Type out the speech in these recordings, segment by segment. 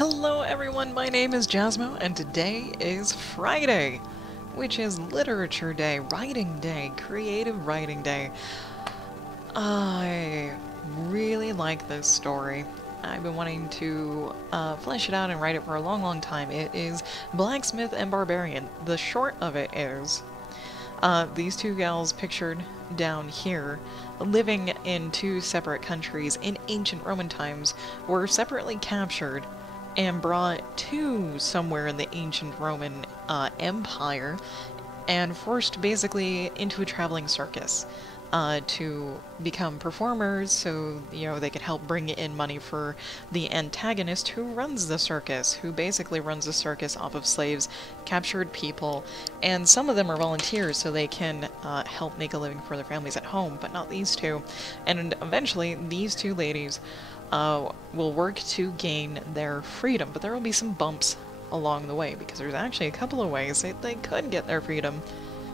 Hello everyone, my name is Jasmo, and today is Friday, which is Literature Day, Writing Day, Creative Writing Day. I really like this story. I've been wanting to flesh it out and write it for a long time. It is Blacksmith and Barbarian. The short of it is, these two gals pictured down here, living in two separate countries in ancient Roman times, were separately captured and brought to somewhere in the ancient Roman Empire and forced basically into a traveling circus to become performers so, they could help bring in money for the antagonist who runs the circus, who basically runs the circus off of slaves, captured people, and some of them are volunteers so they can help make a living for their families at home, but not these two. And eventually, these two ladies will work to gain their freedom, but there will be some bumps along the way, because there's actually a couple of ways that they could get their freedom,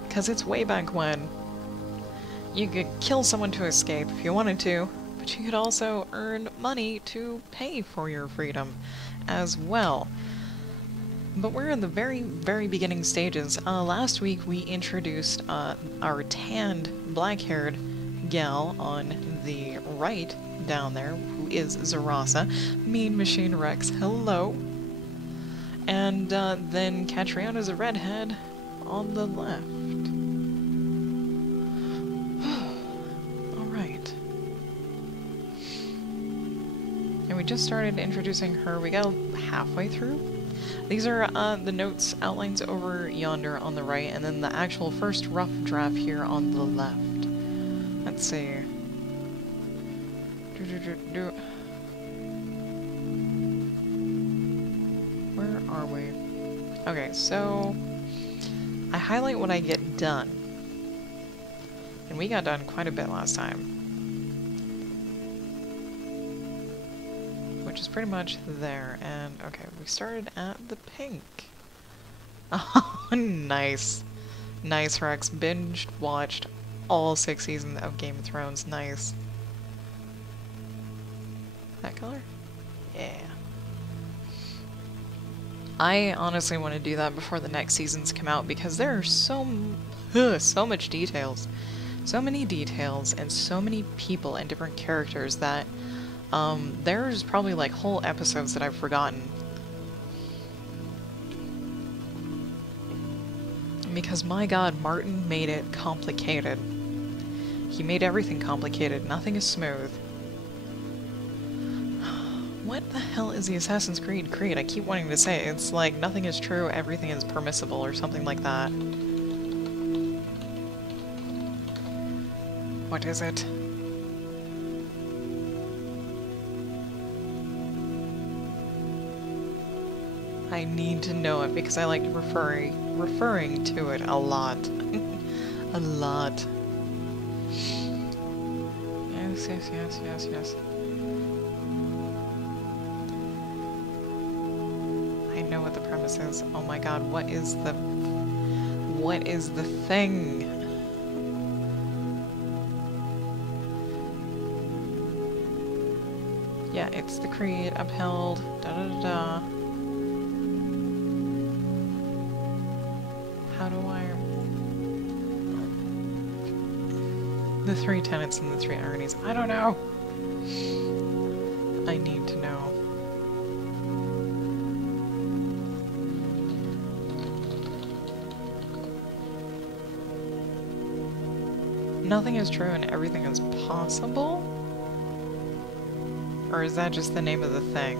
because it's way back when. You could kill someone to escape if you wanted to, but you could also earn money to pay for your freedom as well. But we're in the very beginning stages. Last week we introduced our tanned, black-haired gal on the right down there, who is Zarasa. Mean Machine Rex, hello. And then Catriana's a redhead on the left. Alright. And we just started introducing her. We got halfway through. These are the notes, outlines over yonder on the right, and then the actual first rough draft here on the left. Let's see. Where are we? Okay, so I highlight what I get done. And we got done quite a bit last time. Which is pretty much there. And okay, we started at the pink. Oh, nice. Nice, Rex. Binged, watched all 6 seasons of Game of Thrones. Nice. That color? Yeah. I honestly want to do that before the next seasons come out, because there are so much details. So many details and so many people and different characters that there's probably like whole episodes that I've forgotten. Because my god, Martin made it complicated. He made everything complicated. Nothing is smooth. What the hell is the Assassin's Creed Creed? I keep wanting to say it. It's like nothing is true, everything is permissible, or something like that. What is it? I need to know it because I like referring to it a lot. A lot. Yes. I know what the premise is. Oh my god, what is the thing? Yeah, it's the creed upheld. Da. How do I... The 3 tenets and the 3 ironies. I don't know! I need to know. Nothing is true and everything is possible? Or is that just the name of the thing?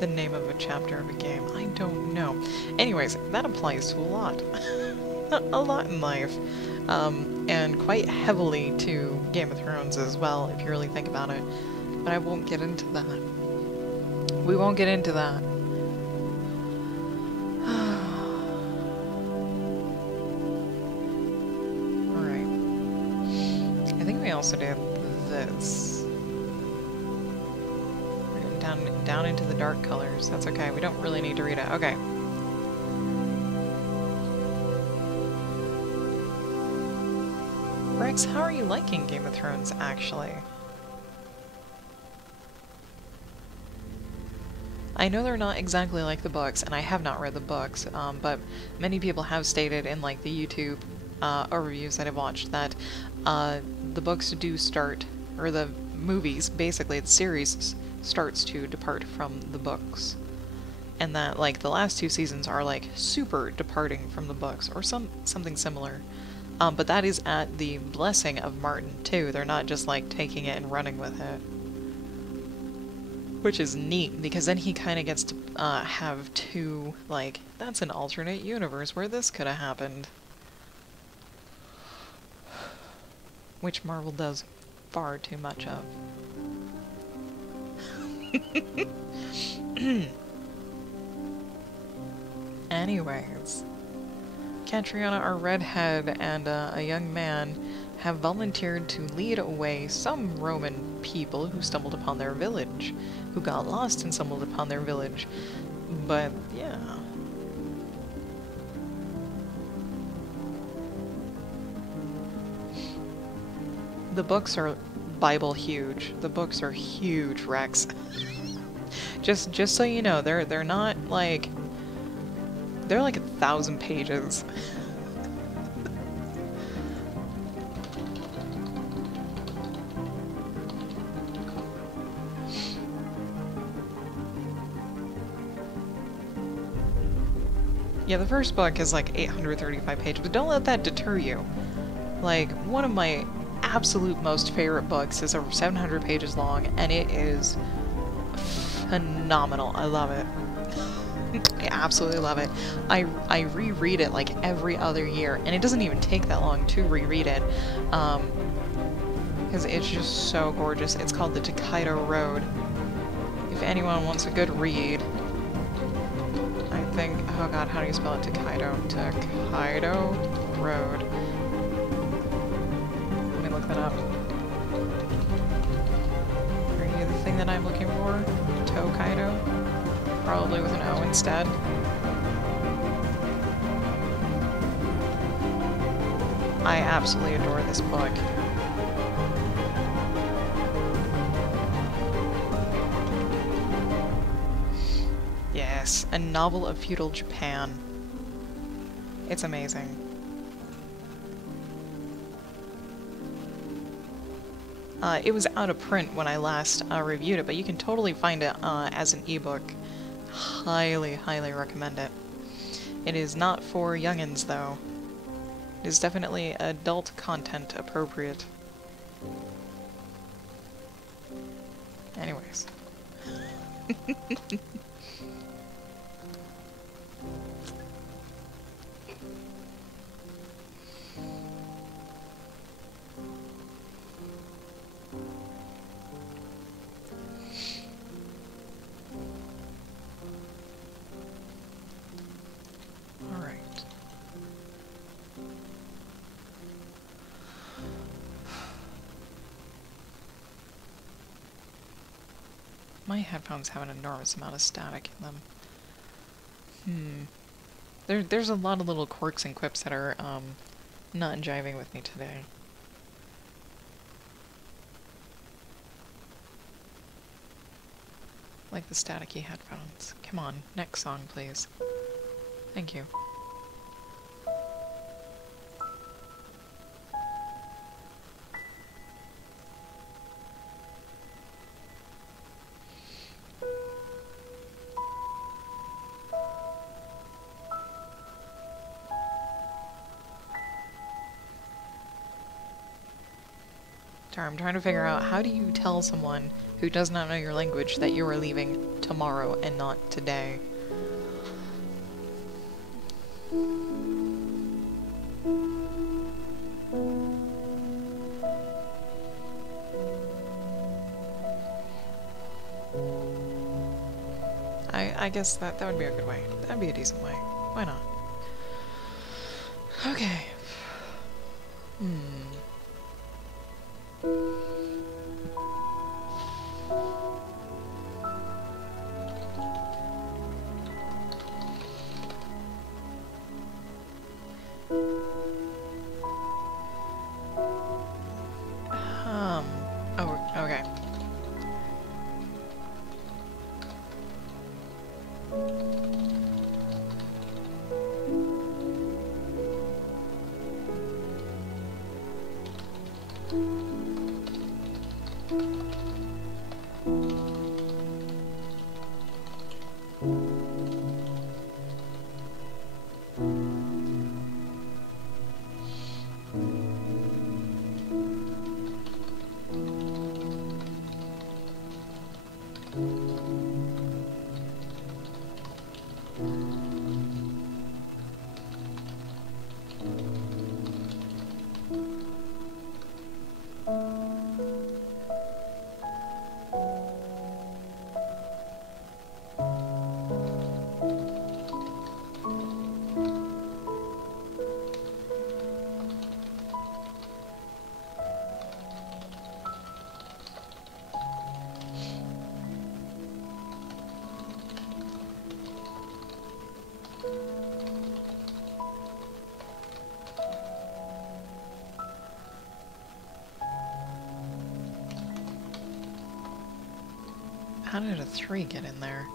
The name of a chapter of a game? I don't know. Anyways, that applies to a lot. A lot in life. And quite heavily to Game of Thrones as well, if you really think about it. But I won't get into that. We won't get into that. Alright. I think we also did this. Down into the dark colors. That's okay. We don't really need to read it. Okay. Rex, how are you liking Game of Thrones, actually? I know they're not exactly like the books, and I have not read the books, but many people have stated in like the YouTube overviews that I've watched that the books do start, or the movies, basically the series starts to depart from the books. And that like the last 2 seasons are like super departing from the books, or something similar. But that is at the blessing of Martin too. They're not just like taking it and running with it. Which is neat, because then he kind of gets to have two, like, that's an alternate universe where this could have happened. Which Marvel does far too much of. Anyways, Catriona, our redhead, and a young man have volunteered to lead away some Roman people who stumbled upon their village, who got lost and stumbled upon their village. But, yeah. The books are Bible huge. The books are huge, Rex. just so you know, they're not like, they're like 1,000 pages. Yeah, the first book is like 835 pages, but don't let that deter you. Like, one of my absolute most favorite books is over 700 pages long, and it is phenomenal. I love it. I absolutely love it. I reread it like every other year, and it doesn't even take that long to reread it, because it's just so gorgeous. It's called The Tokaido Road. If anyone wants a good read, I think, oh god, how do you spell it? Tokaido. Tokaido Road. Let me look that up. Are you the thing that I'm looking for? Tokaido? Probably with an O instead. I absolutely adore this book. Yes, a novel of feudal Japan. It's amazing. It was out of print when I last reviewed it, but you can totally find it as an ebook. Highly, highly recommend it. It is not for youngins, though. It is definitely adult content appropriate. Anyways. My headphones have an enormous amount of static in them. There's a lot of little quirks and quips that are, not jiving with me today. Like the staticky headphones. Come on, next song, please. Thank you. I'm trying to figure out, how do you tell someone who does not know your language that you are leaving tomorrow and not today? I guess that would be a good way. That'd be a decent way. Why not? Okay. Oh, okay. did a 3 get in there?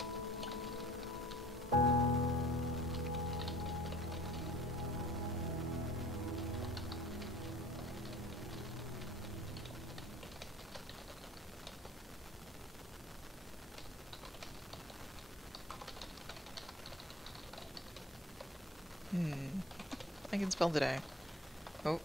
I can spell today. Oh.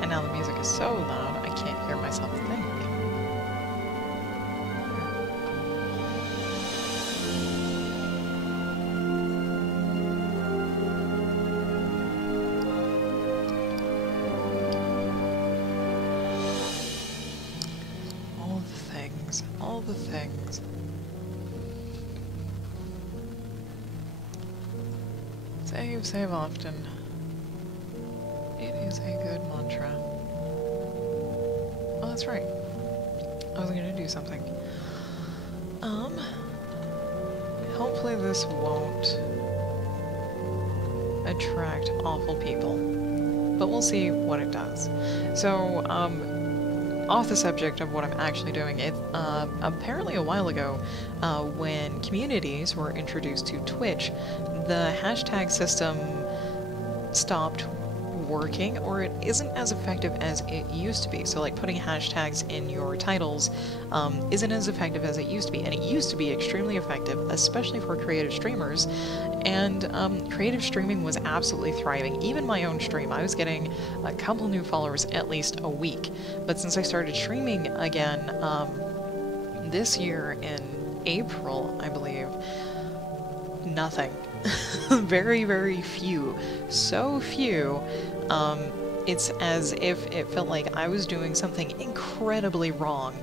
And now the music is so loud, I can't hear myself think. All the things. Save often. It is a good mantra. Oh, that's right. I was gonna do something. Hopefully this won't attract awful people, but we'll see what it does. So, off the subject of what I'm actually doing, it apparently a while ago, when communities were introduced to Twitch, the hashtag system stopped working, or it isn't as effective as it used to be. So like putting hashtags in your titles isn't as effective as it used to be, and it used to be extremely effective, especially for creative streamers, and creative streaming was absolutely thriving. Even my own stream, I was getting a couple new followers at least a week, but since I started streaming again this year in April, I believe, nothing. Very, very few. So few. It's as if it felt like I was doing something incredibly wrong.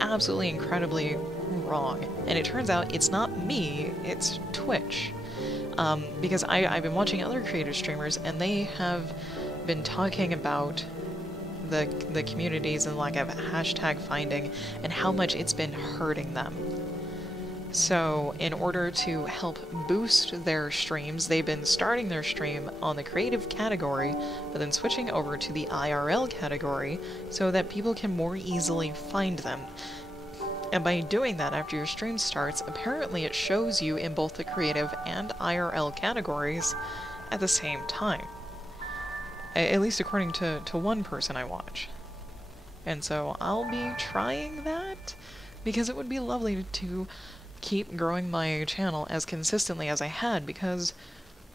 Absolutely incredibly wrong. And it turns out it's not me, it's Twitch. Because I've been watching other creative streamers, and they have been talking about the communities and like of hashtag finding and how much it's been hurting them. So in order to help boost their streams, they've been starting their stream on the creative category, but then switching over to the IRL category so that people can more easily find them. And by doing that after your stream starts, apparently it shows you in both the creative and IRL categories at the same time. At least according to one person I watch. And so I'll be trying that, because it would be lovely to keep growing my channel as consistently as I had, because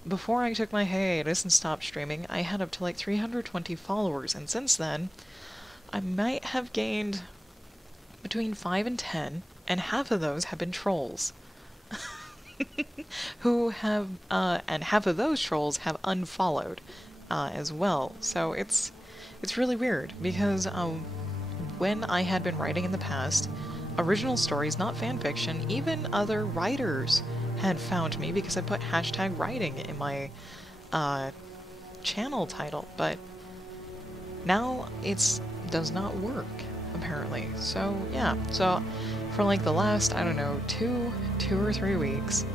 before I took my hiatus and stopped streaming, I had up to like 320 followers, and since then, I might have gained between 5 and 10, and half of those have been trolls. Who have, and half of those trolls have unfollowed as well. So it's really weird, because when I had been writing in the past, original stories, not fanfiction, even other writers had found me because I put hashtag writing in my channel title, but now it does not work, apparently. So yeah, so for like the last, I don't know, two or 3 weeks,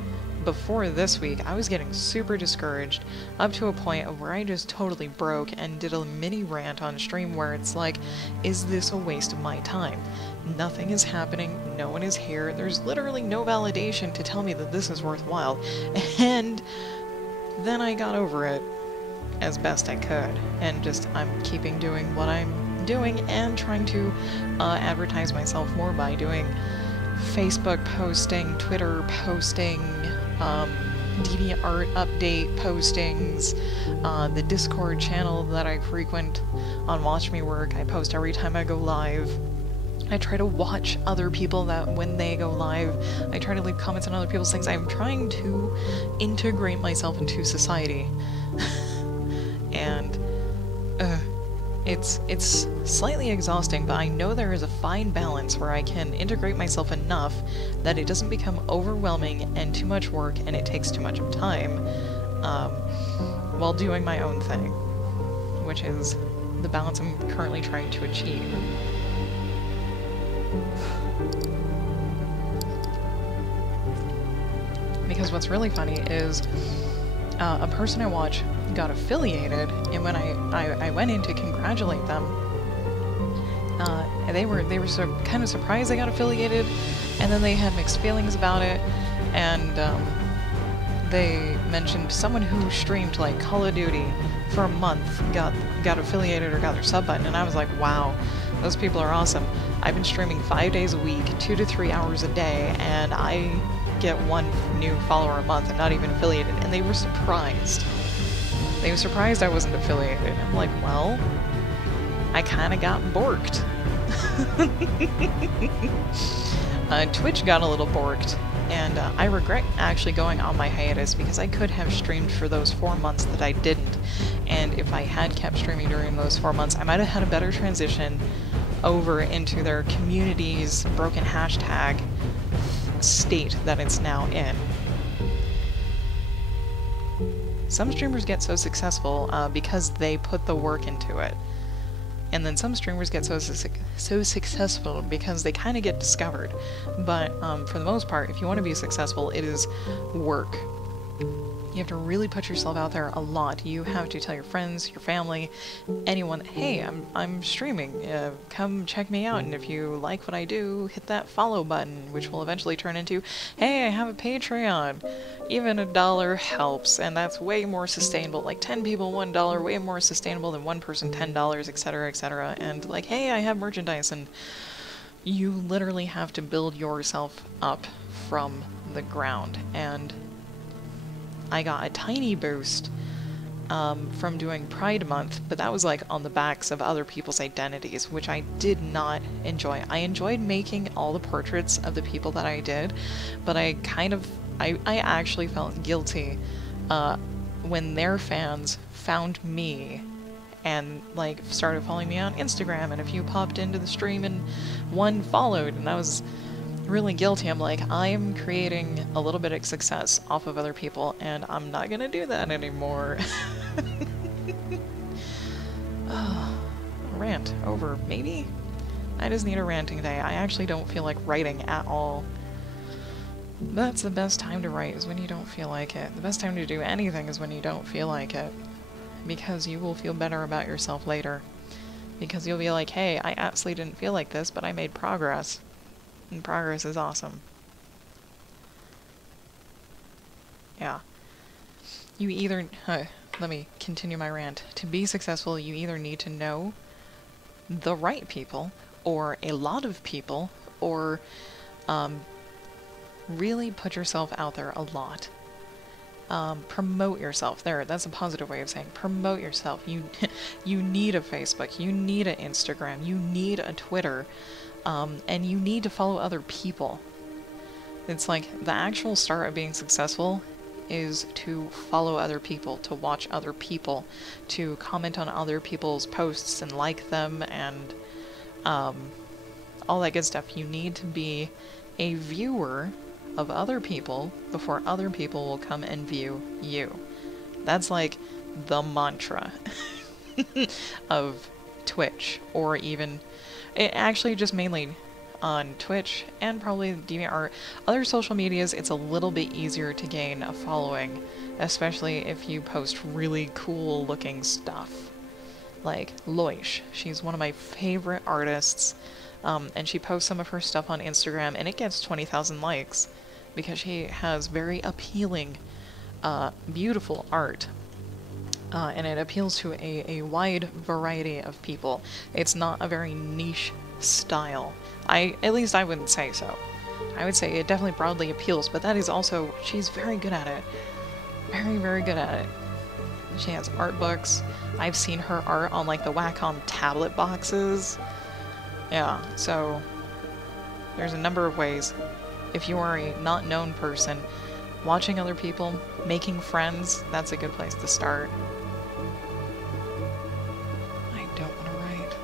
before this week, I was getting super discouraged up to a point of where I just totally broke and did a mini rant on stream where it's like, is this a waste of my time? Nothing is happening, no one is here, there's literally no validation to tell me that this is worthwhile. And then I got over it as best I could, and just I'm keeping doing what I'm doing and trying to advertise myself more by doing Facebook posting, Twitter posting, DeviantArt update postings, the Discord channel that I frequent on Watch Me Work. I post every time I go live. I try to watch other people that when they go live. I try to leave comments on other people's things. I'm trying to integrate myself into society. And it's slightly exhausting, but I know there is a fine balance where I can integrate myself enough that it doesn't become overwhelming and too much work and it takes too much of time while doing my own thing, which is the balance I'm currently trying to achieve. Because what's really funny is a person I watch got affiliated, and when I went in to congratulate them, they were kind of surprised they got affiliated, and then they had mixed feelings about it, and they mentioned someone who streamed like Call of Duty for a month got affiliated or got their sub button, and I was like, wow, those people are awesome. I've been streaming 5 days a week, 2 to 3 hours a day, and I get 1 new follower a month and not even affiliated, and they were surprised. They were surprised I wasn't affiliated. I'm like, well, I kind of got borked. Twitch got a little borked, and I regret actually going on my hiatus because I could have streamed for those 4 months that I didn't, and if I had kept streaming during those 4 months, I might have had a better transition over into their community's broken hashtag state that it's now in. Some streamers get so successful because they put the work into it. And then some streamers get so successful because they kind of get discovered. But for the most part, if you want to be successful, it is work. You have to really put yourself out there a lot. You have to tell your friends, your family, anyone, hey, I'm streaming, come check me out, and if you like what I do, hit that follow button, which will eventually turn into, hey, I have a Patreon. Even $1 helps, and that's way more sustainable. Like 10 people, $1, way more sustainable than one person, $10, etc., etc. And like, hey, I have merchandise, and you literally have to build yourself up from the ground. And I got a tiny boost from doing Pride Month, but that was like on the backs of other people's identities, which I did not enjoy. I enjoyed making all the portraits of the people that I did, but I actually felt guilty when their fans found me and like started following me on Instagram, and a few popped into the stream and one followed, and I was really guilty. I'm like, I'm creating a little bit of success off of other people, and I'm not gonna do that anymore. Rant over, maybe? I just need a ranting day. I actually don't feel like writing at all. That's the best time to write, is when you don't feel like it. The best time to do anything is when you don't feel like it. Because you will feel better about yourself later. Because you'll be like, hey, I absolutely didn't feel like this, but I made progress. And progress is awesome. Yeah. You either... let me continue my rant. To be successful, you either need to know the right people, or a lot of people, or really put yourself out there a lot. Promote yourself. There, that's a positive way of saying promote yourself. You need a Facebook, you need an Instagram, you need a Twitter, and you need to follow other people. It's like the actual start of being successful is to follow other people, to watch other people, to comment on other people's posts and like them, and all that good stuff. You need to be a viewer of other people before other people will come and view you. That's like the mantra of Twitch, or even... It actually just mainly on Twitch and probably DeviantArt. Other social medias, it's a little bit easier to gain a following, especially if you post really cool looking stuff. Like Loish, she's one of my favorite artists, and she posts some of her stuff on Instagram and it gets 20,000 likes because she has very appealing, beautiful art. And it appeals to a wide variety of people. It's not a very niche style. At least I wouldn't say so. I would say it definitely broadly appeals, but that is also, she's very good at it. Very, very good at it. She has art books. I've seen her art on like the Wacom tablet boxes. Yeah, so there's a number of ways. If you are a not known person, watching other people, making friends, that's a good place to start. I don't want to write.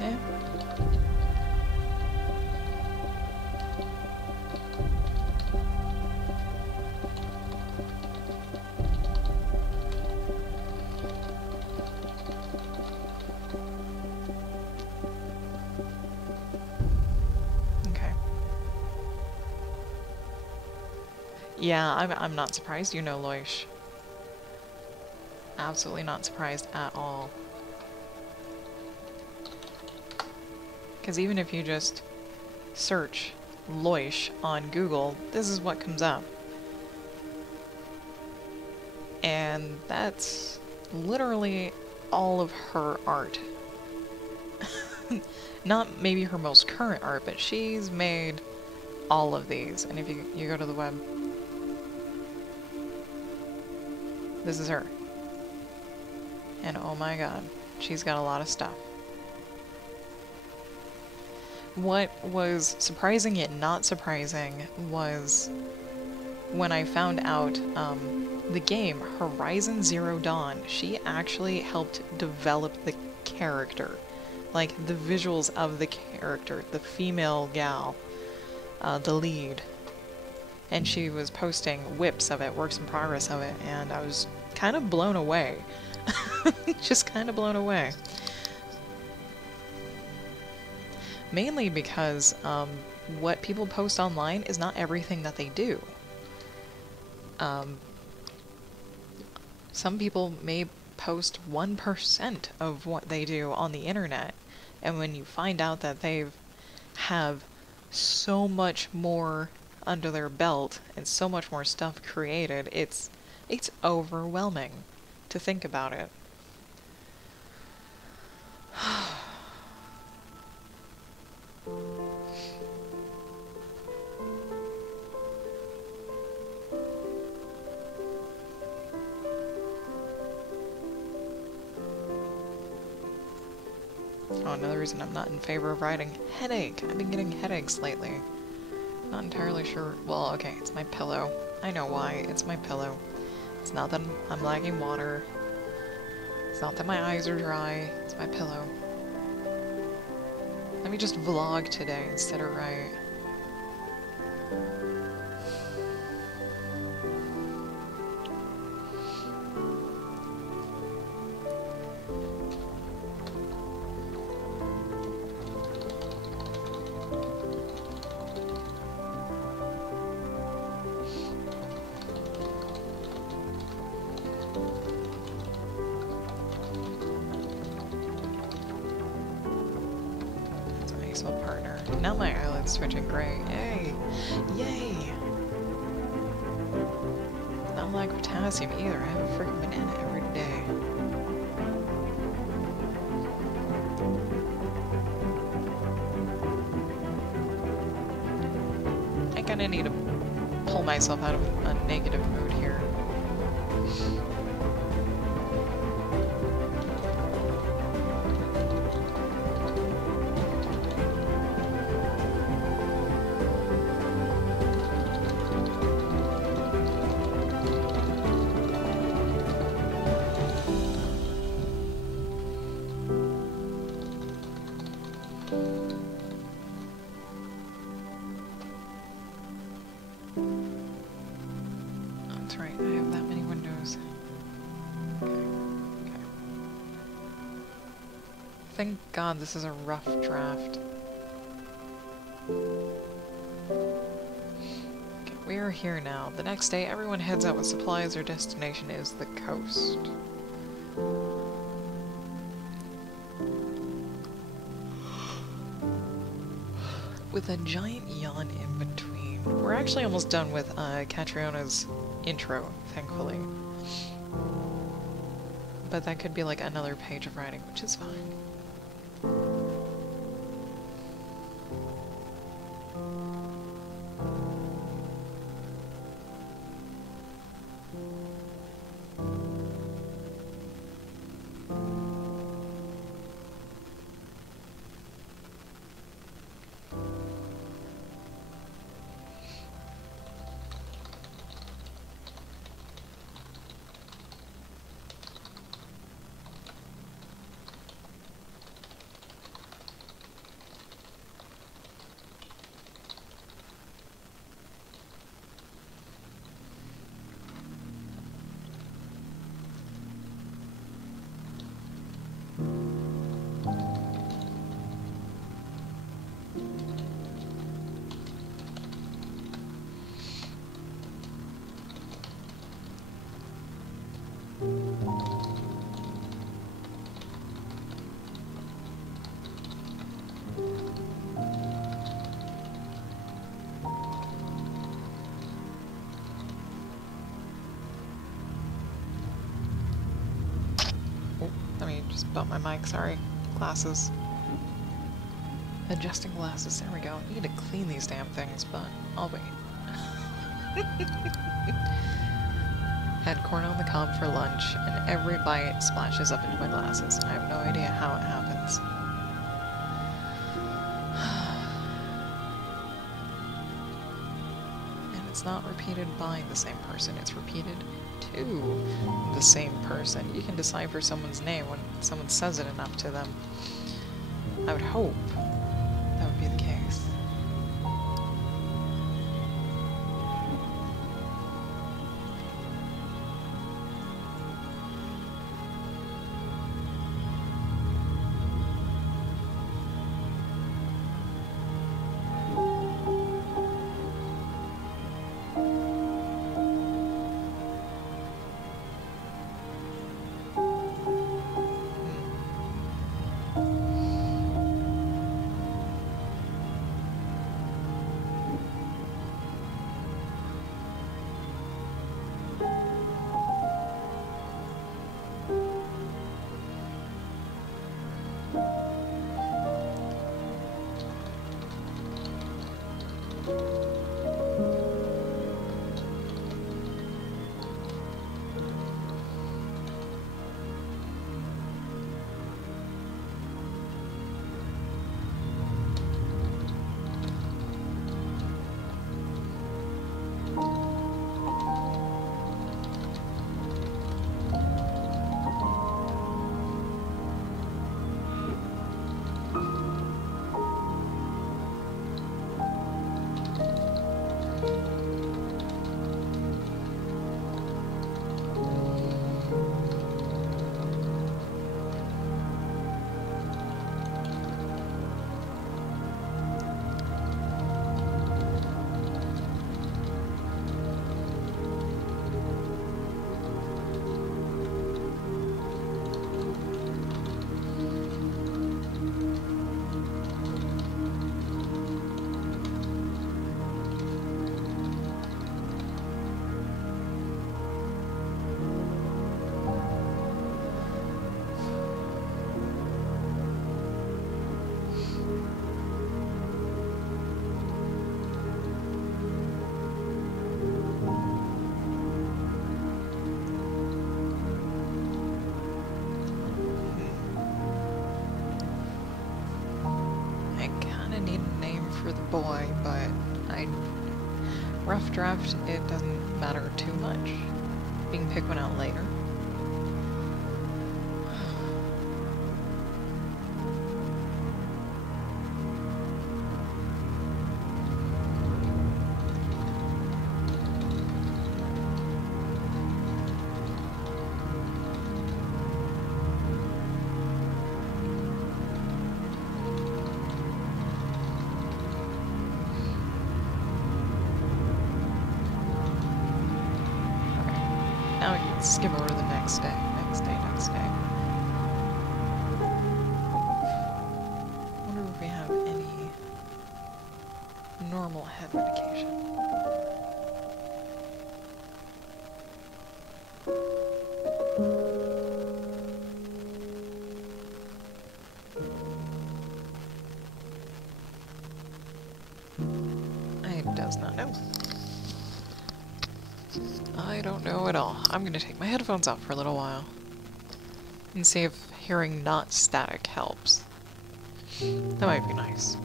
Yeah. Okay. Yeah, I'm not surprised you know Loish. Absolutely not surprised at all. Because even if you just search Loish on Google, this is what comes up. And that's literally all of her art. Not maybe her most current art, but she's made all of these. And if you go to the web, this is her. And oh my god, she's got a lot of stuff. What was surprising yet not surprising was when I found out the game Horizon Zero Dawn, she actually helped develop the character. Like, the visuals of the character, the female gal, the lead. And she was posting whips of it, works in progress of it, and I was kind of blown away. Just kind of blown away. Mainly because what people post online is not everything that they do. Some people may post 1% of what they do on the internet, and when you find out that they have so much more under their belt and so much more stuff created, it's overwhelming to think about it. Oh, another reason I'm not in favor of writing. Headache. I've been getting headaches lately. Not entirely sure. Well, okay, it's my pillow. I know why. It's my pillow. It's not that I'm lacking water. It's not that my eyes are dry. It's my pillow. Let me just vlog today instead of write. Partner. Now my eyelid's switching gray. Yay! Yay! Not like potassium either. I have a freaking banana every day. I kinda need to pull myself out of a negative mood here. Thank God this is a rough draft. Okay, we are here now. The next day, everyone heads out with supplies. Their destination is the coast. With a giant yawn in between. We're actually almost done with Catriona's intro, thankfully. But that could be like another page of writing, which is fine. Let me just bump my mic, sorry. Glasses. Adjusting glasses, there we go. I need to clean these damn things, but I'll wait. Had corn on the cob for lunch, and every bite splashes up into my glasses. I have no idea how it happens. And it's not repeated by the same person, it's repeated to the same person. You can decipher someone's name when someone says it enough to them. I would hope that would be the case. Boy, but rough draft, it doesn't matter too much. We can pick one out later. let's skip over to the next day. Next day. Wonder if we have any normal head medication. Does not know. I don't know at all. I'm gonna take my headphones off for a little while and see if hearing not static helps. That might be nice.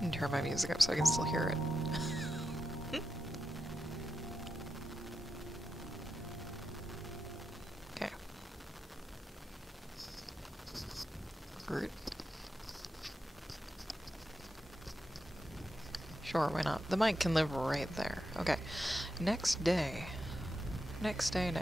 And turn my music up so I can still hear it. Okay. Groot. Sure, why not? The mic can live right there. Okay. Next day. Next day.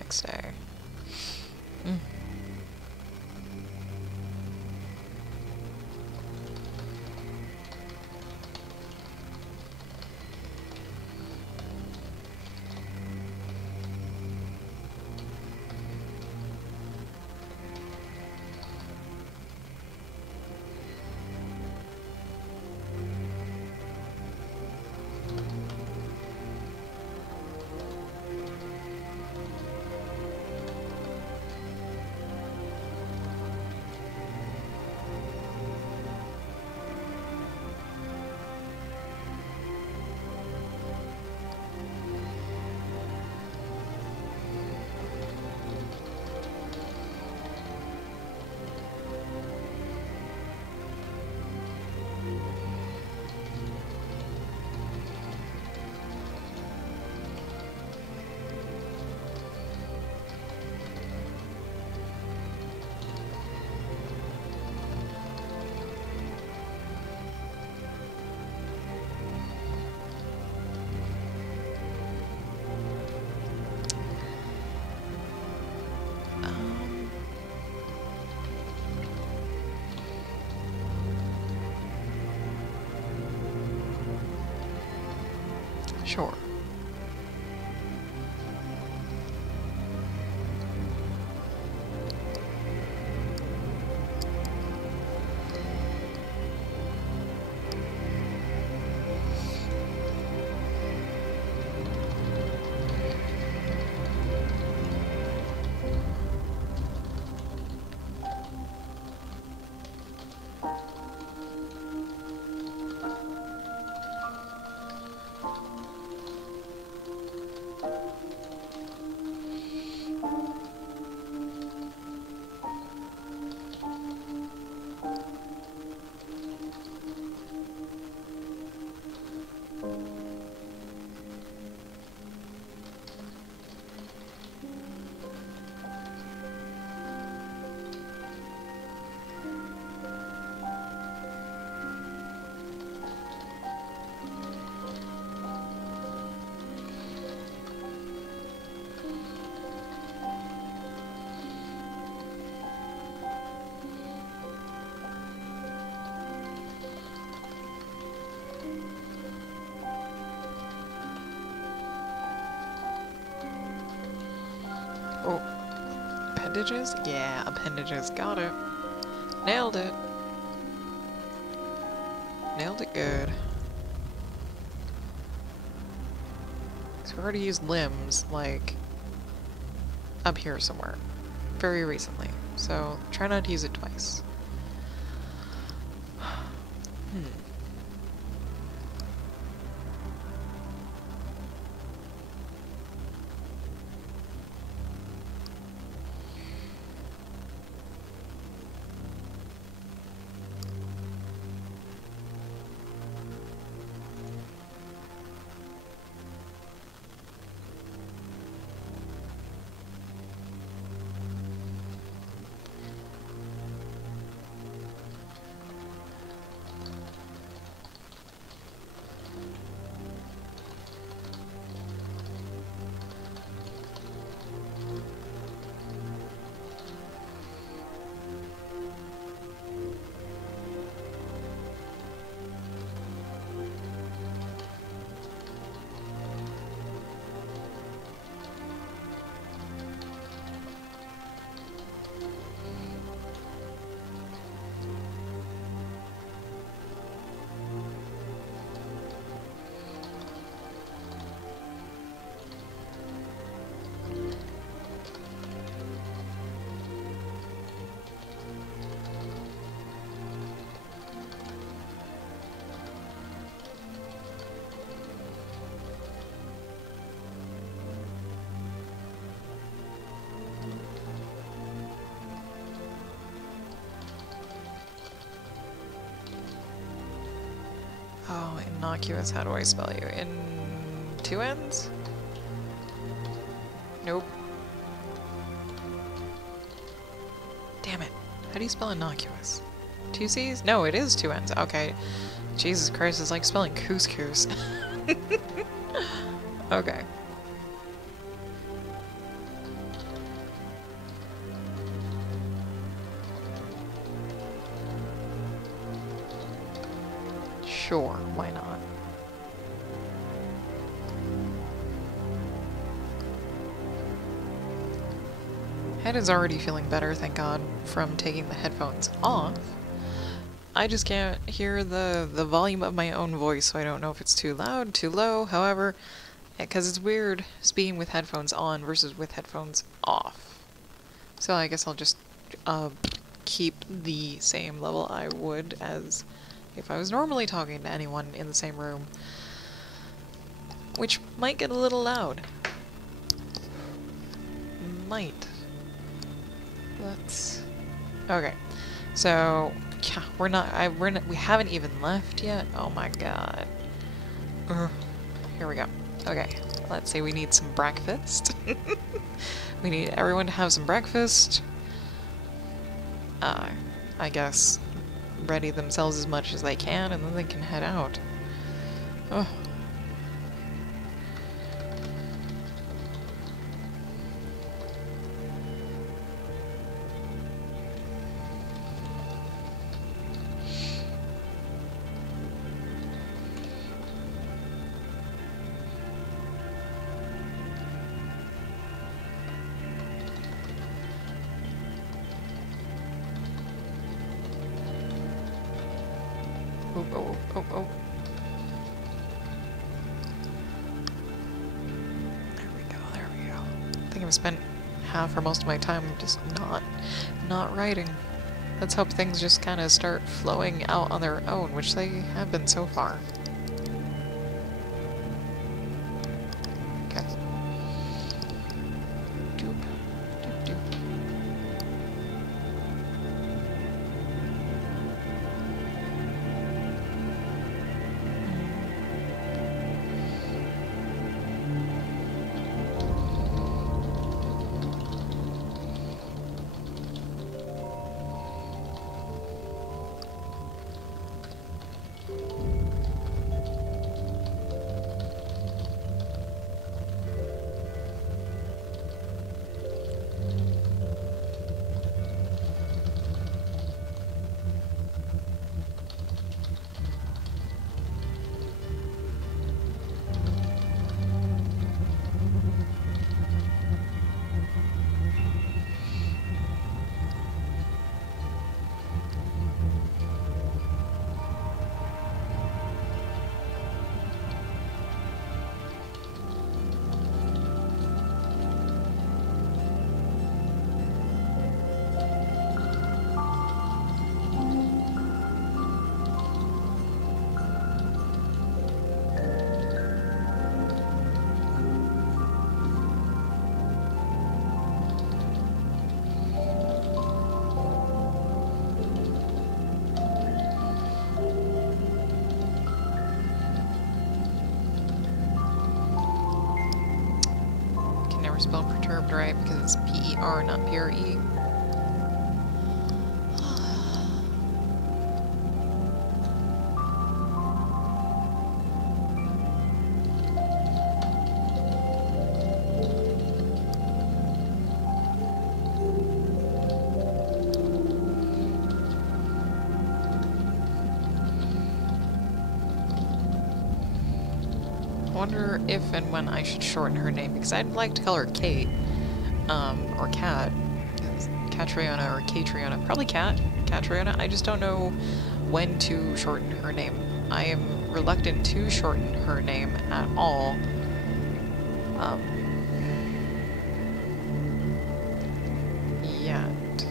Sure. Oh, appendages? Yeah, appendages. Got it. Nailed it. Nailed it good. So we already used limbs, like, up here somewhere. Very recently. So, try not to use it twice. Innocuous, how do I spell you? In two N's? Nope. Damn it. How do you spell innocuous? Two C's? No, it is two N's. Okay. Jesus Christ, it's like spelling couscous. Okay. Sure, why not? Head is already feeling better, thank God, from taking the headphones off. I just can't hear the volume of my own voice, so I don't know if it's too loud, too low, however, because it's weird speaking with headphones on versus with headphones off. So I guess I'll just keep the same level I would as if I was normally talking to anyone in the same room, which might get a little loud. Might. Let's... Okay. So, yeah, we haven't even left yet. Oh my god. Here we go. Okay, let's say we need some breakfast. We need everyone to have some breakfast. I guess ready themselves as much as they can, and then they can head out. Oh. Oh. There we go. I think I've spent half or most of my time just not writing. Let's hope things just kind of start flowing out on their own, which they have been so far. Okay. Doop. Doop doop. Spell perturbed right because it's P-E-R, not P-R-E. I wonder if and when I should shorten her name, because I'd like to call her Kate, or Cat, Catriona or Catriona, probably Catriona. I just don't know when to shorten her name. I am reluctant to shorten her name at all. Yet.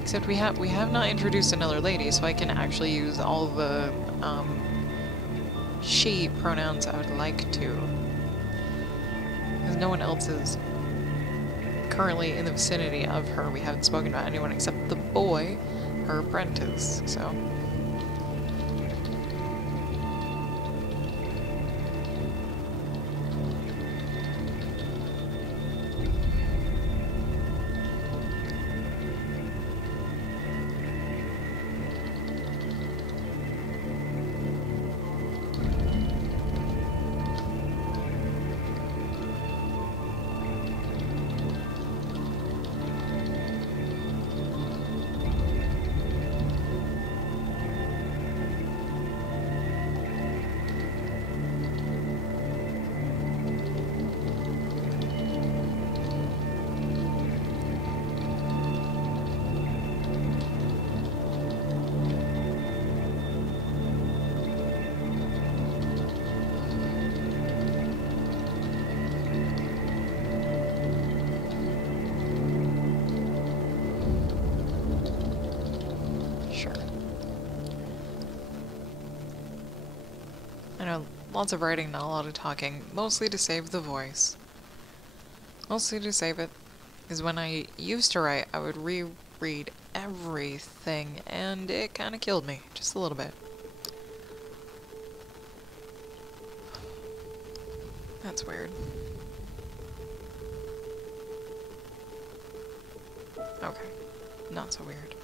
Except we have not introduced another lady, so I can actually use all the, she pronouns I would like to. Because no one else is currently in the vicinity of her. We haven't spoken about anyone except the boy, her apprentice, so... Lots of writing, not a lot of talking. Mostly to save the voice. Mostly to save it. Because when I used to write, I would reread everything, and it kind of killed me. Just a little bit. That's weird. Okay. Not so weird.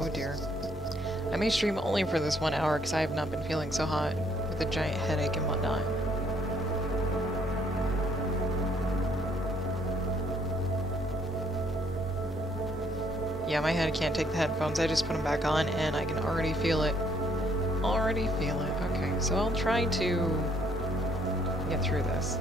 Oh dear. I may stream only for this 1 hour because I have not been feeling so hot with a giant headache and whatnot. Yeah, my head can't take the headphones. I just put them back on and I can already feel it. Already feel it. Okay, so I'll try to get through this.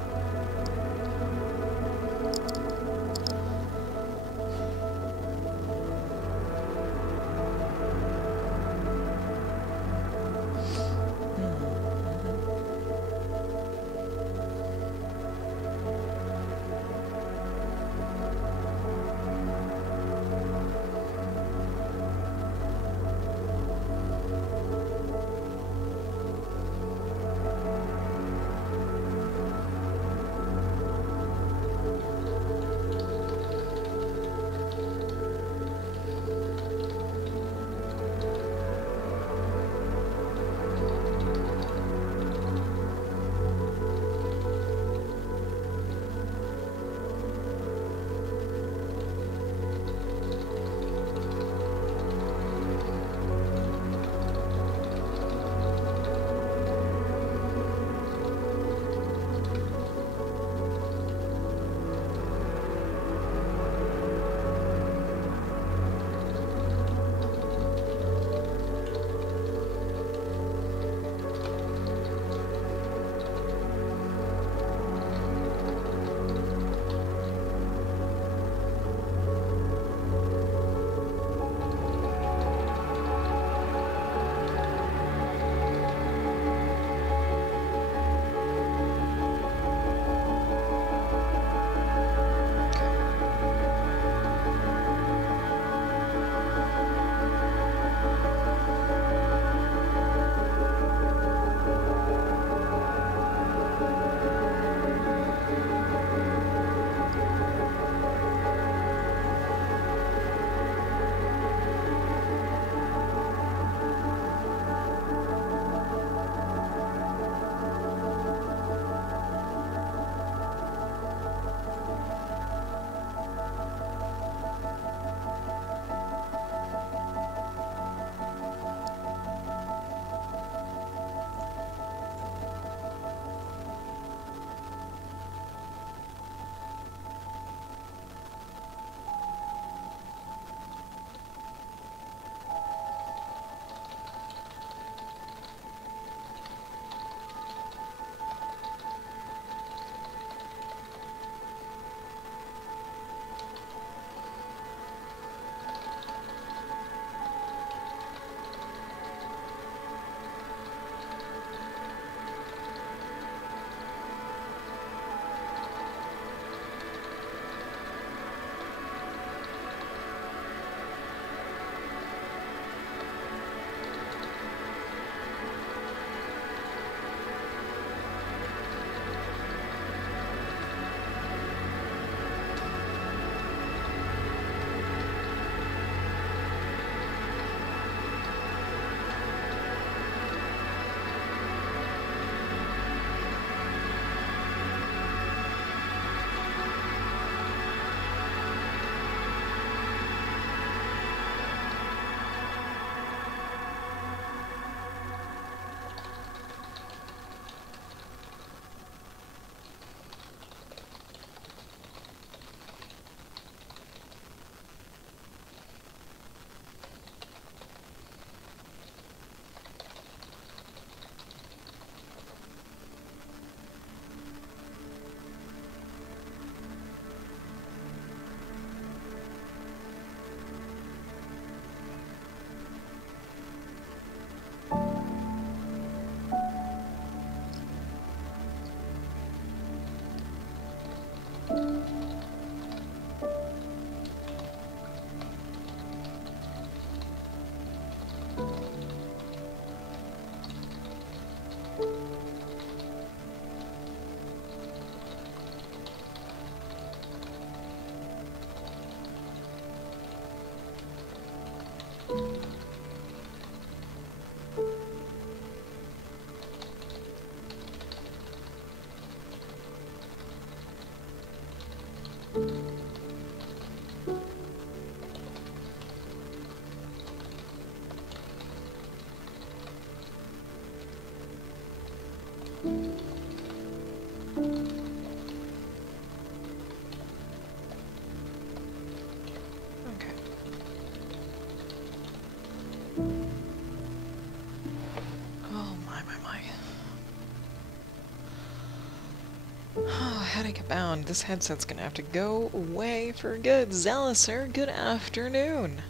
Headache bound. This headset's gonna have to go away for good. Zealous, good afternoon.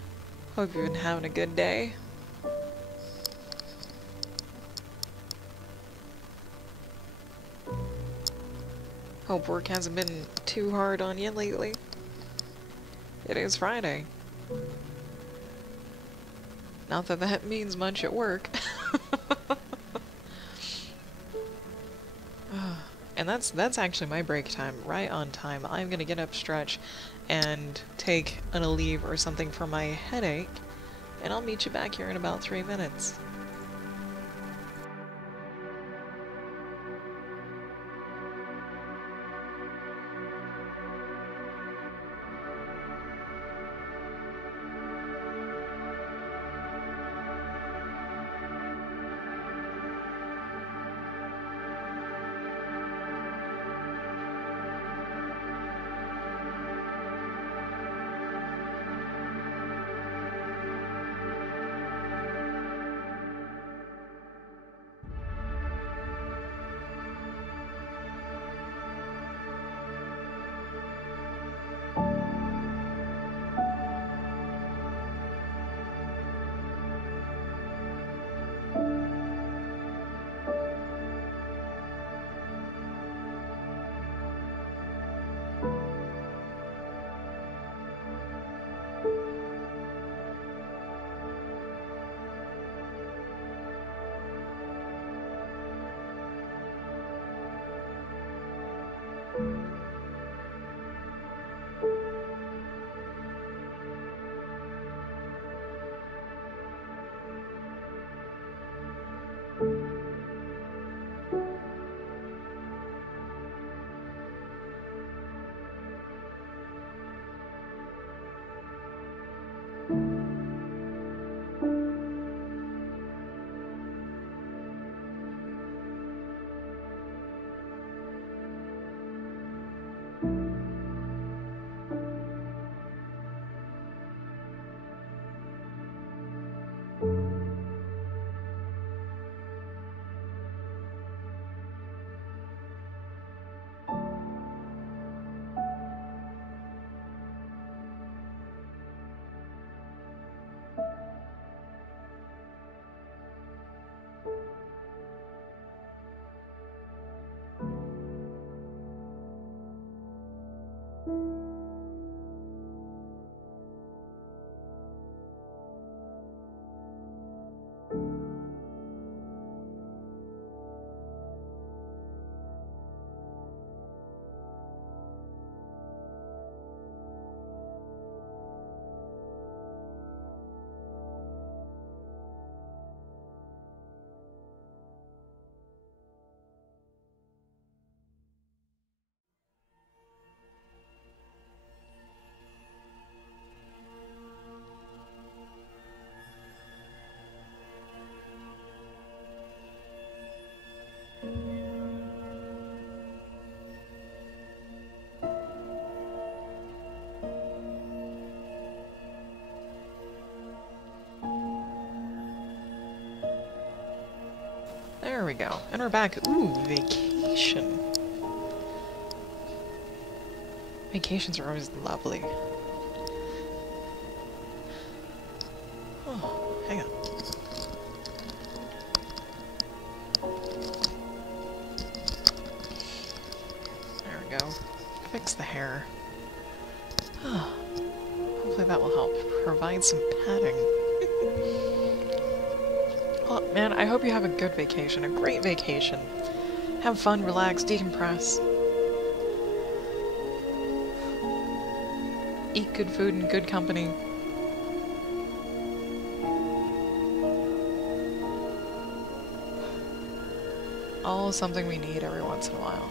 Hope you've been having a good day. Hope work hasn't been too hard on you lately. It is Friday. Not that that means much at work. And that's actually my break time, right on time. I'm gonna get up, stretch, and take a leave or something for my headache, and I'll meet you back here in about 3 minutes. There we go. And we're back. Ooh, vacation. Vacations are always lovely. Oh, hang on. There we go. Fix the hair. Hopefully that will help provide some padding. Well, Well, man, I hope you have a good vacation, a great vacation. Have fun, relax, decompress. Eat good food in good company. All something we need every once in a while.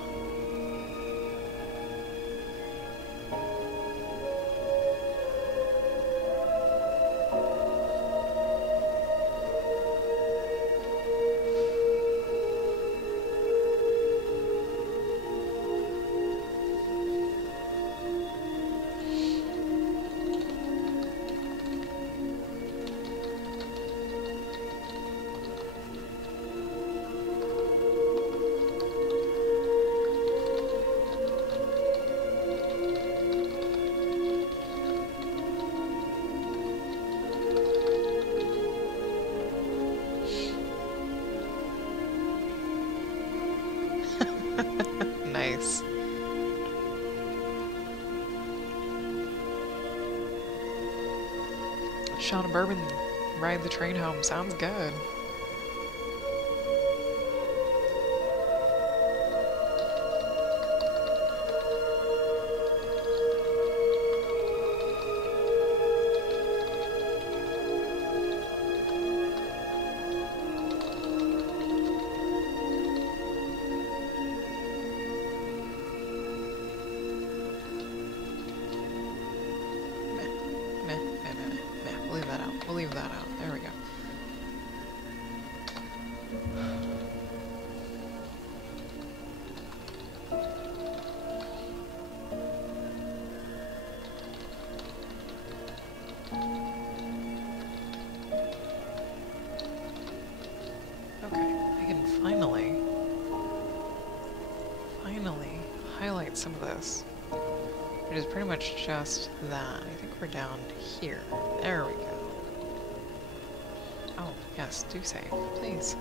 Nice. Shot of bourbon, ride the train home. Sounds good. We'll leave that out. We'll leave that out. There we go. Okay, I can finally highlight some of this. It is pretty much just that. I think we're down here. There we go. Oh, yes, do save, please.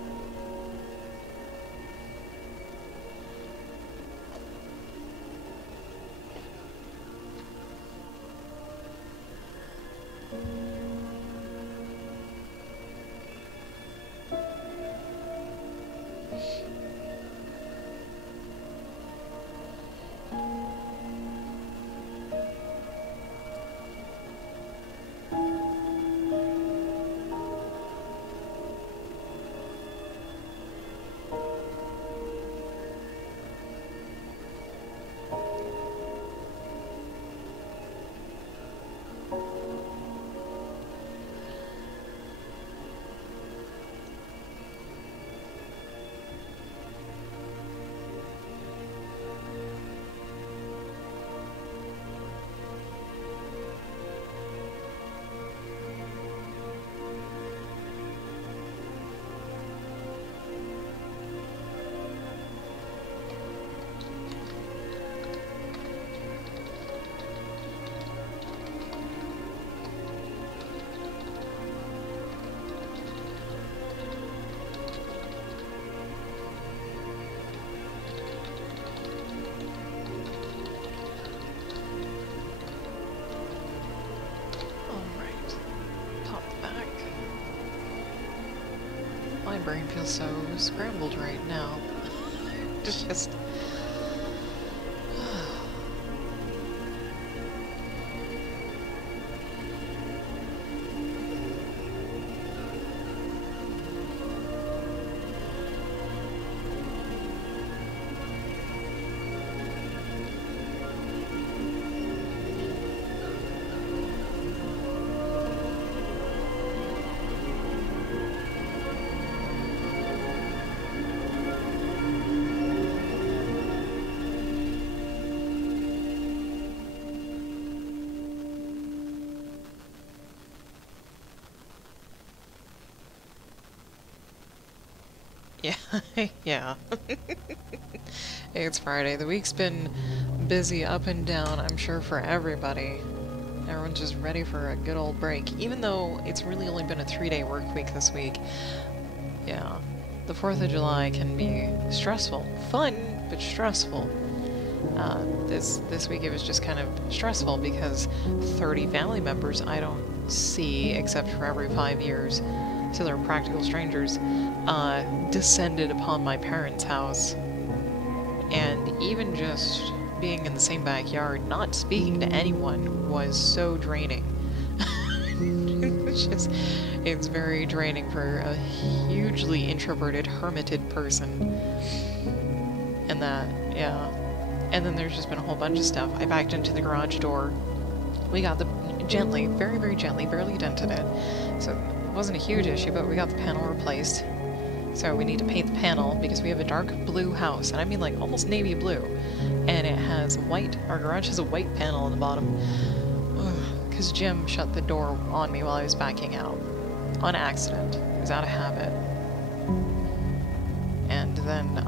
My brain feels so scrambled right now. Just... Yeah, yeah. It's Friday. The week's been busy up and down, I'm sure, for everybody. Everyone's just ready for a good old break. Even though it's really only been a 3-day work week this week. Yeah, the 4th of July can be stressful. Fun, but stressful. This week it was just kind of stressful because 30 family members I don't see except for every 5 years. so they're practical strangers, descended upon my parents' house. And even just being in the same backyard, not speaking to anyone, was so draining. It's very draining for a hugely introverted, hermited person. And that, yeah. And then there's just been a whole bunch of stuff. I backed into the garage door. We got the, gently, very, very gently, barely dented it. So it wasn't a huge issue, but we got the panel replaced. So we need to paint the panel because we have a dark blue house, and I mean like almost navy blue. And it has white, our garage has a white panel on the bottom. Because Jim shut the door on me while I was backing out. On accident. It was out of habit. And then,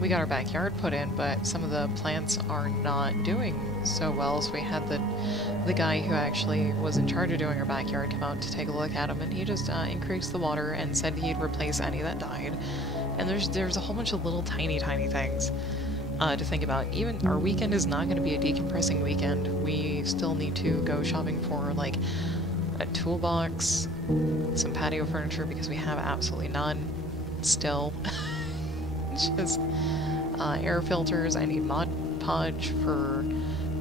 we got our backyard put in, but some of the plants are not doing so well, so we had the guy who actually was in charge of doing our backyard come out to take a look at them, and he just increased the water and said he'd replace any that died. And there's a whole bunch of little tiny things to think about. Even our weekend is not going to be a decompressing weekend. We still need to go shopping for like a toolbox, some patio furniture because we have absolutely none still. Just air filters. I need Mod Podge for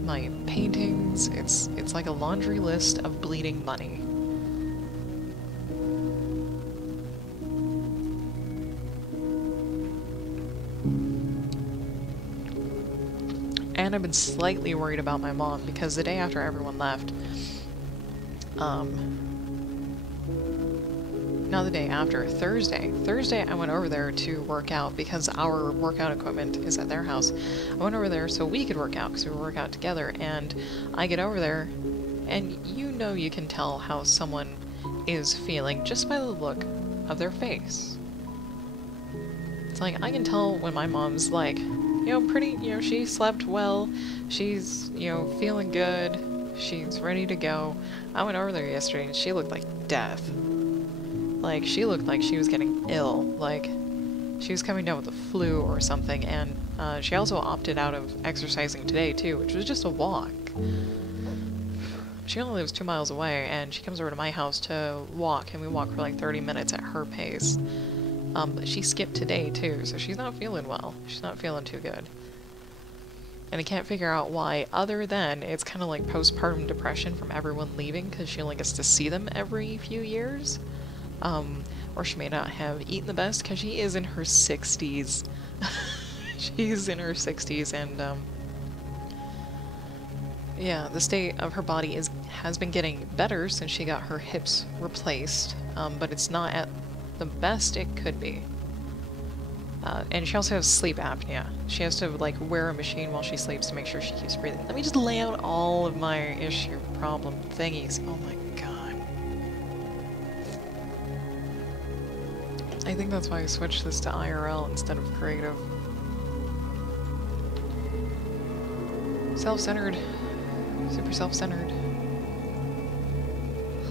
my paintings. It's like a laundry list of bleeding money. And I've been slightly worried about my mom because the day after everyone left, not the day after, Thursday I went over there to work out because our workout equipment is at their house. I went over there so we could work out because we work out together, and I get over there and you can tell how someone is feeling just by the look of their face. It's like, I can tell when my mom's like, she slept well, she's, feeling good, she's ready to go. I went over there yesterday and she looked like death. Like, she looked like she was getting ill, like she was coming down with the flu or something, and she also opted out of exercising today too, which was just a walk. She only lives 2 miles away, and she comes over to my house to walk, and we walk for like 30 minutes at her pace. But she skipped today too, so she's not feeling well. She's not feeling too good. And I can't figure out why, other than it's kind of like postpartum depression from everyone leaving because she only gets to see them every few years. Or she may not have eaten the best because she is in her 60s. She's in her 60s, and yeah, the state of her body has been getting better since she got her hips replaced, but it's not at the best it could be. And she also has sleep apnea. She has to like wear a machine while she sleeps to make sure she keeps breathing. Let me just lay out all of my issue problem thingies. Oh my god. I think that's why I switched this to IRL instead of creative. Self-centered. Super self-centered.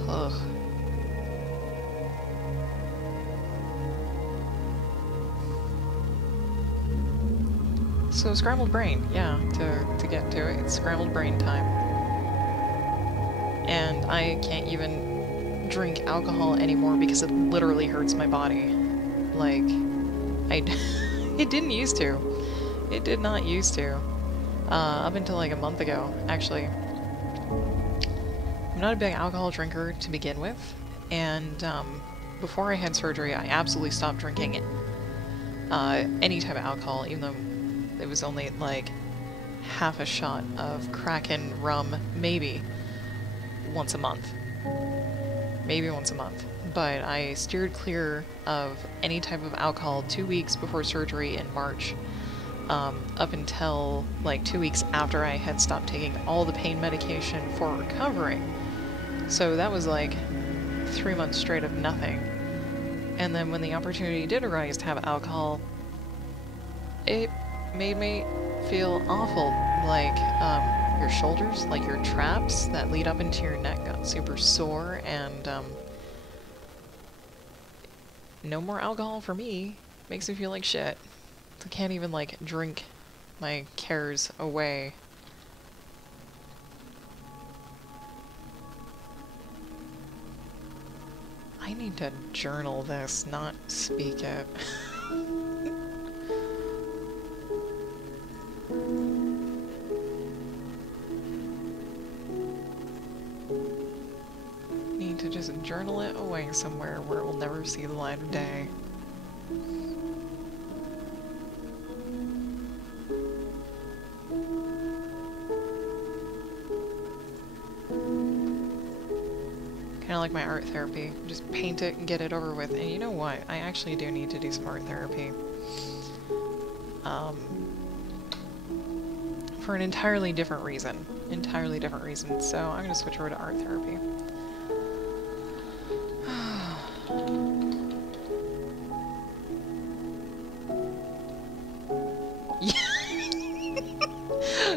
Ugh. So scrambled brain, yeah, to get to it. It's scrambled brain time. And I can't even drink alcohol anymore because it literally hurts my body. Like, it didn't used to. It did not used to. Up until like a month ago, actually. I'm not a big alcohol drinker to begin with, and before I had surgery, I absolutely stopped drinking any type of alcohol, even though it was only like half a shot of Kraken rum, maybe once a month. Maybe once a month. But I steered clear of any type of alcohol 2 weeks before surgery in March, up until like 2 weeks after I had stopped taking all the pain medication for recovering. So that was like 3 months straight of nothing. And then when the opportunity did arise to have alcohol, it made me feel awful. Like, your shoulders, like your traps that lead up into your neck got super sore, and no more alcohol for me. Makes me feel like shit. I can't even like drink my cares away. I I need to journal this, not speak it. Need to just journal it away somewhere where it will never see the light of day. Kind of like my art therapy. Just paint it and get it over with. And you know what? I actually do need to do some art therapy. For an entirely different reason. Entirely different reason. So I'm going to switch over to art therapy.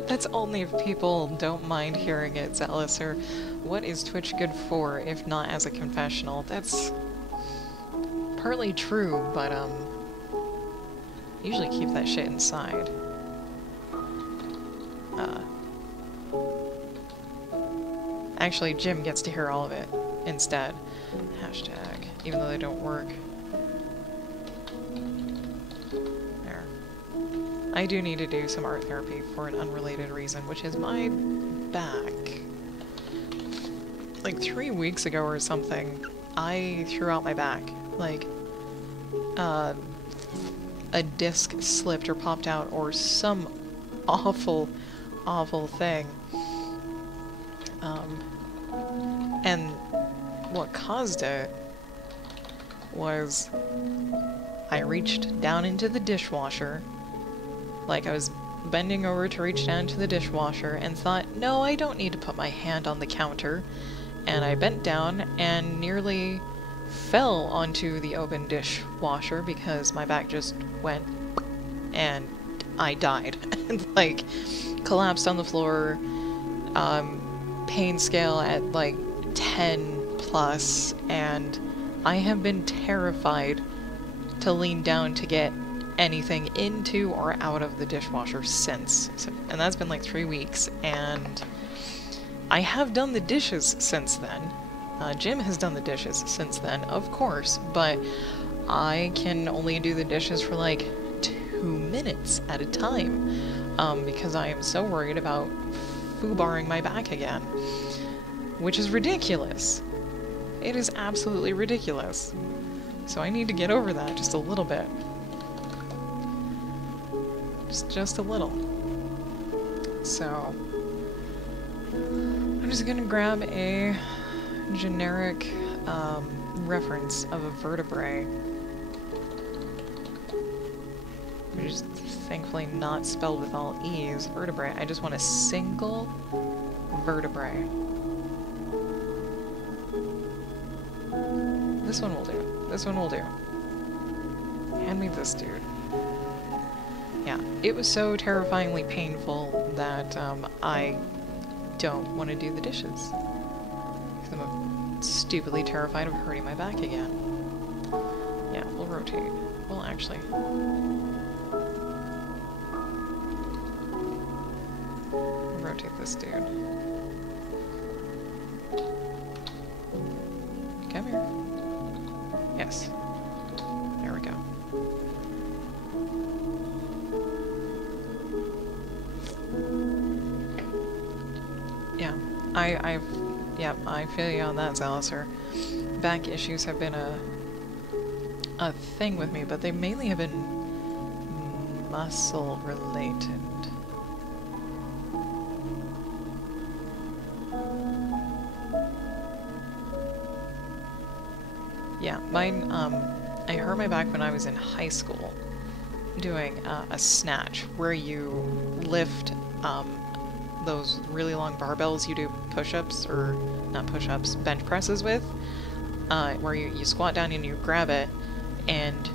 That's only if people don't mind hearing it, Zealous, or what is Twitch good for if not as a confessional? That's partly true, but usually keep that shit inside. Actually, Jim gets to hear all of it instead. Hashtag, even though they don't work. There. I do need to do some art therapy for an unrelated reason, which is my back. Like 3 weeks ago or something, I threw out my back. Like, a disc slipped or popped out or some awful, awful thing. And what caused it was I reached down into the dishwasher, like I was bending over to reach down into the dishwasher and thought, no, I don't need to put my hand on the counter. And I bent down and nearly fell onto the open dishwasher because my back just went and I died. Like, collapsed on the floor, pain scale at like 10 plus, and I have been terrified to lean down to get anything into or out of the dishwasher since. And that's been like 3 weeks, and I have done the dishes since then. Jim has done the dishes since then, of course, but I can only do the dishes for like 2 minutes at a time, because I am so worried about foobarring my back again. Which is ridiculous. It is absolutely ridiculous. So I need to get over that just a little bit. Just a little. So I'm just gonna grab a generic reference of a vertebrae. Which is thankfully not spelled with all E's. Vertebrae. I just want a single vertebrae. This one will do. This one will do. Hand me this, dude. Yeah, it was so terrifyingly painful that I don't want to do the dishes. Because I'm stupidly terrified of hurting my back again. Yeah, we'll rotate. Well, actually... rotate this dude. Come here. Yes. There we go. Yeah, I feel you on that, Zaliser. Back issues have been a thing with me, but they mainly have been muscle related. Yeah, mine, I hurt my back when I was in high school doing a snatch where you lift those really long barbells you do push-ups, or not push-ups, bench presses with, where you squat down and you grab it and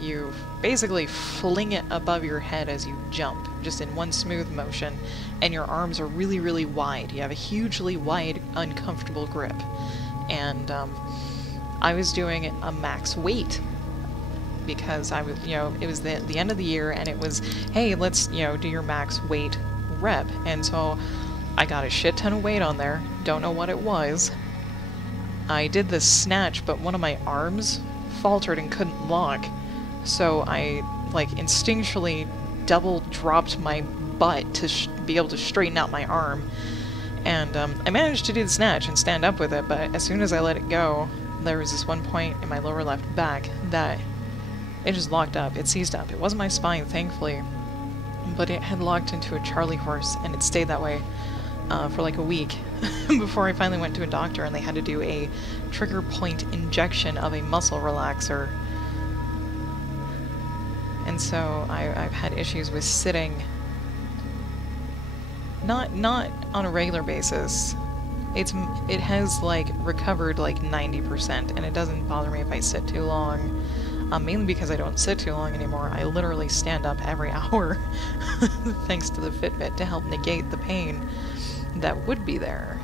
you basically fling it above your head as you jump, just in one smooth motion, and your arms are really, really wide. You have a hugely wide, uncomfortable grip. And I was doing a max weight because I was, it was the end of the year, and it was, hey, let's, do your max weight rep. And so I got a shit ton of weight on there. Don't know what it was. I did this snatch, but one of my arms faltered and couldn't lock. So I, like, instinctually double dropped my butt to be able to straighten out my arm. And I managed to do the snatch and stand up with it, but as soon as I let it go, there was this one point in my lower left back that it just locked up. It seized up. It wasn't my spine, thankfully, but it had locked into a Charlie horse, and it stayed that way for like a week before I finally went to a doctor, and they had to do a trigger point injection of a muscle relaxer. And so I've had issues with sitting, not on a regular basis. It has like recovered like 90%, and it doesn't bother me if I sit too long. Mainly because I don't sit too long anymore. I literally stand up every hour, thanks to the Fitbit, to help negate the pain that would be there.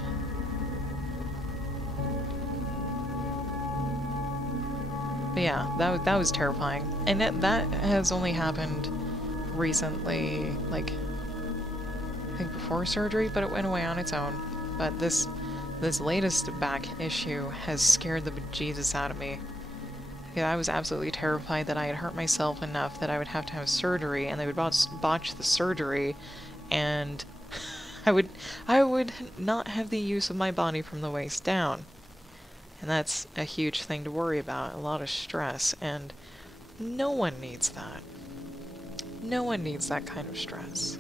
But yeah, that was terrifying. And that has only happened recently, like, I think before surgery, but it went away on its own. But this latest back issue has scared the bejesus out of me. Yeah, I was absolutely terrified that I had hurt myself enough that I would have to have surgery, and they would botch the surgery, and I would not have the use of my body from the waist down. And that's a huge thing to worry about, a lot of stress, and no one needs that. No one needs that kind of stress.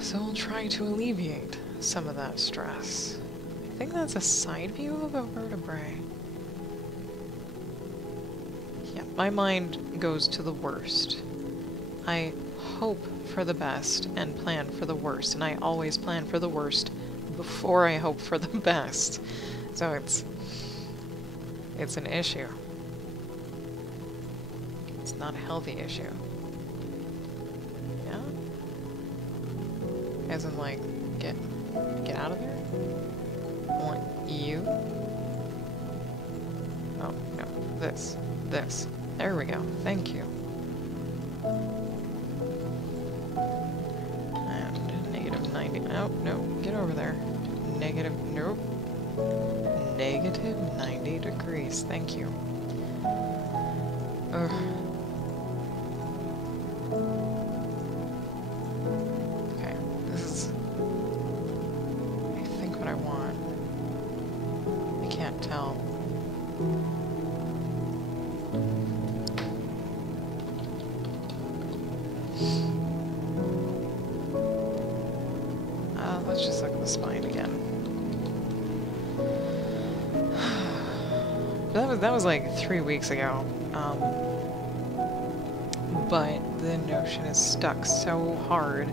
So we'll try to alleviate some of that stress. I think that's a side view of a vertebrae. Yeah, my mind goes to the worst. I hope for the best and plan for the worst, and I always plan for the worst before I hope for the best. So it's an issue. It's not a healthy issue. Yeah? As in, like, get out of there? I want you? Oh, no. This. There we go. Thank you. And negative 90. Oh, no. Get over there. Negative. Nope. Negative 90 degrees. Thank you. Ugh. Okay. This is, I think, what I want. I can't tell. Let's just look at the spine again. That was like 3 weeks ago. But the notion is stuck so hard,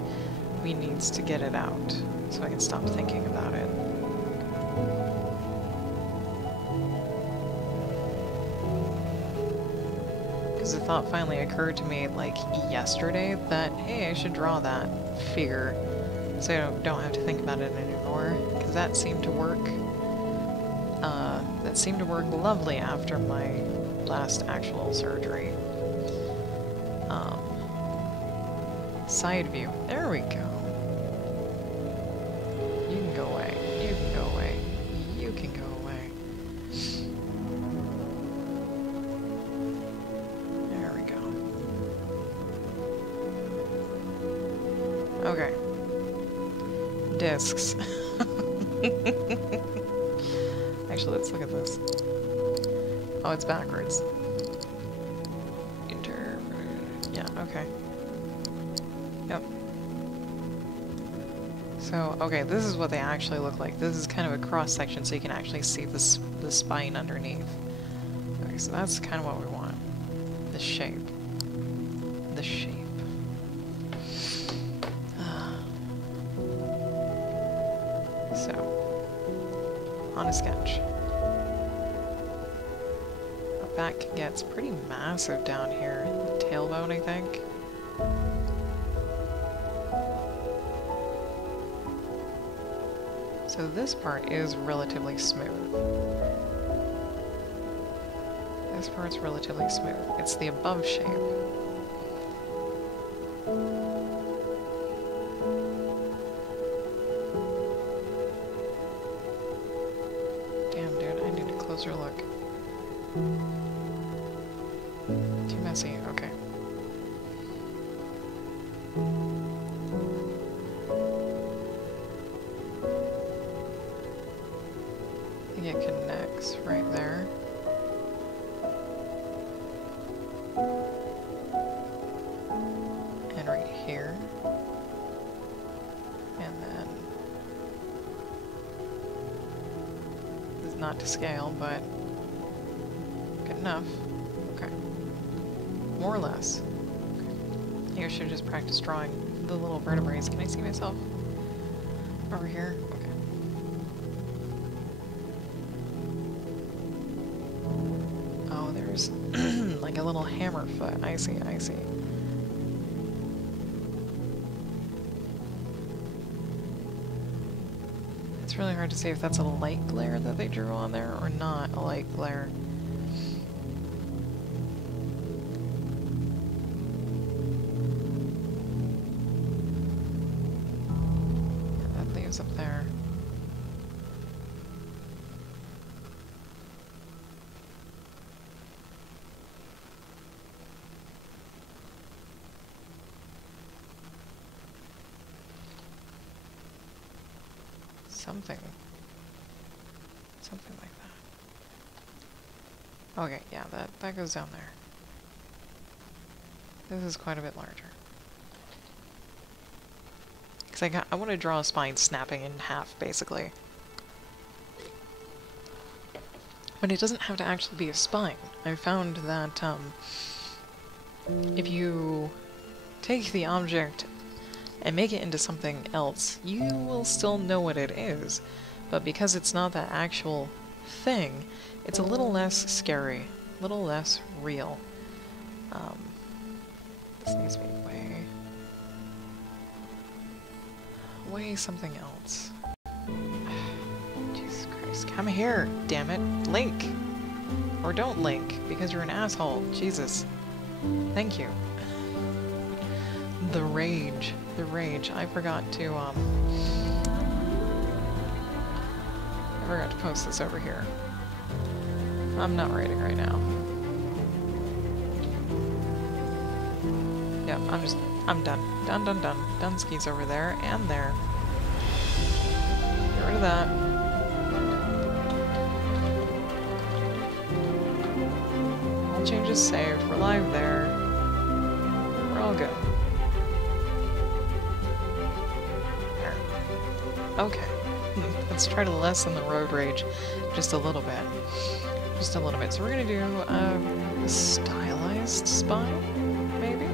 we needs to get it out so I can stop thinking about it. Because the thought finally occurred to me, like, yesterday that, hey, I should draw that figure so I don't have to think about it anymore, because that seemed to work. That seemed to work lovely after my last actual surgery. Side view. There we go. You can go away. You can go away. You can go away. There we go. Okay. Discs. Actually, let's look at this. Oh, it's backwards. Yeah, okay. Yep. So, okay, this is what they actually look like. This is kind of a cross-section so you can actually see the spine underneath. Okay, so that's kind of what we want. The shape. The shape. So, on a sketch. Our back gets pretty massive down here. The tailbone, I think. So this part is relatively smooth. This part's relatively smooth. It's the above shape. Too messy, okay. I think it connects right there. And right here. And then this is not to scale, but good enough. Okay. More or less. Okay. Maybe I should just practice drawing the little vertebrae. Can I see myself over here? Okay. Oh, there's like a little hammer foot. I see, I see. It's really hard to say if that's a light glare that they drew on there or not a light glare. That leaves up there. Something like that. Okay, yeah, that goes down there. This is quite a bit larger. Because I want to draw a spine snapping in half, basically. But it doesn't have to actually be a spine. I found that if you take the object and make it into something else, you will still know what it is. But because it's not that actual thing, it's a little less scary, a little less real. This needs to be way something else. Jesus Christ, come here, damn it. Link! Or don't link, because you're an asshole. Jesus. Thank you. The rage. The rage. I forgot to post this over here. I'm not writing right now. Yep, I'm done. Done. Done skis over there and there. Get rid of that. All changes saved. We're live there. We're all good. There. Okay. Let's try to lessen the road rage just a little bit. Just a little bit. So we're gonna do a stylized spine, maybe?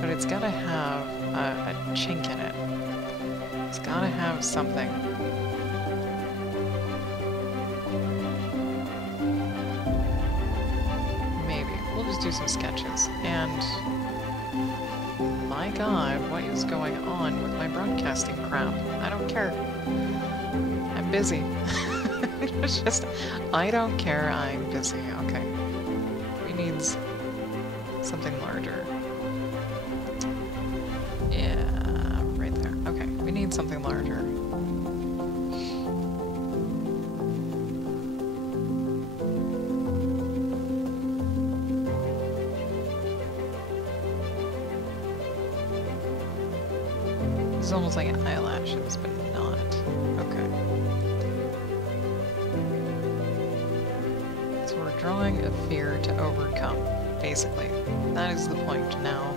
But it's gotta have a chink in it. It's gotta have something. Maybe. We'll just do some sketches. And my god, what is going on with my broadcasting crap? I don't care. I'm busy. It's just, I don't care, I'm busy. Okay. We need something larger. Yeah, right there. Okay, we need something larger. It's almost like eyelashes, but not. Okay. So we're drawing a fear to overcome, basically. That is the point now.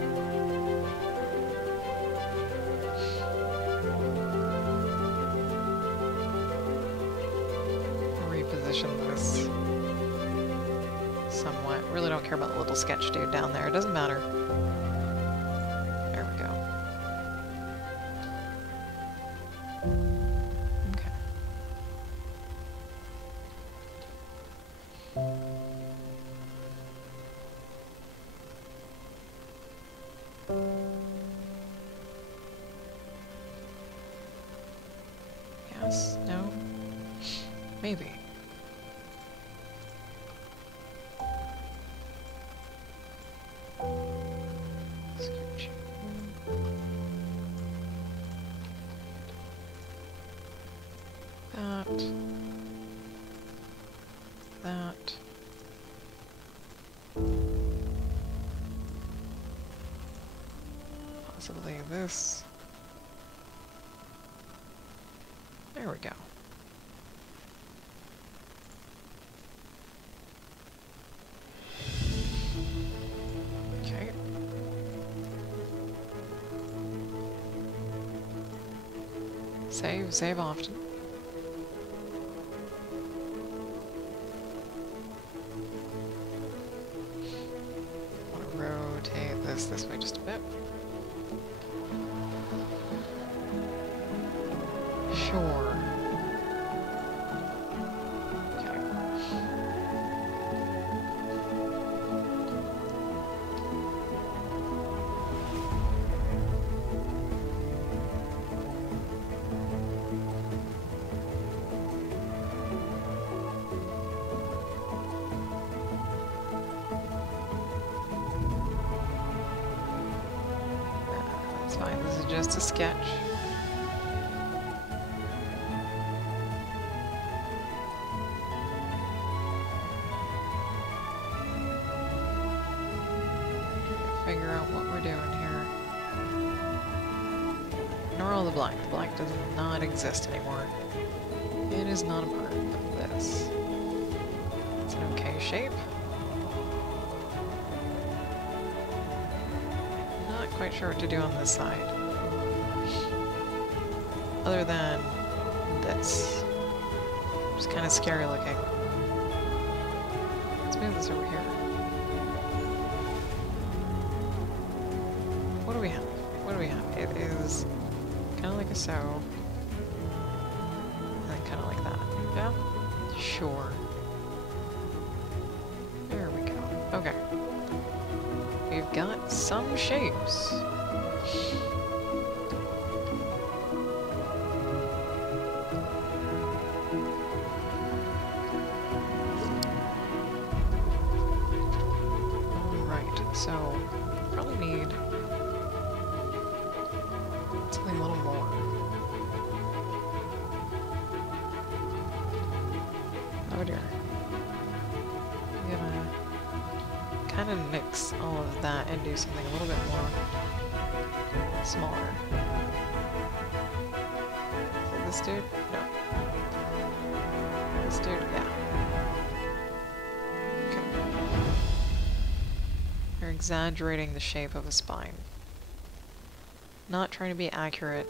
Reposition this somewhat. Really don't care about the little sketch dude down there. It doesn't matter. There we go. Okay. Yes? No? Maybe. possibly this. There we go. Okay. Save often. Want to rotate this way just a bit. Sure. Okay. That's fine. This is just a sketch. Figure out what we're doing here. Ignore all the black. The black does not exist anymore. It is not a part of this. It's an okay shape. Not quite sure what to do on this side. Other than this. Just kind of scary looking. Let's move this over here. What do we have? What do we have? It is kind of like a so. And then kind of like that. Yeah? Sure. There we go. Okay. We've got some shapes. Alright, so probably need something a little more. Oh dear. I'm gonna kind of mix all of that and do something a little bit more smaller. Is it this dude? No. This dude? Yeah. Okay. You're exaggerating the shape of a spine. Not trying to be accurate,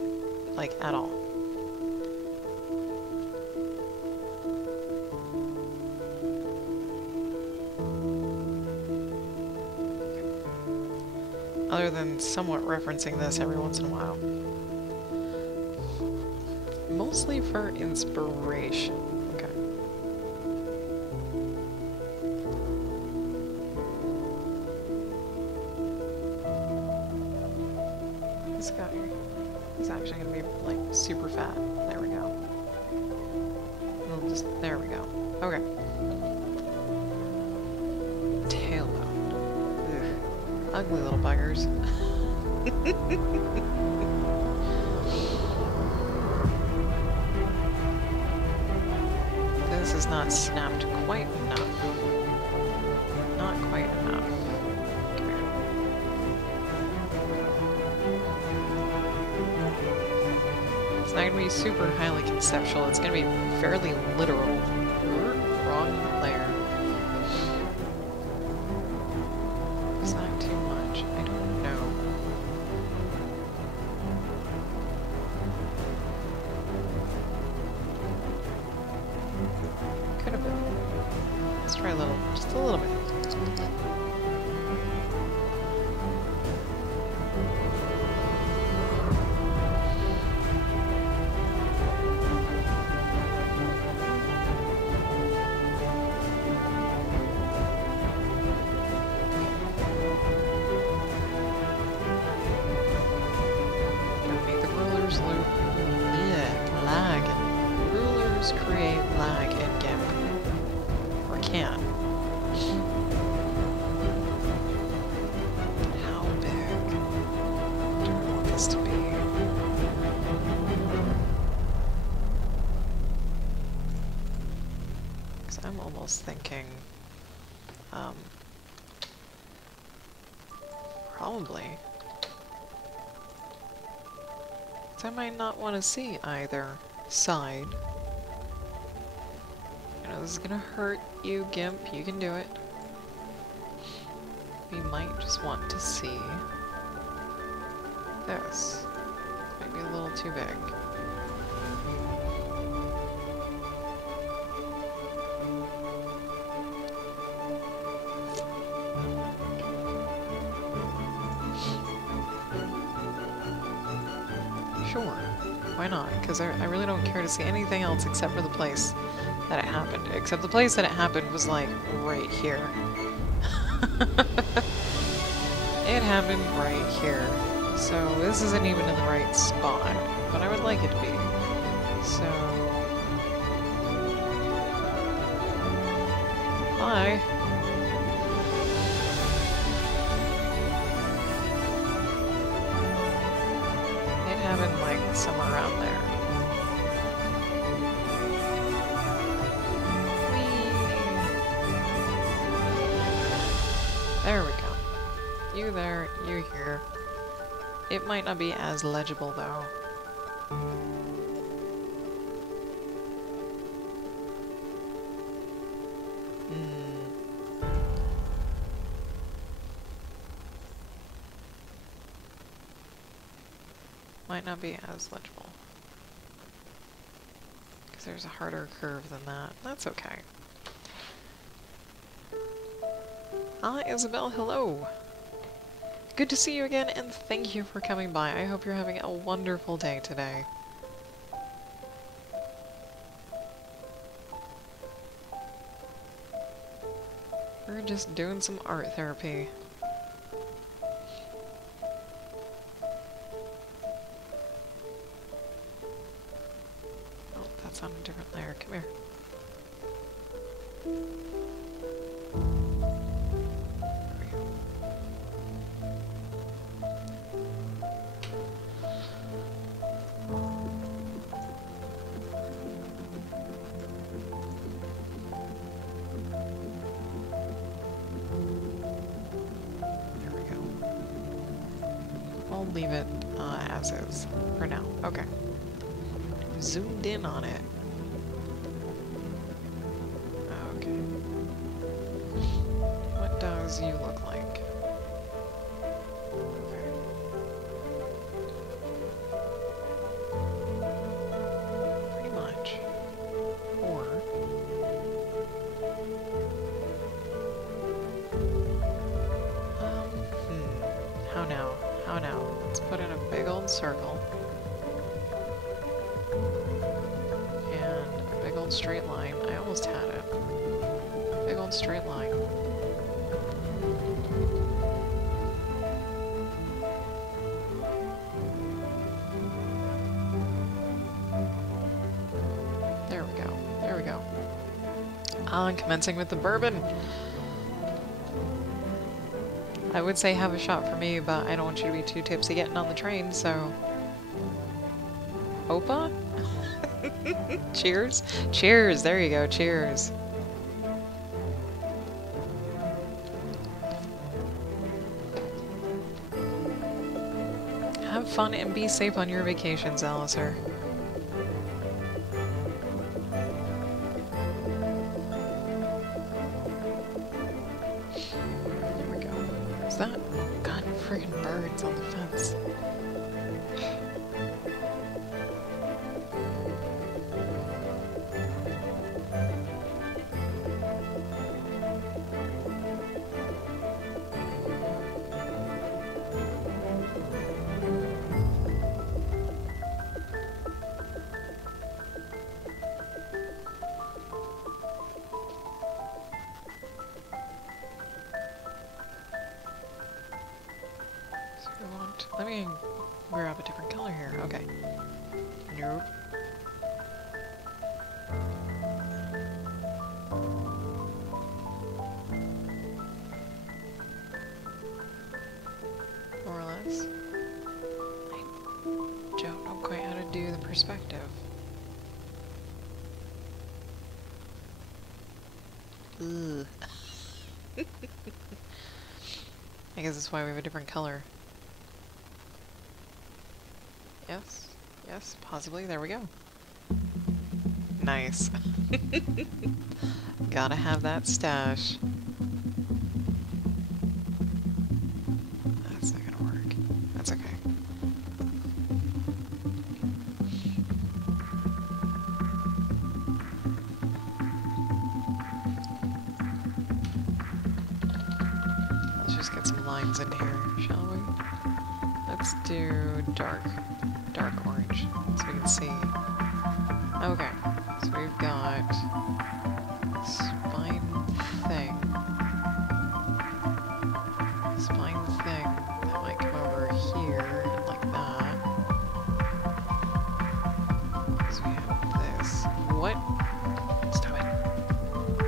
like, at all. Other than somewhat referencing this every once in a while. Mostly for inspiration. Okay. This guy is actually going to be, like, super fat. There we go. We'll just, there we go. Okay. Tailbone. Ugh. Ugly little buggers. This is not snapped quite enough. Not quite enough. Come here. It's not going to be super highly conceptual. It's going to be fairly literal. Wrong layer. Is that too much? I don't know. Could have been. Let's try a little, just a little bit. Don't make the rulers loop. Yeah, lag. Rulers create lag in GIMP. Or can. How big do we want this to be? Because I'm almost thinking, probably So I might not want to see either side. I know this is gonna hurt you, Gimp. You can do it. We might just want to see this. Might be a little too big. Sure, why not? Because I really don't care to see anything else except for the place that it happened. Except the place that it happened was like right here. It happened right here. So this isn't even in the right spot, but I would like it to be. So... Hi. It happened like somewhere around there. Whee! There we go. You there, you here. It might not be as legible though. Might not be as legible. Because there's a harder curve than that. That's okay. Ah, Isabelle, hello! Good to see you again, and thank you for coming by. I hope you're having a wonderful day today. We're just doing some art therapy. Oh, that's on a different layer. Come here. Leave it as is for now. Okay. Zoomed in on it. Okay. What does you look like? Okay. Pretty much. Or... How now? How now? Let's put in a big old circle. And a big old straight line. I almost had it. Big old straight line. There we go. There we go. Commencing with the bourbon. I would say have a shot for me, but I don't want you to be too tipsy getting on the train, so... Opa? Cheers? Cheers! There you go, cheers. Have fun and be safe on your vacations, Alistair. That? God, friggin' birds on the fence. Let me grab a different color here. Okay. Nope. More or less. I don't know quite how to do the perspective. Ugh. I guess that's why we have a different color. Yes? Yes, possibly. There we go. Nice. Gotta have that stash. That's not gonna work. That's okay. Let's just get some lines in here, shall we? Let's do dark orange, so we can see. Okay, so we've got spine thing that might come over here, like that. So we have this. What? Stop it.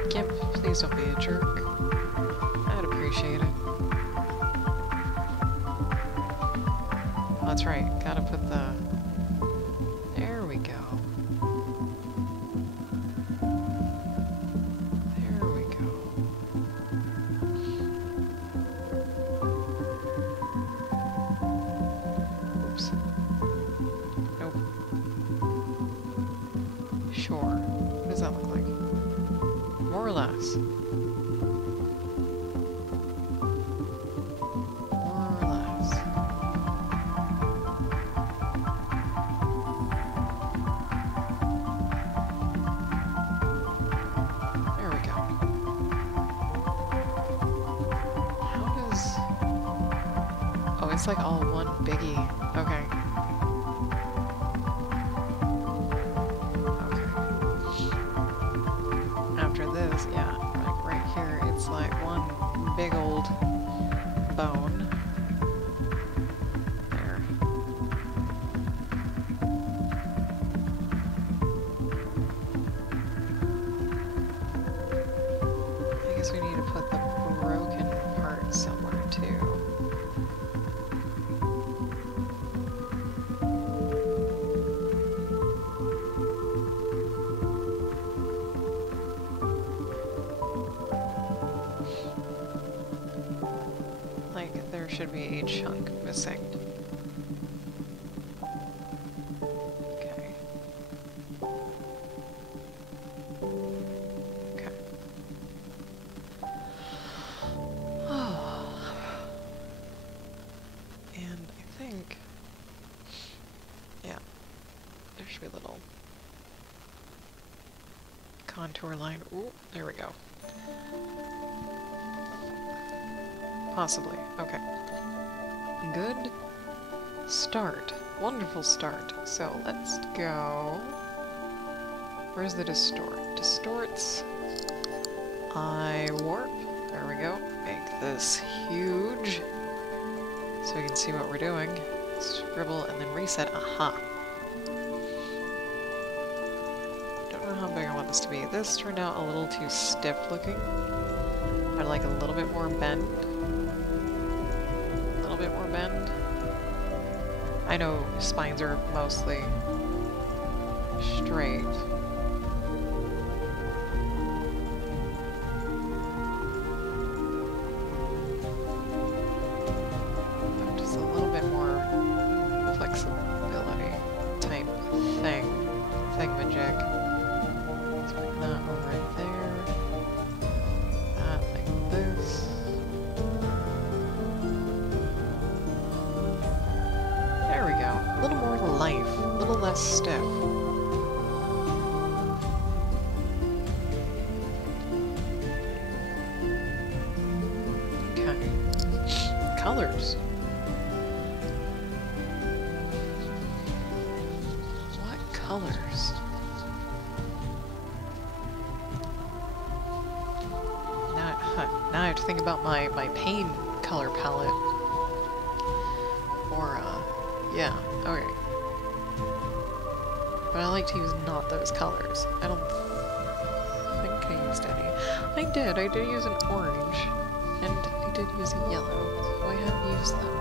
Gimp, please don't be a jerk. I'd appreciate it. Oh, that's right, gotta put the... There we go. There we go. Oops. Nope. Sure. What does that look like? More or less. It's like all one biggie. Okay. Okay. After this, yeah, like right here, it's like one big old bone. There. I guess we need to put the broken part somewhere too. Should be a chunk missing. Okay. Okay. Oh. And I think, yeah, there should be a little contour line. Ooh, there we go. Possibly. Okay. Good start. Wonderful start. So let's go. Where's the distort? Distorts. I warp. There we go. Make this huge so we can see what we're doing. Scribble and then reset. Aha. Don't know how big I want this to be. This turned out a little too stiff looking. I'd like a little bit more bend. Bit more bend. I know spines are mostly straight. But just a little bit more flexibility type thing. Thingamajig. Let's bring that over there. That like this. A little more life, a little less stiff. Okay. Colors. What colors? Now I have to think about my pain color palette. Or, yeah. Okay. But I like to use not those colors. I don't think I used any. I did use an orange. And I did use a yellow. So I have used them.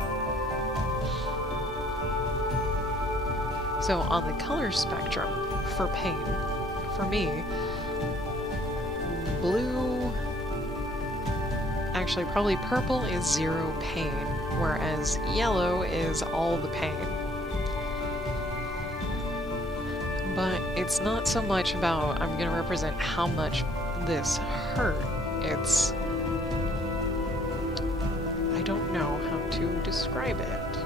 So on the color spectrum for pain, for me, blue... Actually, probably purple is 0 pain, whereas yellow is all the pain. But it's not so much about I'm gonna represent how much this hurt. It's... I don't know how to describe it.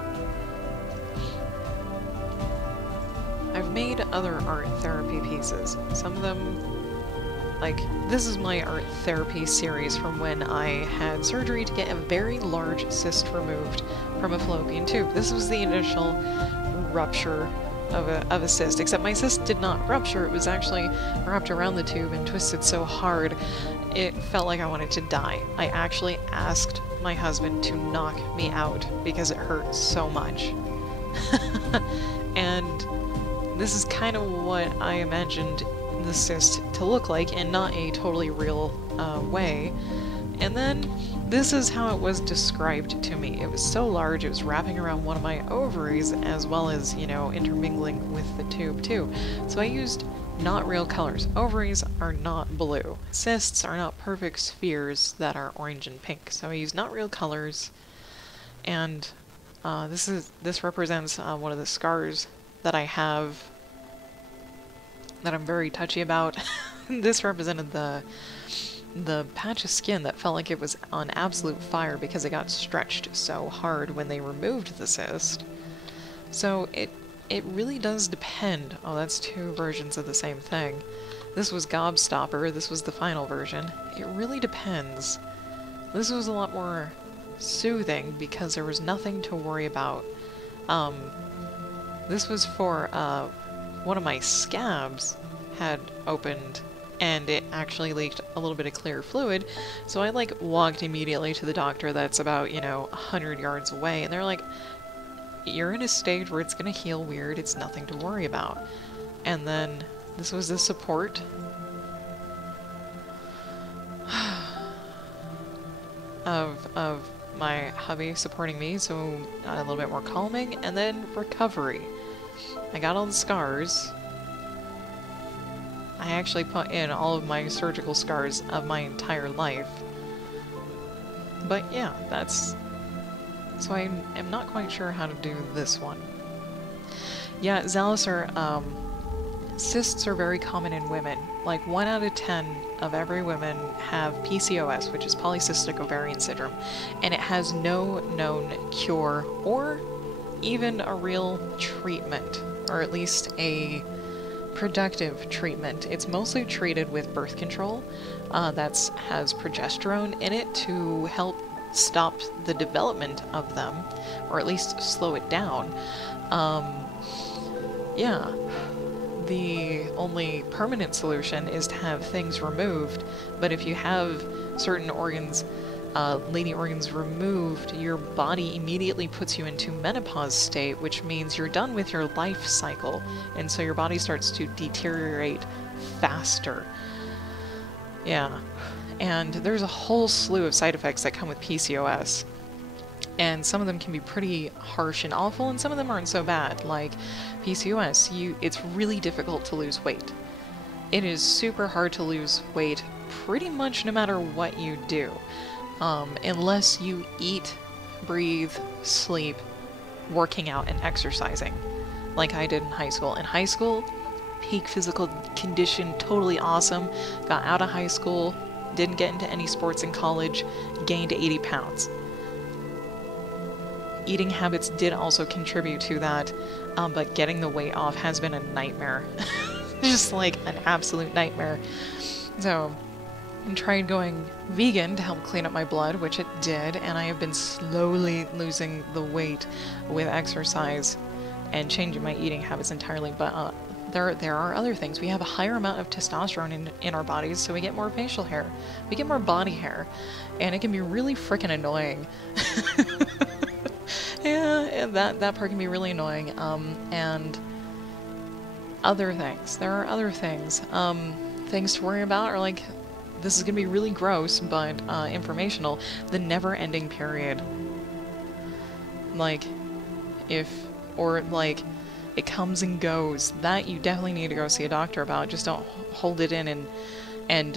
I've made other art therapy pieces. Some of them, like, this is my art therapy series from when I had surgery to get a very large cyst removed from a fallopian tube. This was the initial rupture of a cyst, except my cyst did not rupture. It was actually wrapped around the tube and twisted so hard it felt like I wanted to die. I actually asked my husband to knock me out because it hurt so much. And this is kind of what I imagined the cyst to look like in not a totally real way. And then this is how it was described to me. It was so large, it was wrapping around one of my ovaries as well as, you know, intermingling with the tube too. So I used not real colors. Ovaries are not blue. Cysts are not perfect spheres that are orange and pink. So I used not real colors. And this represents one of the scars that I have that I'm very touchy about. This represented the patch of skin that felt like it was on absolute fire because it got stretched so hard when they removed the cyst. So it really does depend. Oh, that's two versions of the same thing. This was Gobstopper, this was the final version. It really depends. This was a lot more soothing because there was nothing to worry about. This was for one of my scabs had opened and it actually leaked a little bit of clear fluid, so I like walked immediately to the doctor that's about, you know, 100 yards away, and they're like, you're in a stage where it's gonna heal weird, it's nothing to worry about. And then this was the support of my hubby supporting me, so a little bit more calming, and then recovery. I got all the scars. I actually put in all of my surgical scars of my entire life. But yeah, that's... So I am not quite sure how to do this one. Yeah, Zalazar, cysts are very common in women. Like 1 out of 10 of every woman have PCOS, which is polycystic ovarian syndrome, and it has no known cure or even a real treatment, or at least a productive treatment. It's mostly treated with birth control that has progesterone in it to help stop the development of them, or at least slow it down. Yeah, the only permanent solution is to have things removed, but if you have certain organs, lady organs removed, your body immediately puts you into menopause state, which means you're done with your life cycle, and so your body starts to deteriorate faster. Yeah, and there's a whole slew of side effects that come with PCOS, and some of them can be pretty harsh and awful, and some of them aren't so bad. Like PCOS, it's really difficult to lose weight. It is super hard to lose weight pretty much no matter what you do. Unless you eat, breathe, sleep, working out, and exercising, like I did in high school. In high school, peak physical condition, totally awesome. Got out of high school, didn't get into any sports in college, gained 80 pounds. Eating habits did also contribute to that, but getting the weight off has been a nightmare. Just like an absolute nightmare. So I tried going vegan to help clean up my blood, which it did, and I have been slowly losing the weight with exercise and changing my eating habits entirely. But there are other things. We have a higher amount of testosterone in our bodies, so we get more facial hair. We get more body hair, and it can be really freaking annoying. Yeah, and that part can be really annoying. And other things. There are other things. Things to worry about are like, this is gonna be really gross, but informational. The never-ending period. Like, it comes and goes. That you definitely need to go see a doctor about. Just don't hold it in and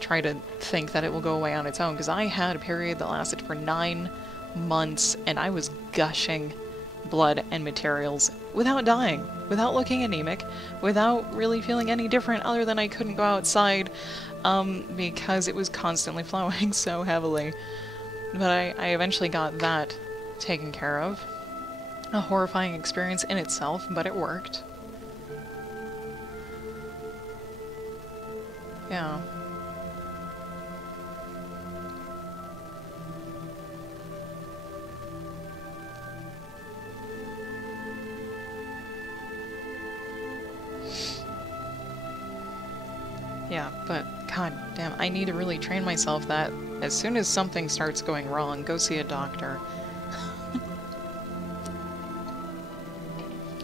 try to think that it will go away on its own. Because I had a period that lasted for 9 months, and I was gushing blood and materials without dying, without looking anemic, without really feeling any different other than I couldn't go outside because it was constantly flowing so heavily. But I eventually got that taken care of. A horrifying experience in itself, but it worked. Yeah. Yeah, but god damn, I need to really train myself that as soon as something starts going wrong, go see a doctor.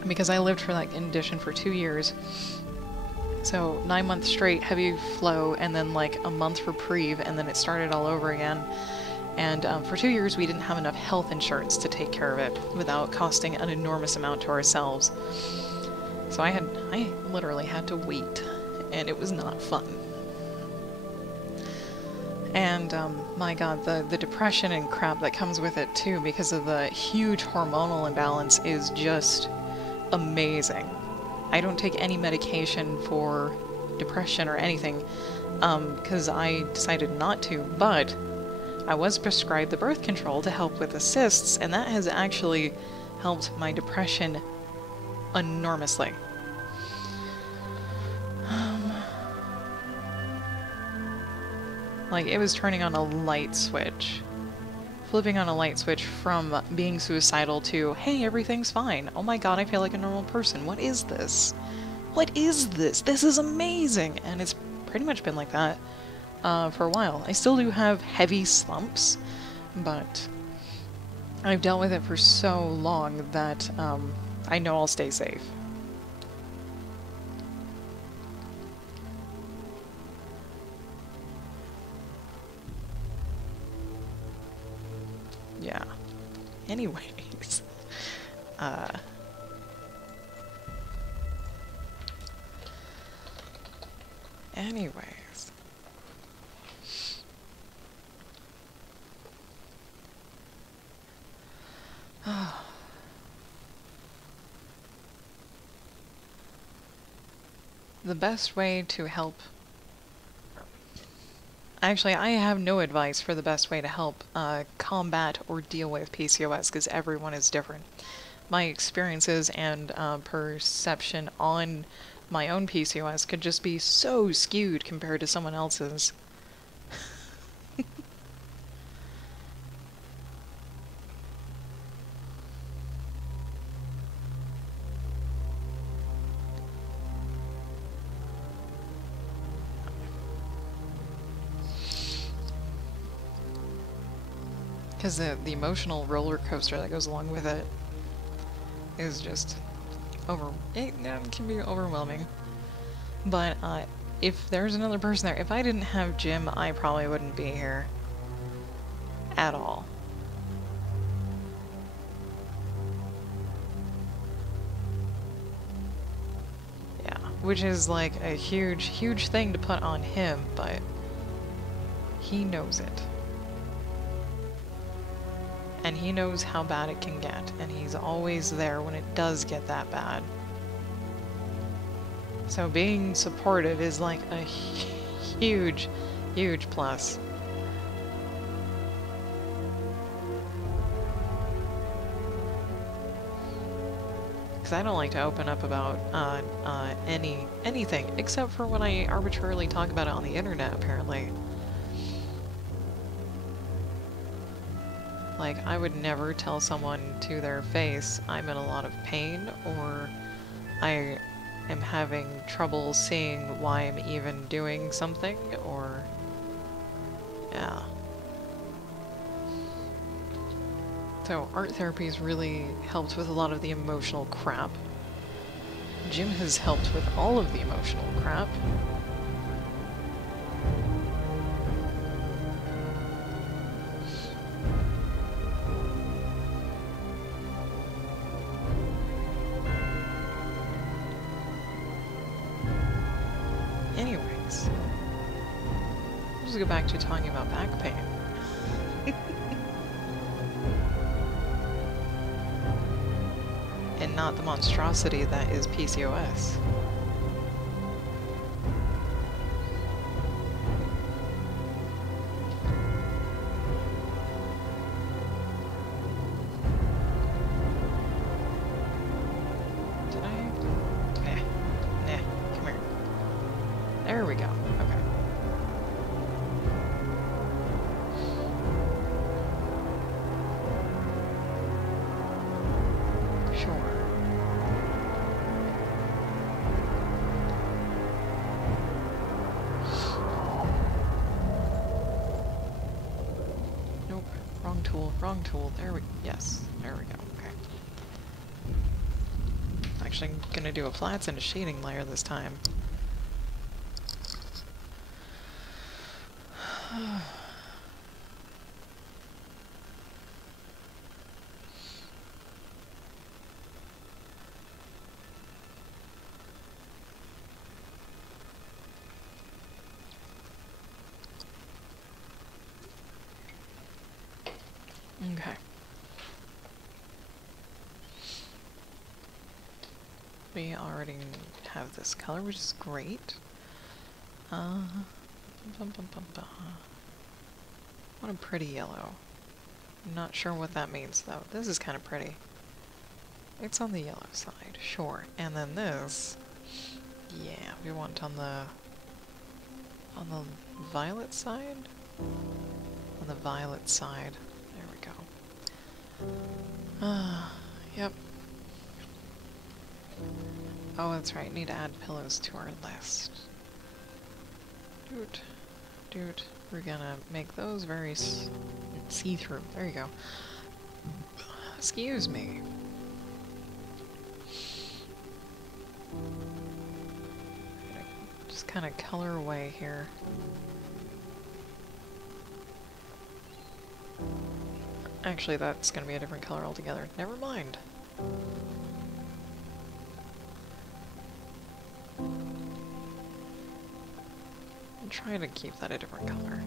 Because I lived for that condition for 2 years. So 9 months straight, heavy flow, and then like a month reprieve, and then it started all over again. And for 2 years we didn't have enough health insurance to take care of it without costing an enormous amount to ourselves. So I literally had to wait, and it was not fun. And my god, the depression and crap that comes with it too, because of the huge hormonal imbalance, is just amazing. I don't take any medication for depression or anything, because I decided not to, but I was prescribed the birth control to help with the cysts, and that has actually helped my depression enormously. Like, it was turning on a light switch. Flipping on a light switch from being suicidal to, hey, everything's fine. Oh my god, I feel like a normal person. What is this? What is this? This is amazing! And it's pretty much been like that for a while. I still do have heavy slumps, but I've dealt with it for so long that I know I'll stay safe. Yeah. Anyways. Anyways. The best way to help... Actually, I have no advice for the best way to help combat or deal with PCOS, because everyone is different. My experiences and perception on my own PCOS could just be so skewed compared to someone else's. Because the emotional roller coaster that goes along with it is just it can be overwhelming. But if there's another person there, if I didn't have Jim, I probably wouldn't be here at all. Yeah, which is like a huge, huge thing to put on him, but he knows it. And he knows how bad it can get, and he's always there when it does get that bad. So being supportive is like a huge, huge plus. Because I don't like to open up about anything, except for when I arbitrarily talk about it on the internet, apparently. Like, I would never tell someone to their face, I'm in a lot of pain, or I am having trouble seeing why I'm even doing something, or... yeah. So, art therapy has really helped with a lot of the emotional crap. Jim has helped with all of the emotional crap. Anyways, we'll just go back to talking about back pain. And not the monstrosity that is PCOS. There we go. Okay. Sure. Nope. Wrong tool. Wrong tool. There we... Yes. There we go. Okay. Actually, I'm gonna do a flats and a shading layer this time. Okay. We already have this color, which is great. What a pretty yellow. I'm not sure what that means, though. This is kind of pretty. It's on the yellow side, sure. And then this, yeah, we want on the violet side? On the violet side. There we go. Yep. Oh, that's right. Need to add pillows to our list. Dude. We're gonna make those very see-through. There you go. Excuse me. Just kind of color away here. Actually, that's gonna be a different color altogether. Never mind. I'm trying to keep that a different color.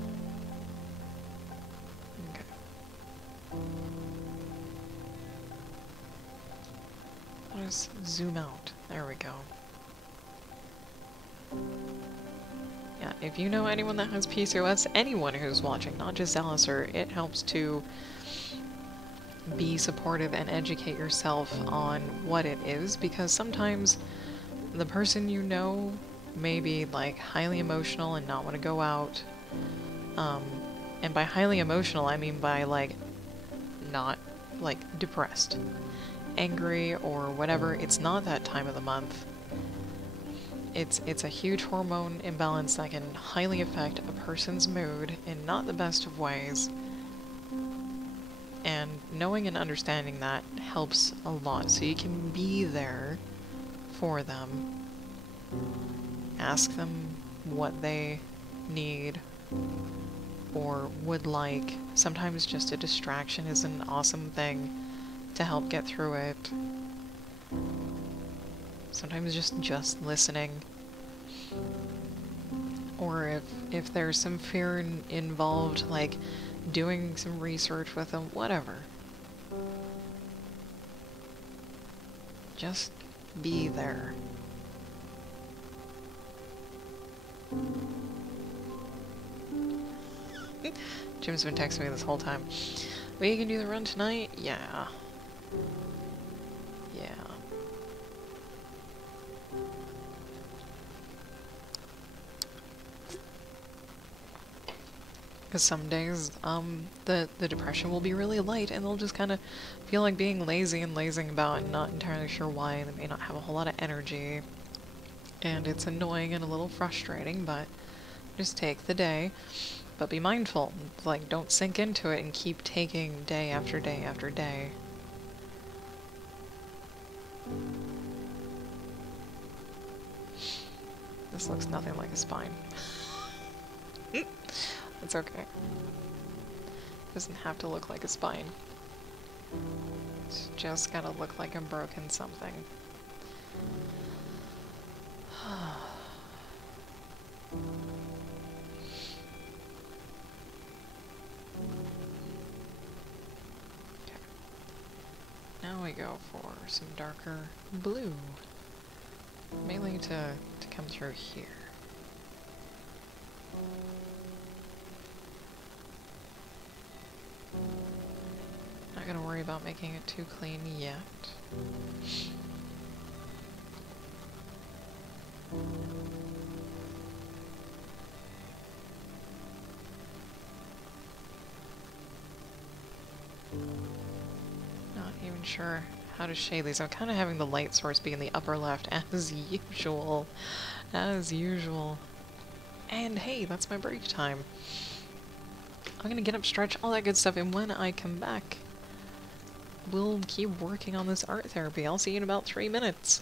Okay. Let's zoom out. There we go. Yeah, if you know anyone that has PCOS, anyone who's watching, not just Alistair, it helps to be supportive and educate yourself on what it is, because sometimes the person you know may be like highly emotional and not want to go out. And by highly emotional, I mean by like not like depressed, angry, or whatever. It's not that time of the month. It's a huge hormone imbalance that can highly affect a person's mood in not the best of ways. And knowing and understanding that helps a lot, so you can be there for them. Ask them what they need or would like. Sometimes just a distraction is an awesome thing to help get through it. Sometimes just listening. Or if there's some fear involved, like doing some research with them, whatever. Just be there. Jim's been texting me this whole time. We can do the run tonight? Yeah. Yeah. Because some days, the depression will be really light, and they'll just kind of feel like being lazy and lazing about and not entirely sure why. They may not have a whole lot of energy. And it's annoying and a little frustrating, but just take the day. But be mindful. Like, don't sink into it and keep taking day after day after day. This looks nothing like a spine. It's okay. Doesn't have to look like a spine. It's just gotta look like I'm broken something. we go for some darker blue. Mainly to come through here. Not gonna worry about making it too clean yet. Not even sure how to shade these. I'm kind of having the light source be in the upper left as usual. As usual. And hey, that's my break time. I'm gonna get up, stretch, all that good stuff, and when I come back, we'll keep working on this art therapy. I'll see you in about 3 minutes.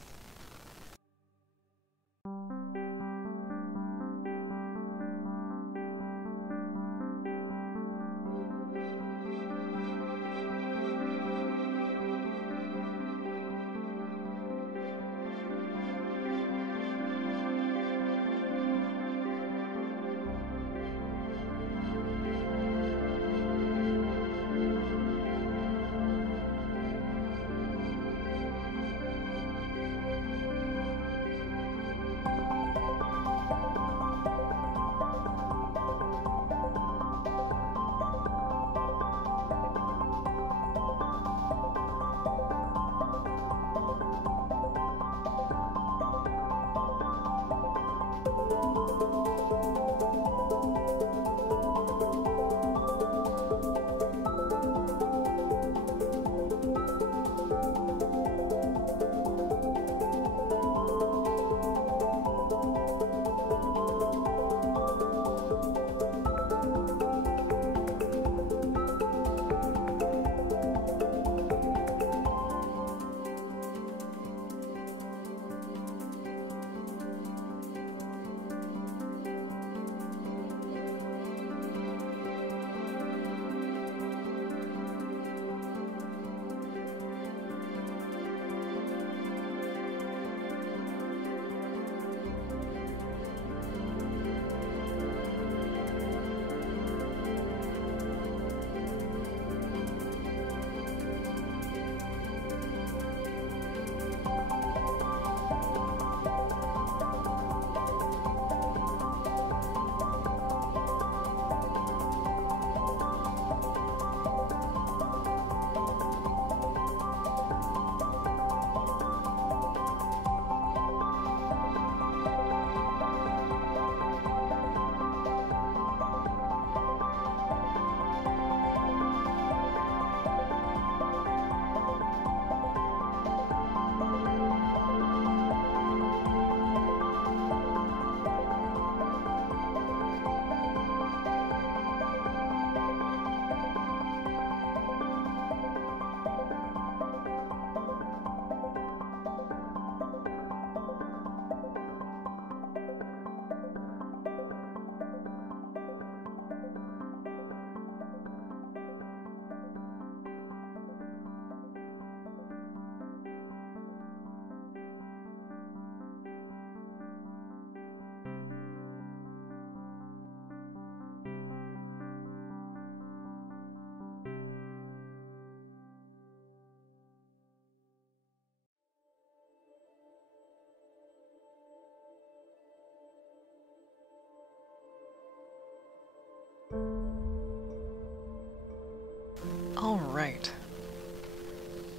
Alright.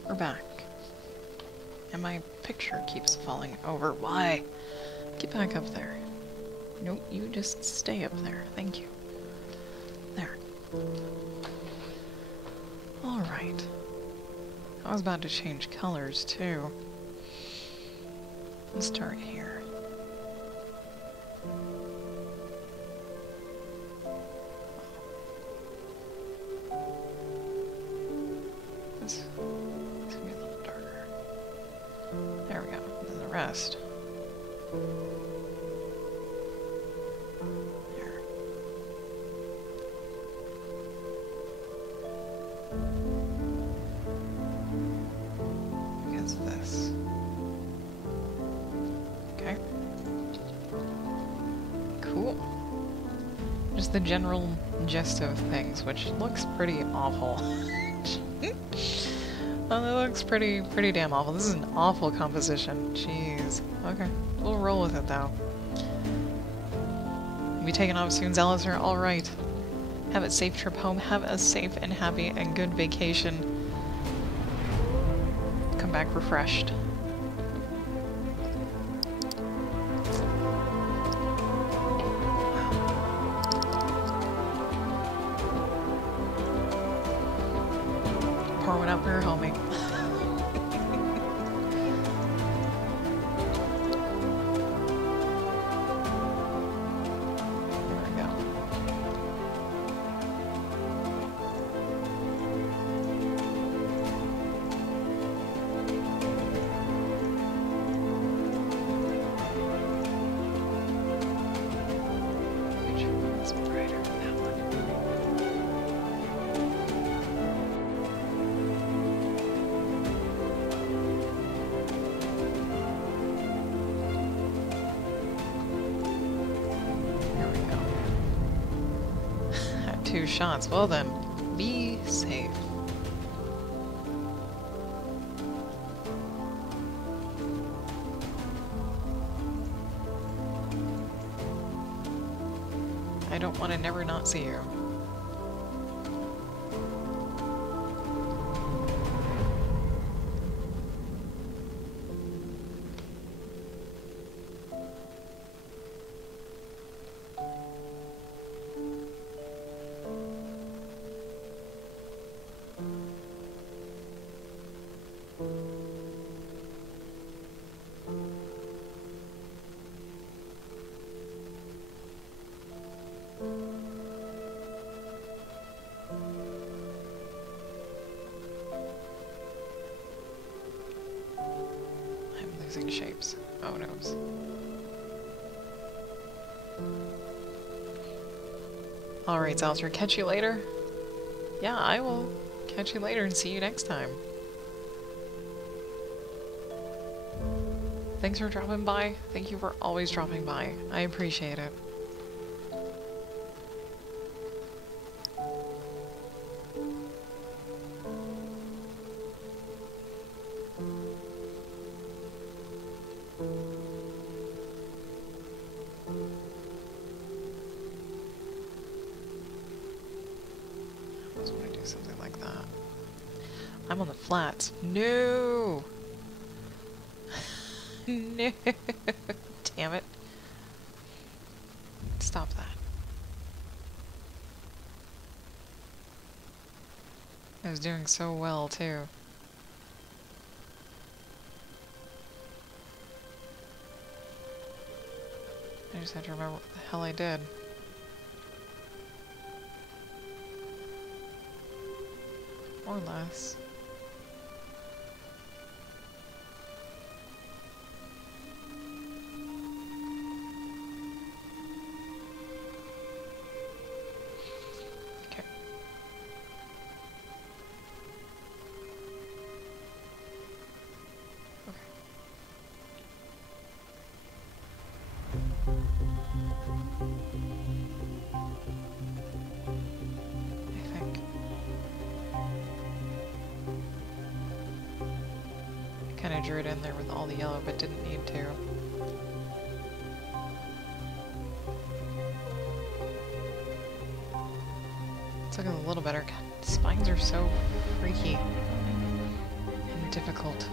We're back. And my picture keeps falling over. Why? Get back up there. Nope, you just stay up there. Thank you. There. Alright. I was about to change colors, too. Let's start here. This gonna be a little darker. There we go. And then the rest. There. Against this. Okay. Cool. Just the general gist of things, which looks pretty awful. Oh, that looks pretty damn awful. This is an awful composition. Jeez. Okay. We'll roll with it, though. Be taking off soon, Zalazar? Alright. Have a safe trip home. Have a safe and happy and good vacation. Come back refreshed. Pour one out for your homie. Two shots. Well then, be safe. I don't want to never not see you. Shapes. Oh noes. Alright, Zalazar, catch you later. Yeah, I will catch you later and see you next time. Thanks for dropping by. Thank you for always dropping by. I appreciate it. Something like that. I'm on the flats. No! No! Damn it. Stop that. I was doing so well, too. I just had to remember what the hell I did. Or less. Okay. Okay. I think. Kind of drew it in there with all the yellow, but didn't need to. It's looking a little better. God, spines are so freaky and difficult.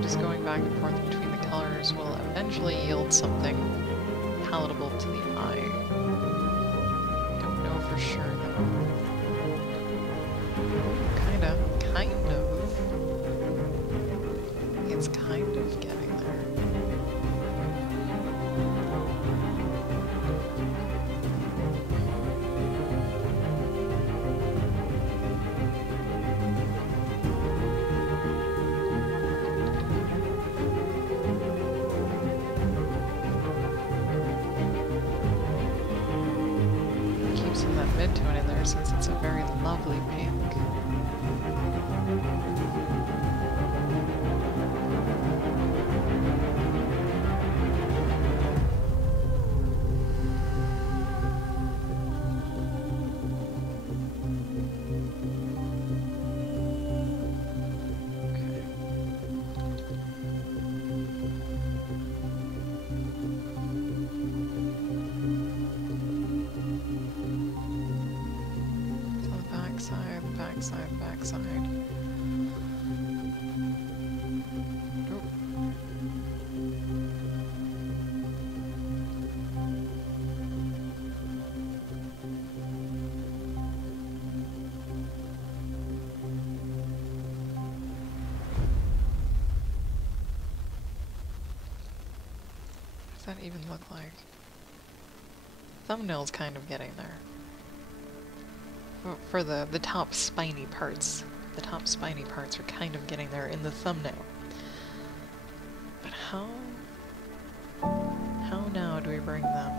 Just going back and forth between the colors will eventually yield something palatable to the eye. Don't know for sure though. Kind of. It's kind of getting there. mid-tone in there since it's a very lovely pink. Backside. Oop. What does that even look like? Thumbnail's kind of getting there. For the top spiny parts. The top spiny parts are kind of getting there in the thumbnail. But how now do we bring them?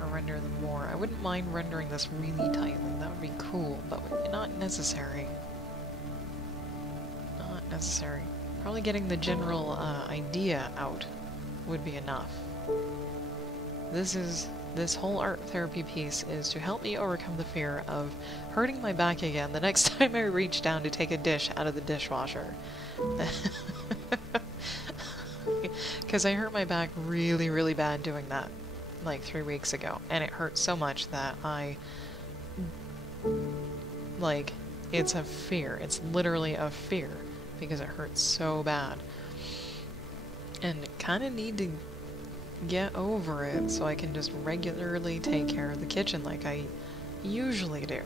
Or render them more? I wouldn't mind rendering this really tightly. That would be cool, but not necessary. Not necessary. Probably getting the general idea out would be enough. This whole art therapy piece is to help me overcome the fear of hurting my back again the next time I reach down to take a dish out of the dishwasher. Because I hurt my back really, really bad doing that like 3 weeks ago, and it hurt so much that it's a fear. It's literally a fear because it hurts so bad. And kind of need to get over it so I can just regularly take care of the kitchen like I usually do.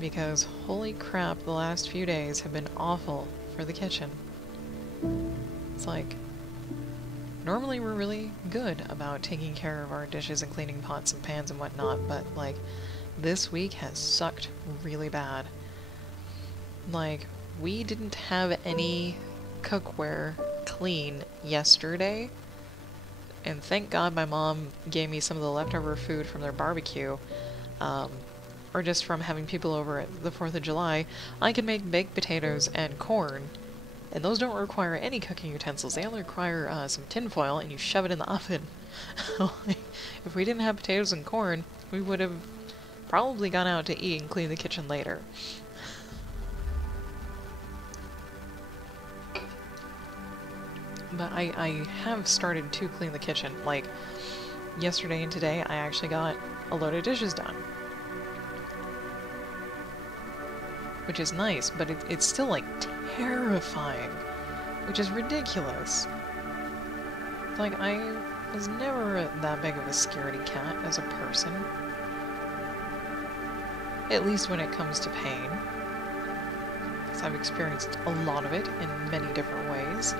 Because holy crap, the last few days have been awful for the kitchen. It's like, normally we're really good about taking care of our dishes and cleaning pots and pans and whatnot, but like, this week has sucked really bad. Like, we didn't have any cookware clean yesterday. And thank God my mom gave me some of the leftover food from their barbecue, or just from having people over at the 4th of July. I can make baked potatoes and corn, and those don't require any cooking utensils. They only require some tin foil, and you shove it in the oven. If we didn't have potatoes and corn, we would have probably gone out to eat and clean the kitchen later. But I have started to clean the kitchen. Like, yesterday and today, I actually got a load of dishes done. Which is nice, but it's still, like, terrifying. Which is ridiculous. Like, I was never that big of a scaredy cat as a person. At least when it comes to pain. Because I've experienced a lot of it in many different ways.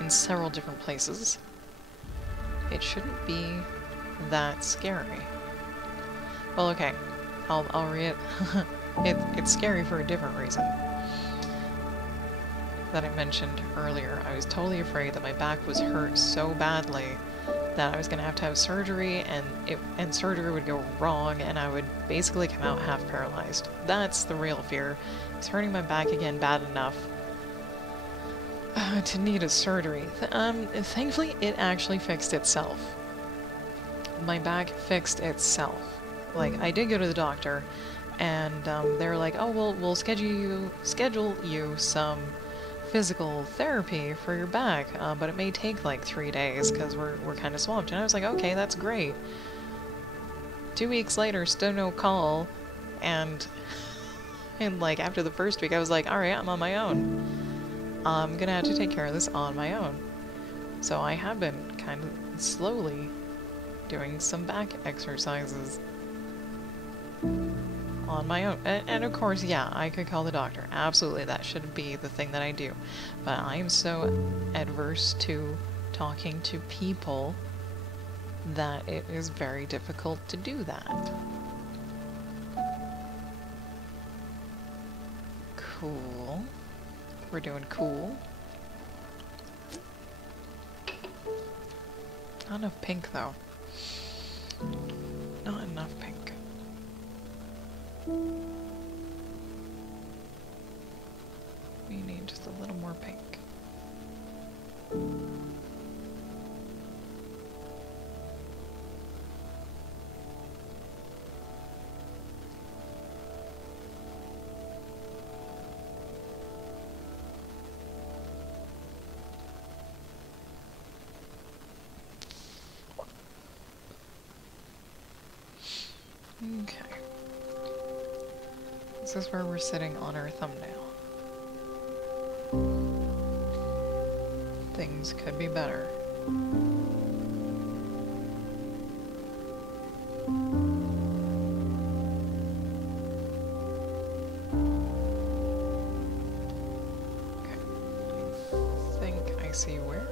In several different places. It shouldn't be that scary. Well, okay. I'll read it. It's scary for a different reason. That I mentioned earlier. I was totally afraid that my back was hurt so badly that I was gonna have to have surgery, and surgery would go wrong, and I would basically come out half paralyzed. That's the real fear. It's hurting my back again bad enough to need a surgery. Thankfully, it actually fixed itself. My back fixed itself. Like, I did go to the doctor, and they were like, oh, we'll schedule you some physical therapy for your back, but it may take like 3 days because we're kind of swamped. And I was like, okay, that's great. 2 weeks later, still no call, and like after the first week, I was like, all right, I'm on my own. I'm gonna have to take care of this on my own. So I have been kind of slowly doing some back exercises on my own. And of course, yeah, I could call the doctor. Absolutely, that should be the thing that I do. But I am so adverse to talking to people that it is very difficult to do that. Cool. We're doing cool. Not enough pink, though. Not enough Okay. This is where we're sitting on our thumbnail. Things could be better. See where?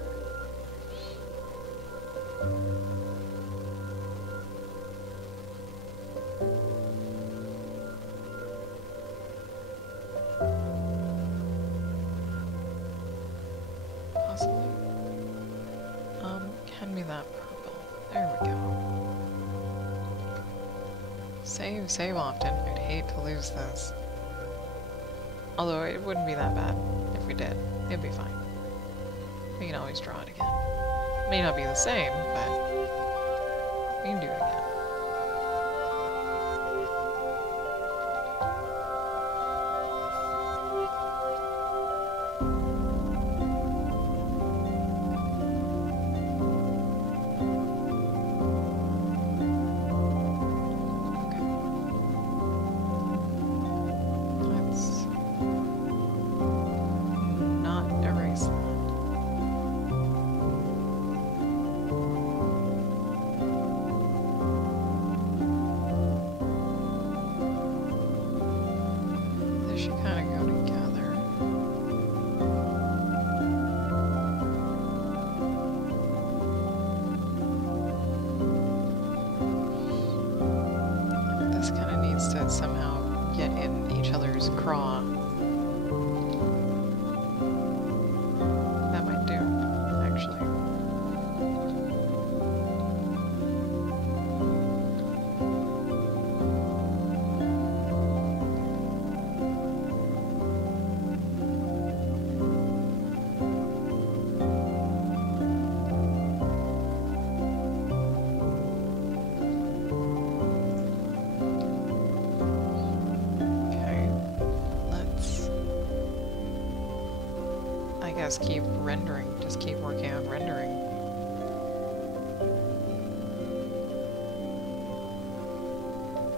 Possibly. Hand me that purple. There we go. Save often. I'd hate to lose this. Although it wouldn't be that bad if we did. It'd be fine. We can always draw it again. May not be the same, but we can do it again. Somehow get in each other's craw. That might do, actually. Keep rendering, just keep working on rendering.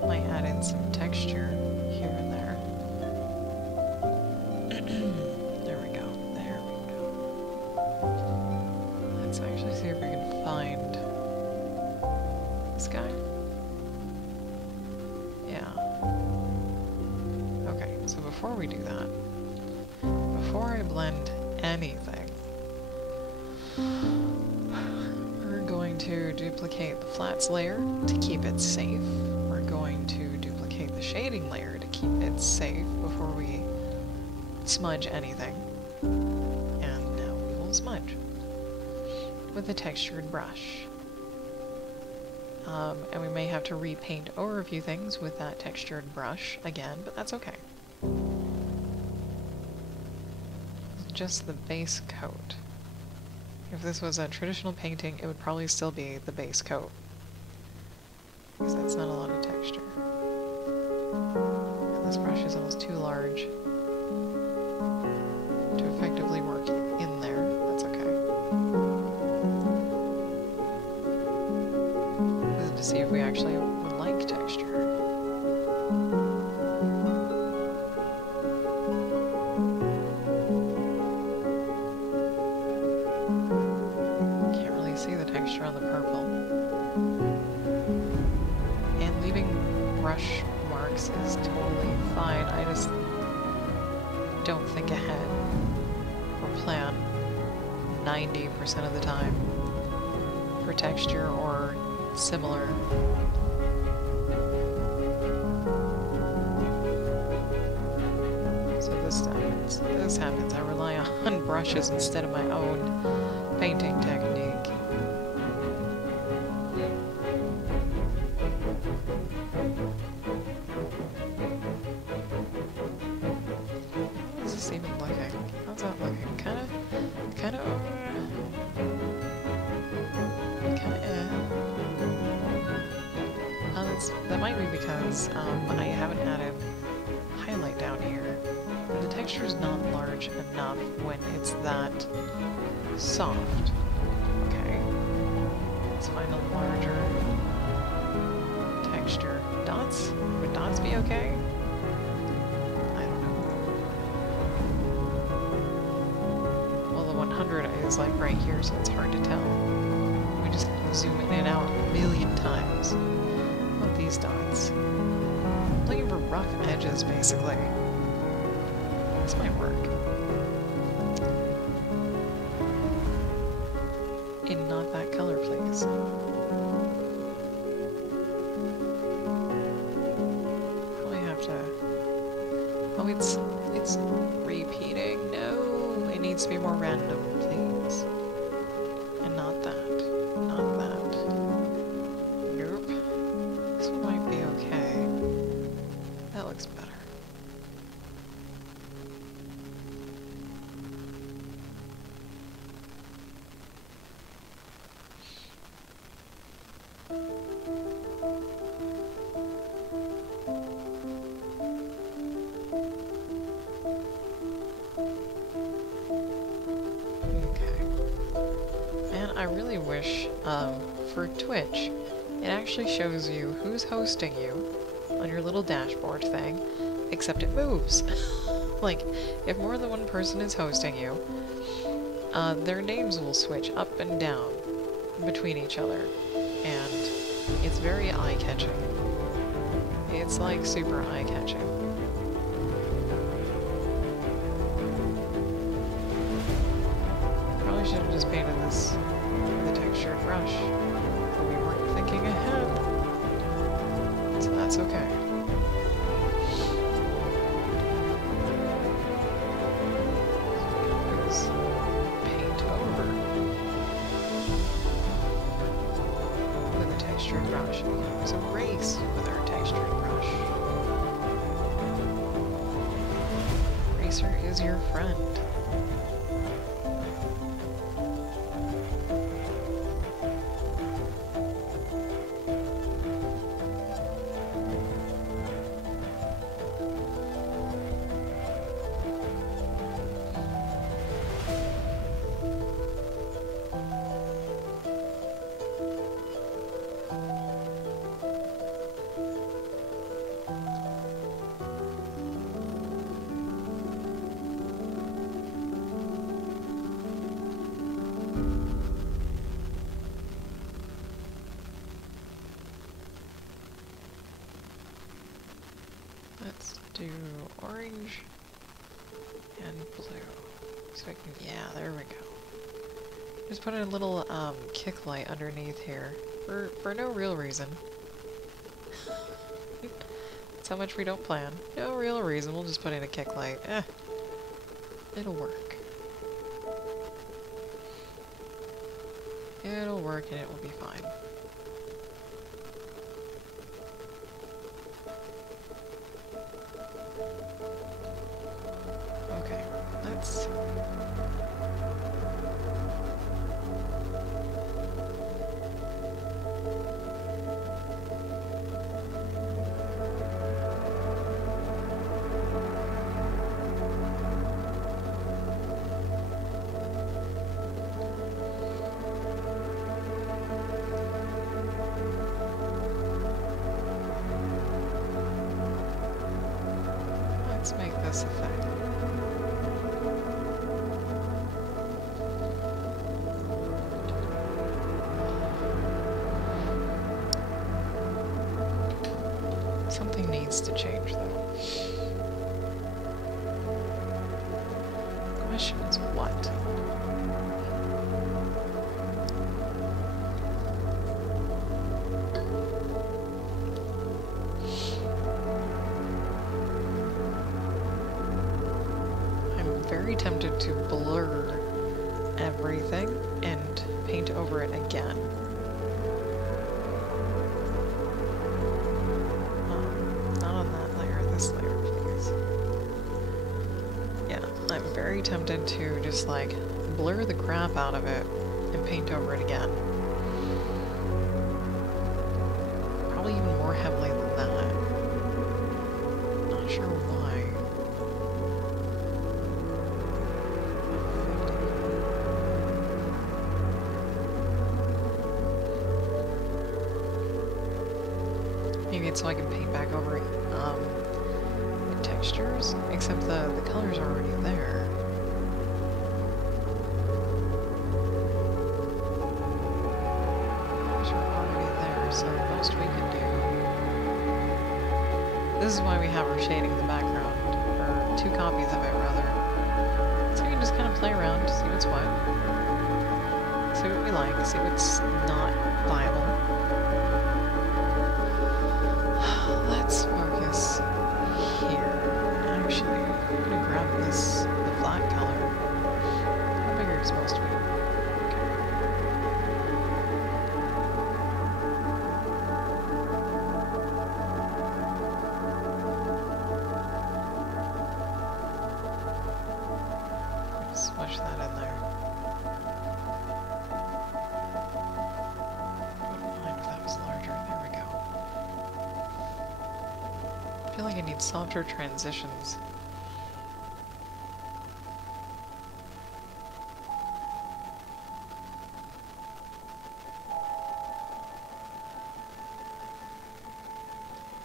Might add in some texture here and there. There we go, there we go. Let's actually see if we can find this guy. Yeah. Okay, so before we do that, before I blend anything, we're going to duplicate the flats layer to keep it safe. We're going to duplicate the shading layer to keep it safe before we smudge anything. And now we will smudge with a textured brush. And we may have to repaint over a few things with that textured brush again, but that's okay. Just the base coat. If this was a traditional painting, it would probably still be the base coat, because that's not a lot of texture. And this brush is almost too large to effectively work in there. That's okay. This is to see if we actually would like texture. On the purple. And leaving brush marks is totally fine. I just don't think ahead or plan 90% of the time for texture or similar. So this happens. I rely on brushes instead of my own painting technique. That might be because I haven't added highlight down here. The texture is not large enough when it's that soft. Okay, let's find a larger texture. Dots? Would dots be okay? I don't know. Well, the 100 is like right here, so it's hard to tell. We just zoom in and out a million times. What these dots? I'm looking for rough edges, basically. This might work. In not that color, please. Probably have to... Oh, it's repeating. No, it needs to be more random, please. And not that. Not that. Nope. This one might be okay. That looks better. I really wish, for Twitch, it actually shows you who's hosting you on your little dashboard thing, except it moves. Like, if more than one person is hosting you, their names will switch up and down between each other, and it's very eye-catching. It's like super eye-catching. Probably should have just painted this with a textured brush, but we weren't thinking ahead, so that's okay. Just paint over with a textured brush. Use erase with our textured brush. Eraser is your friend. Let's do orange and blue. So I can, yeah, there we go. Just put in a little kick light underneath here for no real reason. That's how much we don't plan. No real reason. We'll just put in a kick light. It'll work. It'll work and it will be fine. Okay, let's... Let's make this effect. Something needs to change, though. The question is what? I'm very tempted to blur everything and paint over it again. Not on that layer, this layer, please. Yeah, I'm very tempted to just like blur the crap out of it and paint over it again. Probably even more heavily than that. Not sure why. Maybe it so I can paint back over the textures, except the colors are already there. Colors are already there, so the most we can do. This is why we have our shading in the background, or 2 copies of it rather. So we can just kind of play around, see what's what. See what we like, see what's not viable. Let's focus here. Actually, I'm gonna grab this, the black color. How big are you supposed to be? Okay. Smush that in there. Wouldn't mind if that was larger. There we go. I feel like I need softer transitions.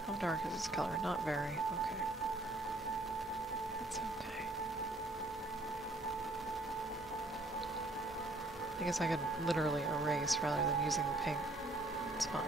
How dark is this color? Not very. Okay. That's okay. I guess I could literally erase rather than using the pink. It's fine.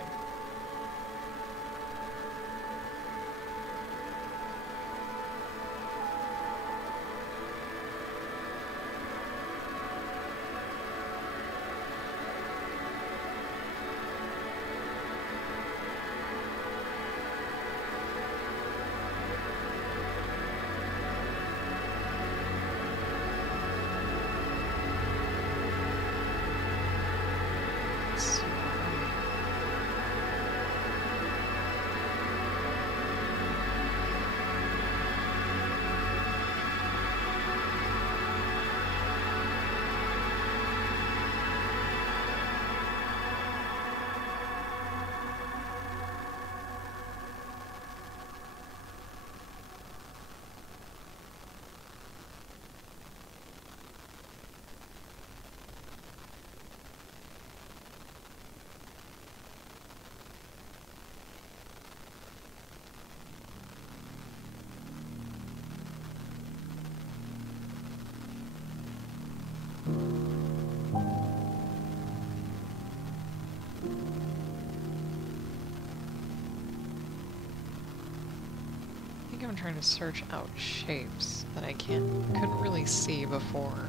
I think I'm trying to search out shapes that I couldn't really see before.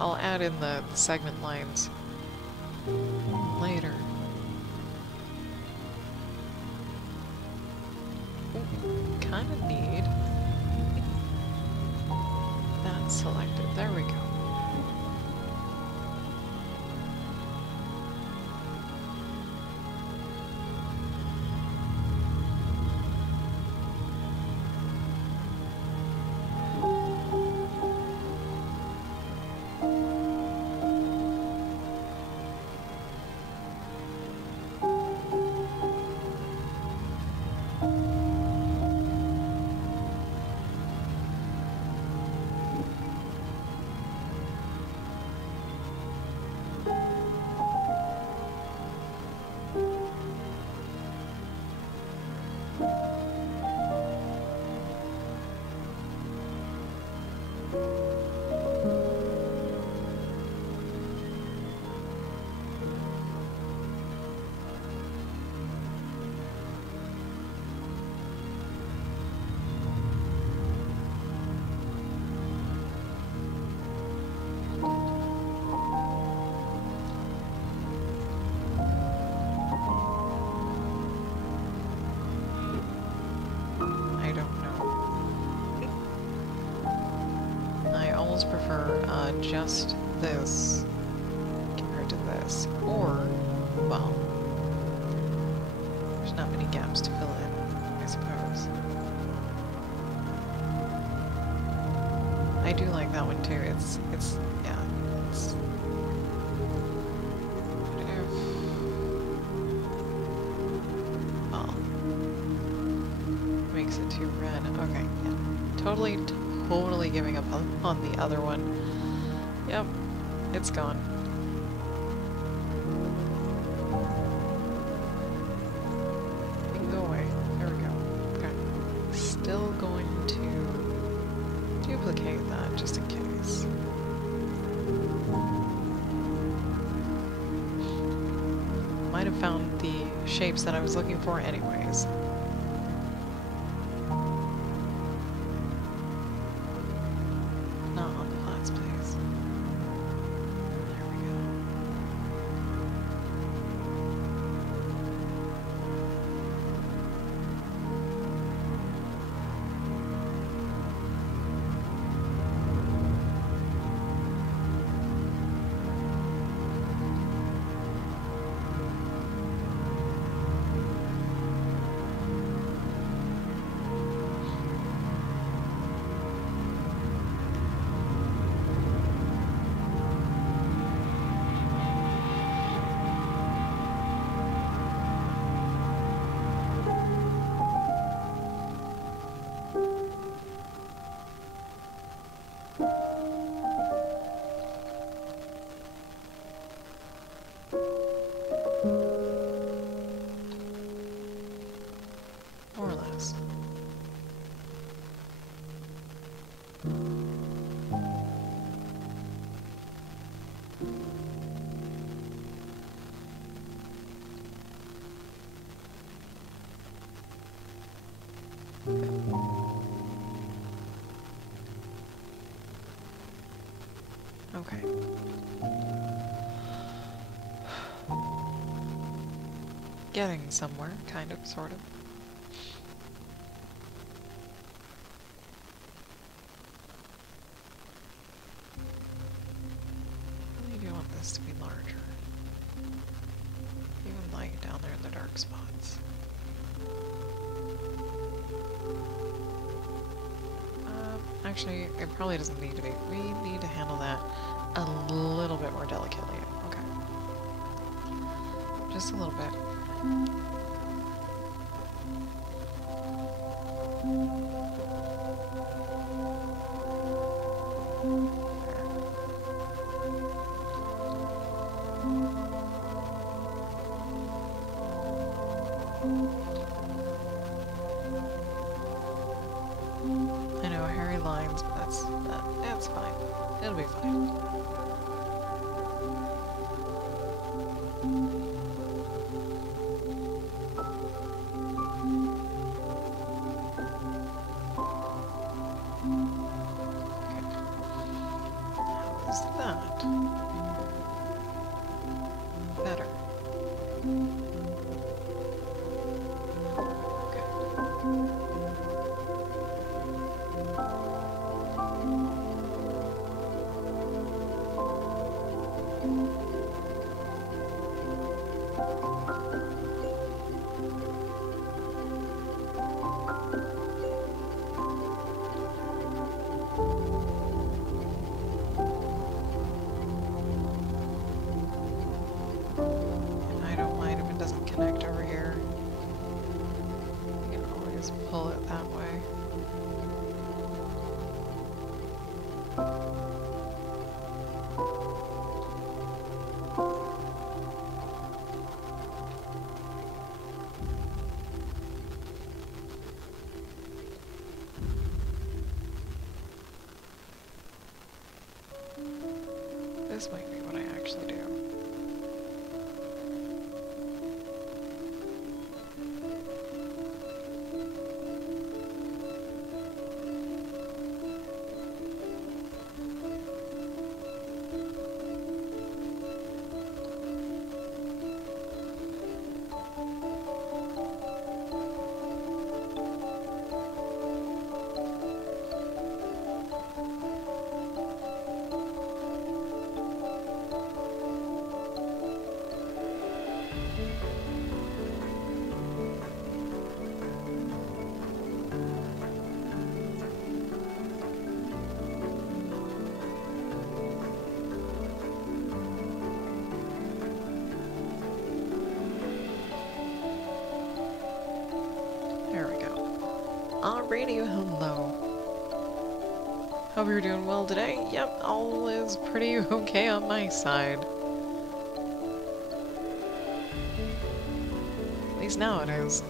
I'll add in the segment lines later. Kind of need that selected. There we go. I just this compared to this. Or, well, there's not many gaps to fill in, I suppose. I do like that one too. It's yeah, it's... What if... Oh. Makes it too red. Okay, yeah. Totally giving up on the other one. Yep, it's gone. You can go away. There we go. Okay. Still going to duplicate that just in case. Might have found the shapes that I was looking for anyways. Not on the flats, please. There we go. More or less. Okay. Getting somewhere, kind of, sort of. Really do want this to be larger. Even light down there in the dark spots. Actually, it probably doesn't need to be. We need to handle that a little bit more delicately. Okay. Just a little bit. I know, hairy lines, but that's fine. It'll be fine. How is that? Better. I don't mind if it doesn't connect over here. You can always pull it that way. This might be what I actually do. Radio, hello. Hope you're doing well today. Yep, all is pretty okay on my side. At least now it is.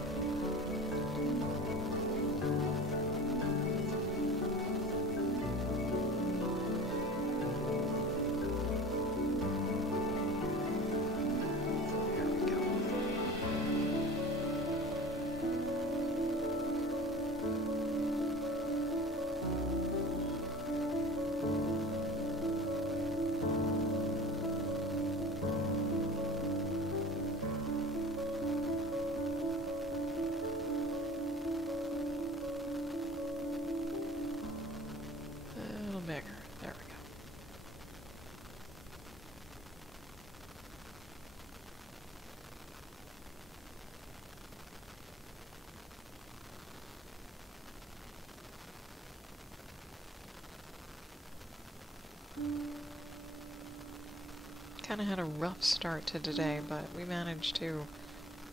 Kind of had a rough start to today, but we managed to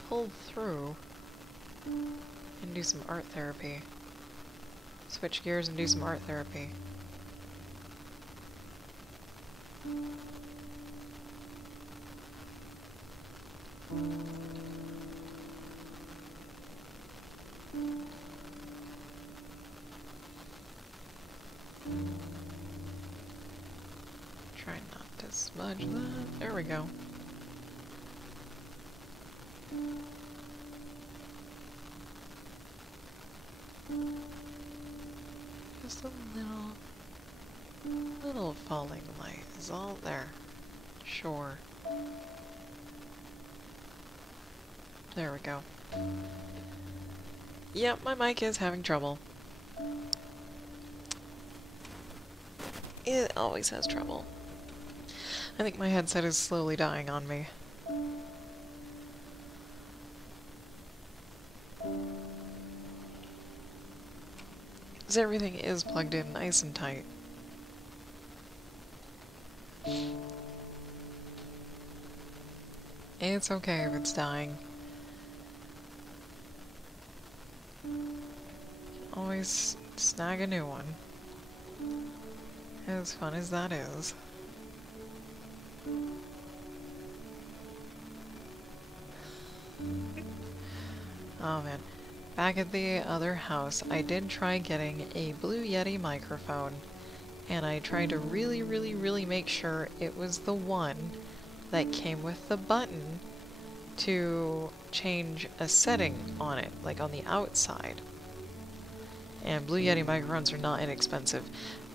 pull through and do some art therapy. Switch gears and do some art therapy. Try not to smudge that. There we go. Just a little falling light is all there. Sure. There we go. Yep, my mic is having trouble. It always has trouble. I think my headset is slowly dying on me. Because everything is plugged in nice and tight. It's okay if it's dying. Always snag a new one. As fun as that is. Oh man. Back at the other house, I did try getting a Blue Yeti microphone. And I tried to really make sure it was the one that came with the button to change a setting on it, like on the outside. And Blue Yeti microphones are not inexpensive.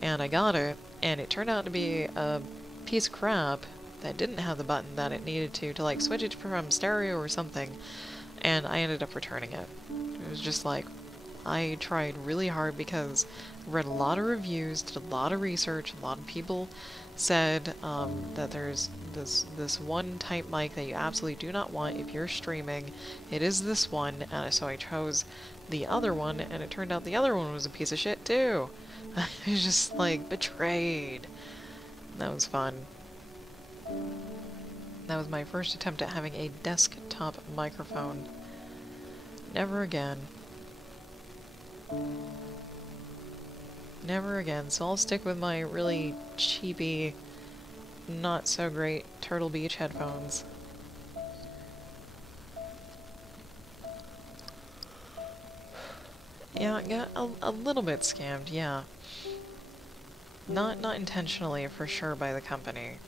And I got it, and it turned out to be a piece of crap that didn't have the button that it needed to like switch it from stereo or something, and I ended up returning it. It was just like, I tried really hard because I read a lot of reviews, did a lot of research, a lot of people said that there's this one type mic that you absolutely do not want if you're streaming. It is this one, and so I chose the other one, and it turned out the other one was a piece of shit too. I was just like betrayed. That was fun. That was my first attempt at having a desktop microphone. Never again. Never again. So I'll stick with my really cheapy, not so great Turtle Beach headphones. Yeah, I got a little bit scammed, yeah. Not intentionally, for sure, by the company.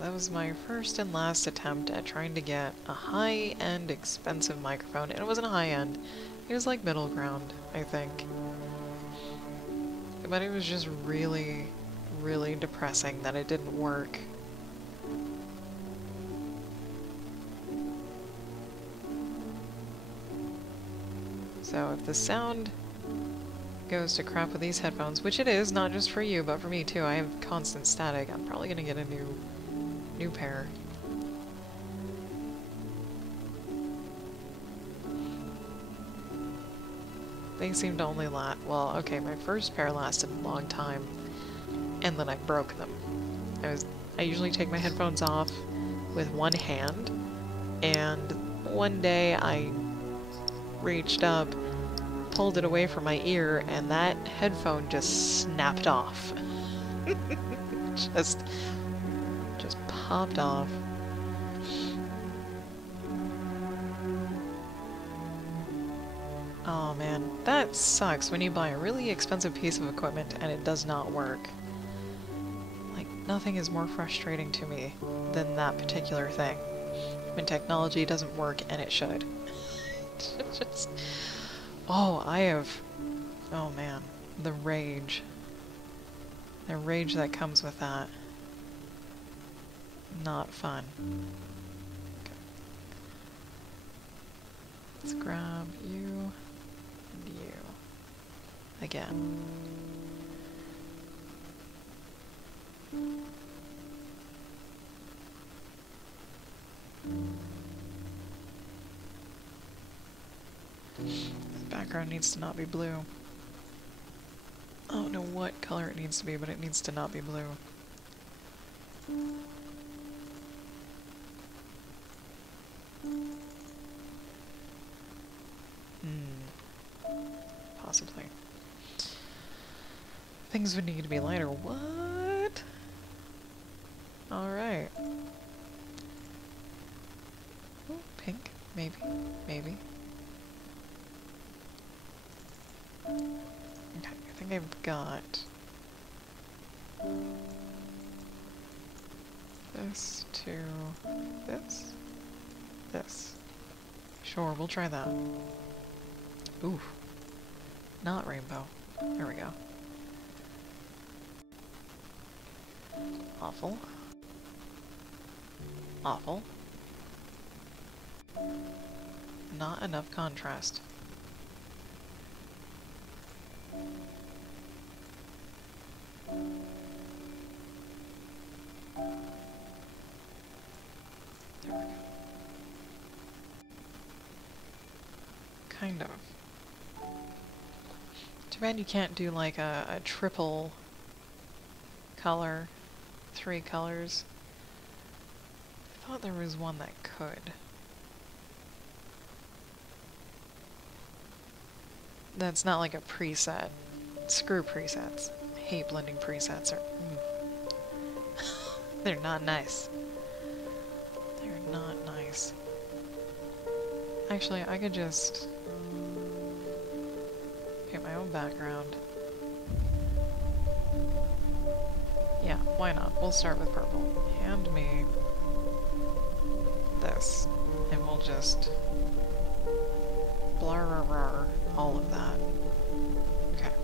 That was my first and last attempt at trying to get a high-end expensive microphone. And it wasn't high-end. It was like middle ground, I think. But it was just really depressing that it didn't work. So if the sound goes to crap with these headphones, which it is, not just for you, but for me too, I have constant static, I'm probably gonna get a new New pair. They seem to only last. Well, okay, my first pair lasted a long time, and then I broke them. I usually take my headphones off with one hand, and one day I reached up, pulled it away from my ear, and that headphone just snapped off. just popped off. Oh man, that sucks when you buy a really expensive piece of equipment and it does not work. Like, nothing is more frustrating to me than that particular thing. When technology doesn't work and it should. Just... Oh, oh man, the rage. The rage that comes with that. Not fun. Okay. Let's grab you and you. Again. The background needs to not be blue. I don't know what color it needs to be, but it needs to not be blue. Possibly. Things would need to be lighter. What? Alright. Pink? Maybe. Maybe. Okay, I think I've got this to this. Sure, we'll try that. Ooh. Not rainbow. There we go. Awful. Awful. Not enough contrast. There we go. Kind of. Too bad you can't do like a triple color, 3 colors. I thought there was one that could. That's not like a preset. Screw presets. I hate blending presets. They're not nice. They're not nice. Actually, I could just get my own background. Yeah, why not? We'll start with purple. Hand me this, and we'll just blar all of that. Okay.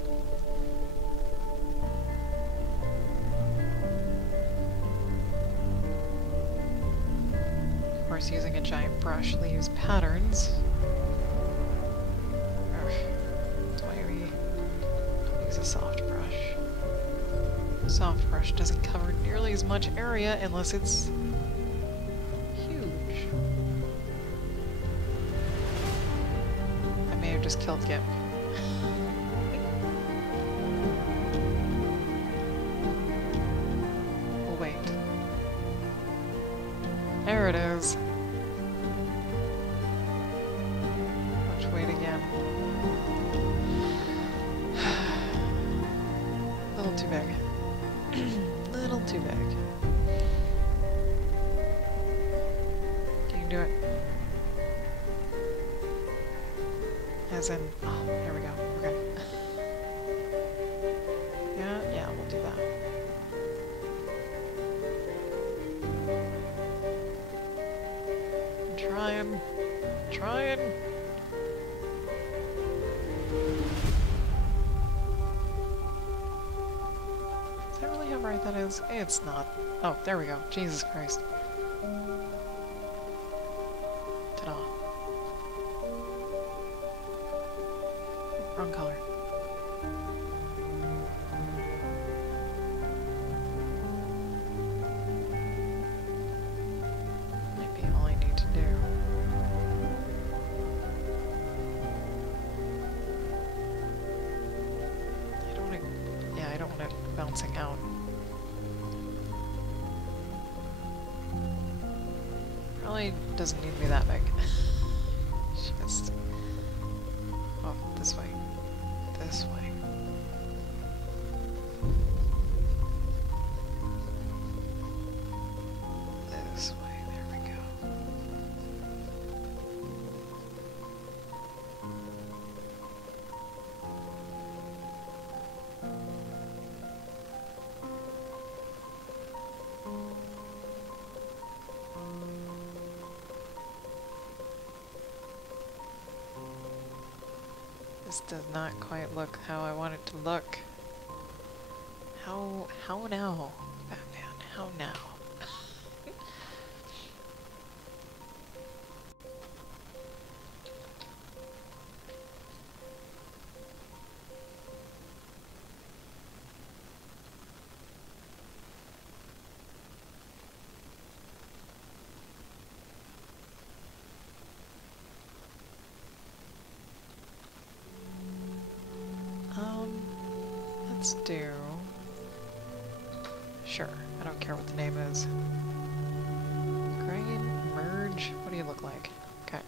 Of course, using a giant brush leaves patterns. That's why we use a soft brush. Soft brush doesn't cover nearly as much area unless it's huge. I may have just killed Gimp. We'll wait. There it is. Let's wait again. A little too big. Little too big. Can you do it? As in, oh, there we go. Okay. Yeah, we'll do that. I'm trying. Is that really how bright that is? It's not. Oh, there we go. Jesus Christ. Ta-da. Wrong color. balancing out. Probably doesn't need to be that big. Just... oh, this way. This way. This way, there we go. This does not quite look how I want it to look. How now, Batman? How now? Let's do... sure, I don't care what the name is. Grain, merge, what do you look like? Okay.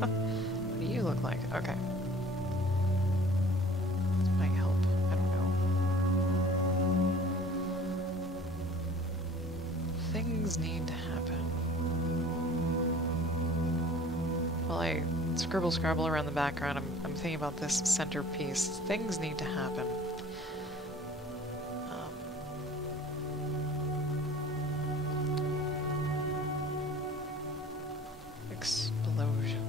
What do you look like? Okay. This might help, I don't know. Things need to happen. While I scrabble around the background, I'm thinking about this centerpiece. Things need to happen. Explosion.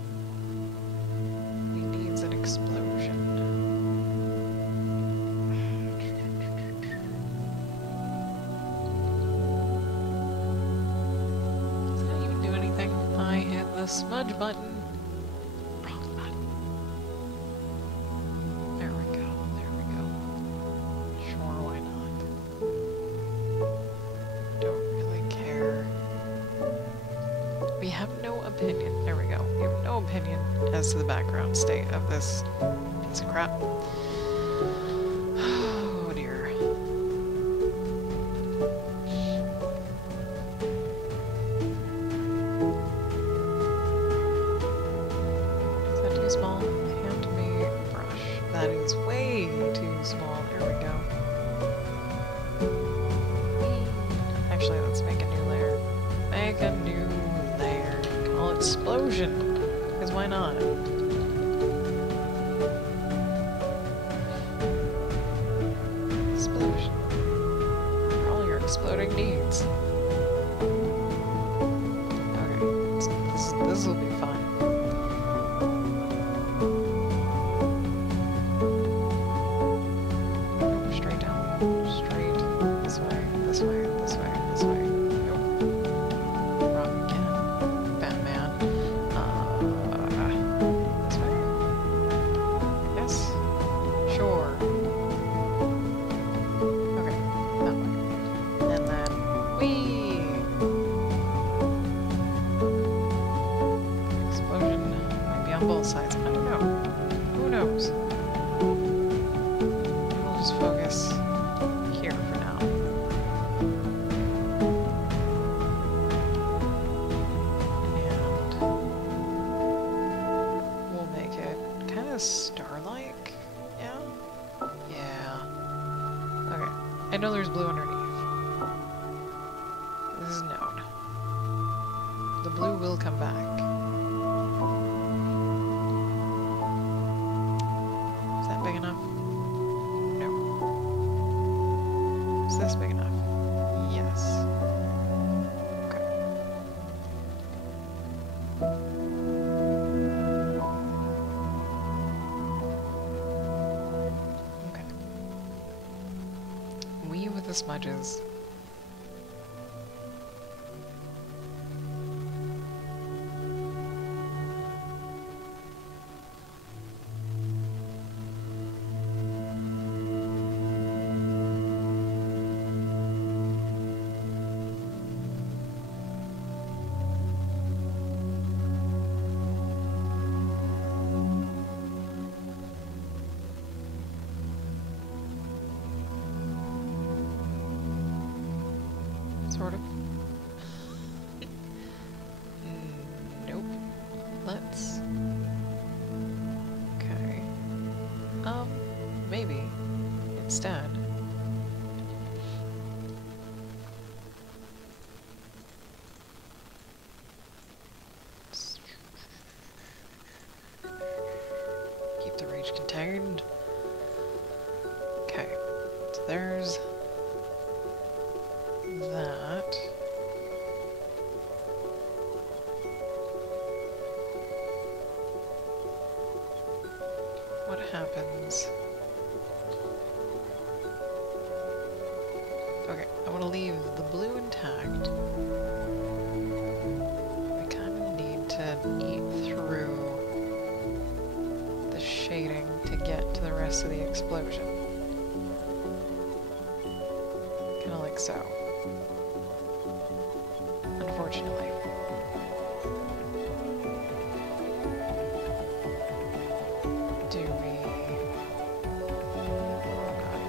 He needs an explosion. Does that even do anything? I hit the smudge button. As to the background state of this piece of crap. Oh dear. Is that too small? Hand me a brush. That is way too small. There we go. Actually, let's make a new layer. Make a new layer. Call it Explosion. Because why not? Explosion. For all your exploding needs. Okay, this will be fun. Straight down. Straight. This way, this way, this way, this way. Nope. Wrong again. Batman. This way? Yes? Sure. Okay, that way. And then, whee! Explosion might be on both sides. I don't know. Who knows? We'll just focus here for now. And we'll make it kind of star-like. Yeah? Yeah. Okay. I know there's blue underneath. This is known. The blue will come back. Is that big enough? No. Is this big enough? Yes. Okay. Okay. We with the smudges. sort of. Nope. Let's... Okay. Maybe. Instead. Keep the rage contained. Okay. So there's... that. What happens? Okay, I want to leave the blue intact. I kind of need to eat through the shading to get to the rest of the explosion. Kind of like so. Unfortunately. Do we... Oh god.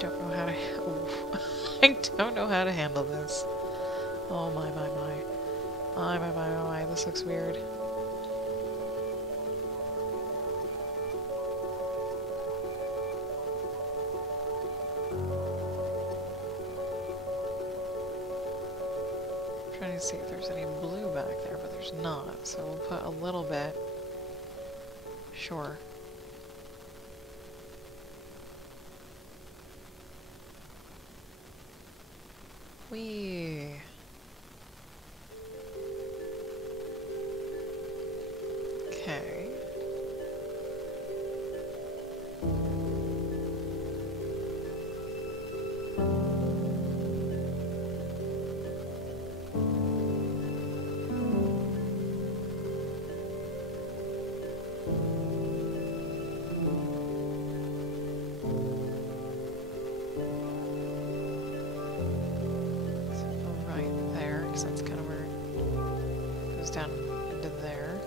Don't know how to... Oof. I don't know how to handle this. Oh my. My. This looks weird. I'm trying to see if there's any blue back there, but there's not. So we'll put a little bit. Sure. Whee! Okay. That's kind of where it goes down into there.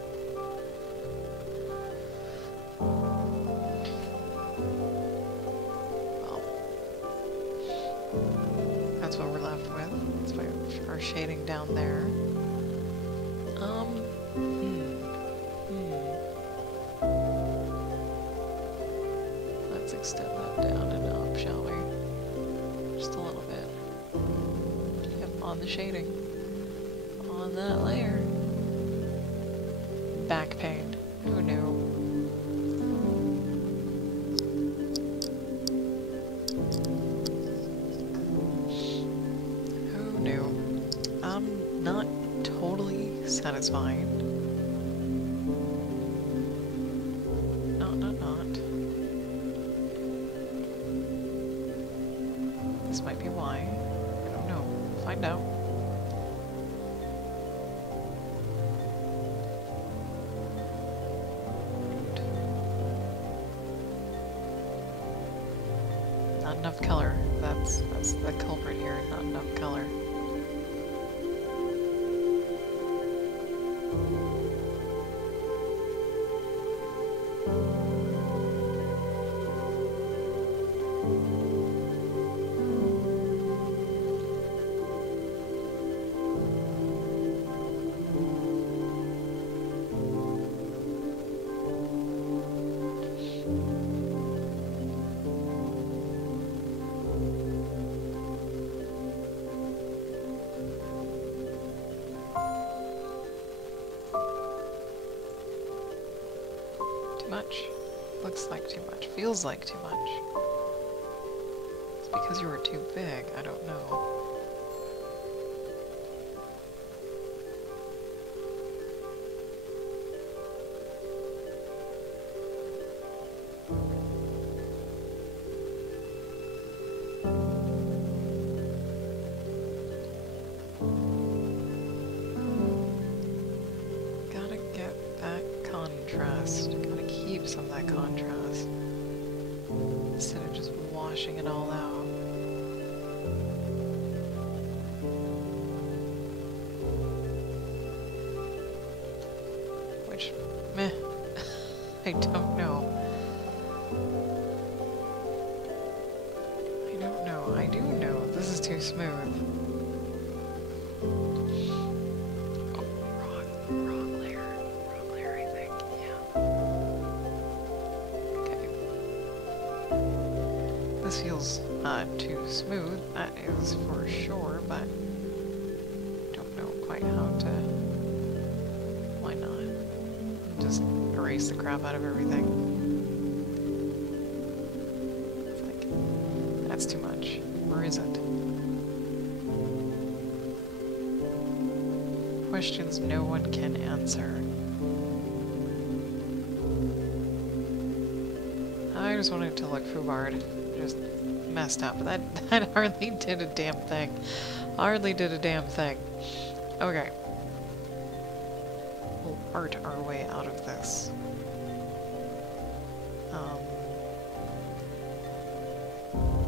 Well, that's what we're left with. That's why our shading down there. Let's extend that down and up, shall we? Just a little bit. Yep, on the shading. On that layer. Back pain. Who knew? Who knew? I'm not totally satisfied. Not. This might be why. I don't know. We'll find out. Not enough color. That's the culprit here. Not enough color. Too much? Looks like too much. Feels like too much. It's because you were too big. I don't know. contrast. Gotta keep some of that contrast. Instead of just washing it all out. Which, meh, I don't know. I don't know. I do know this is too smooth. Oh, wrong layer. Wrong layer, I think. Yeah. Okay. This feels too smooth, that is for sure, but don't know quite how to. Why not? Just erase the crap out of everything. It's like, that's too much. Or is it? Questions no one can answer. I just wanted to look foobard. Just messed up. That hardly did a damn thing. Hardly did a damn thing. Okay. We'll art our way out of this.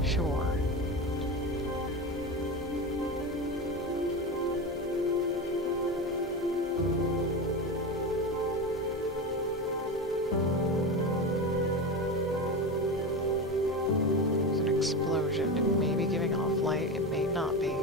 Sure. There's an explosion. It may be giving off light, it may not be.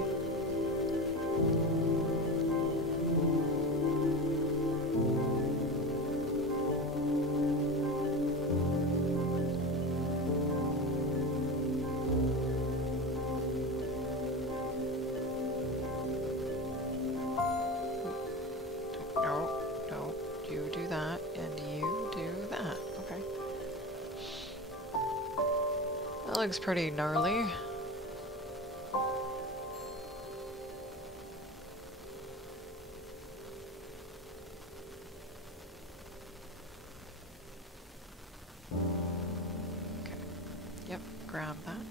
You do that, and you do that. Okay. That looks pretty gnarly. Okay. Yep, grab that.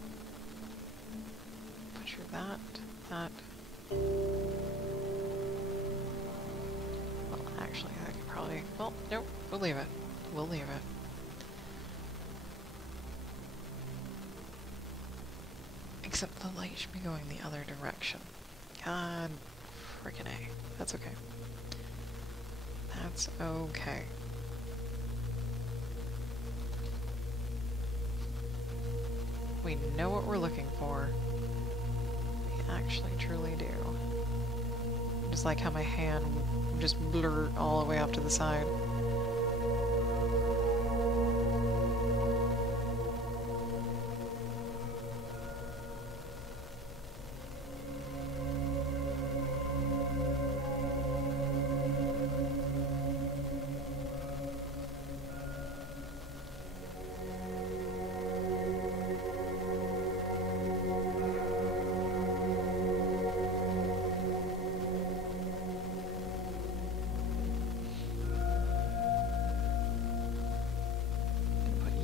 Put your that. Actually, I could probably... Well, nope, we'll leave it. We'll leave it. Except the light should be going the other direction. God frickin' A. That's okay. That's okay. We know what we're looking for. We actually truly do. Just like how my hand just blur all the way up to the side.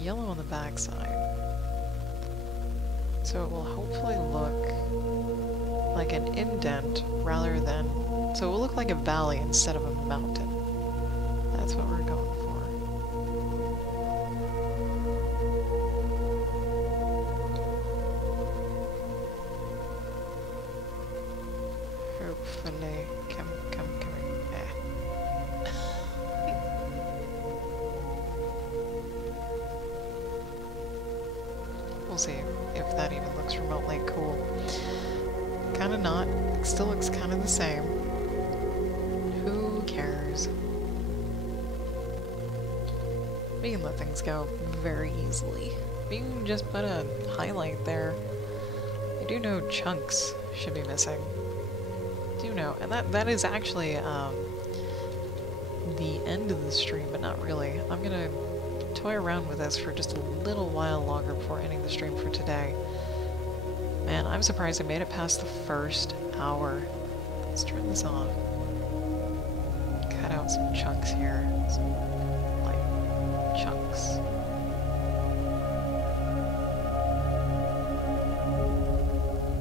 Yellow on the back side, so it will hopefully look like an indent rather than, so it will look like a valley instead of a mountain. That's what we're going for. Hopefully, come here. We'll see if that even looks remotely cool. Kinda not. It still looks kind of the same. Who cares? We can let things go very easily. We can just put a highlight there. I do know chunks should be missing. Do know, and that is actually the end of the stream, but not really. I'm gonna toy around with this for just a little while longer before ending the stream for today. Man, I'm surprised I made it past the first hour. Let's turn this off. Cut out some chunks here. Some, like, chunks.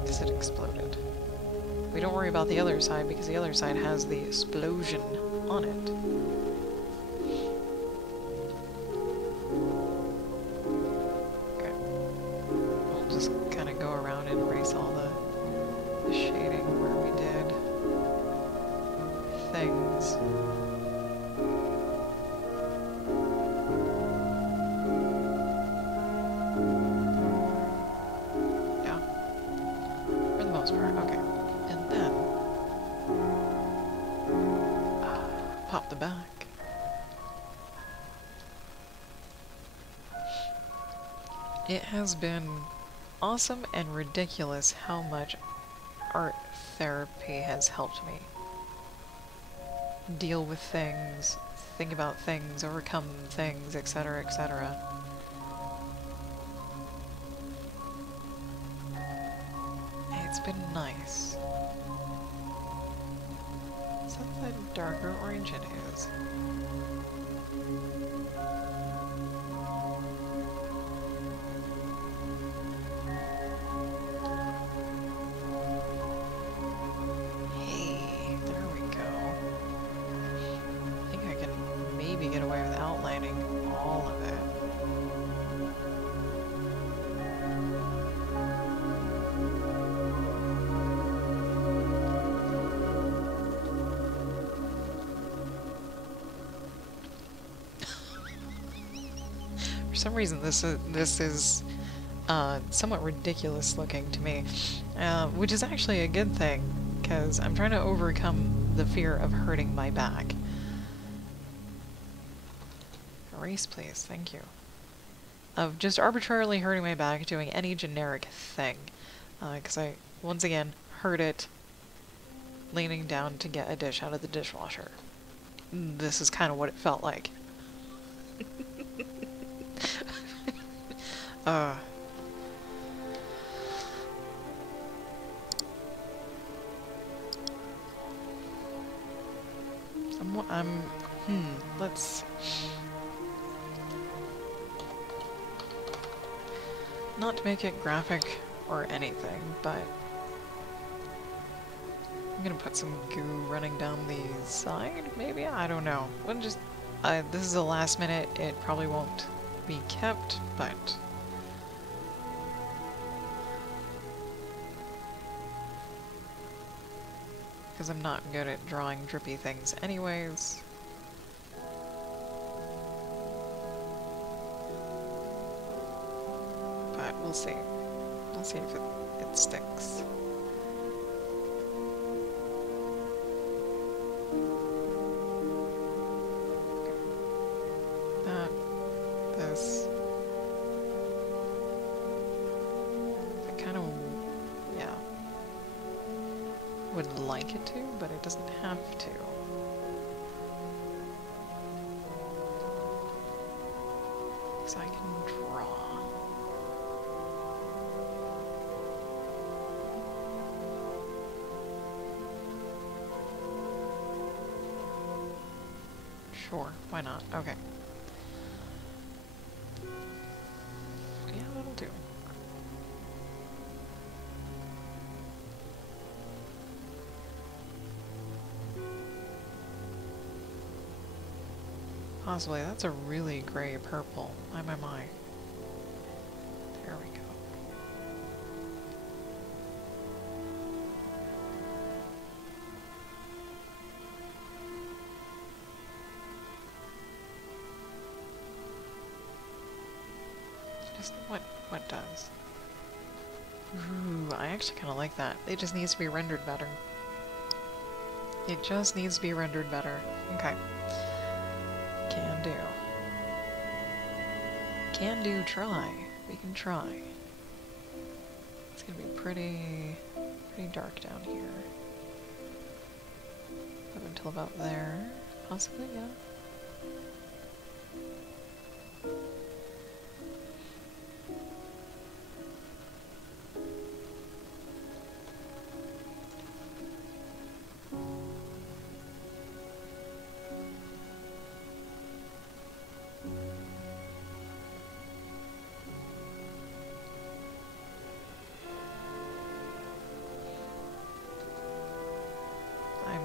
Because it exploded. We don't worry about the other side because the other side has the explosion on it. pop the back. It has been awesome and ridiculous how much art therapy has helped me deal with things, think about things, overcome things, etc., etc. It's been nice. Is that the darker orange? It is. Hey, there we go. I think I can maybe get away with outlining all of it. For some reason, this is somewhat ridiculous looking to me, which is actually a good thing, because I'm trying to overcome the fear of hurting my back. Erase, please. Thank you. Of just arbitrarily hurting my back doing any generic thing, because I, once again, hurt it leaning down to get a dish out of the dishwasher. This is kind of what it felt like. Let's... Not to make it graphic or anything, but I'm gonna put some goo running down the side, maybe? I don't know. We'll just... this is the last minute, it probably won't be kept, but... because I'm not good at drawing drippy things anyways. But we'll see. We'll see if it sticks. That, this. It kind of, yeah. Would like it to, but it doesn't have to. Because I can draw. Sure, why not? Okay. Yeah, that'll do. Possibly, that's a really gray purple. My. There we go. Just what does? Ooh, I actually kind of like that. It just needs to be rendered better. It just needs to be rendered better. Okay. Can do. Can do, try. We can try. It's gonna be pretty dark down here. Up until about there. Possibly, yeah.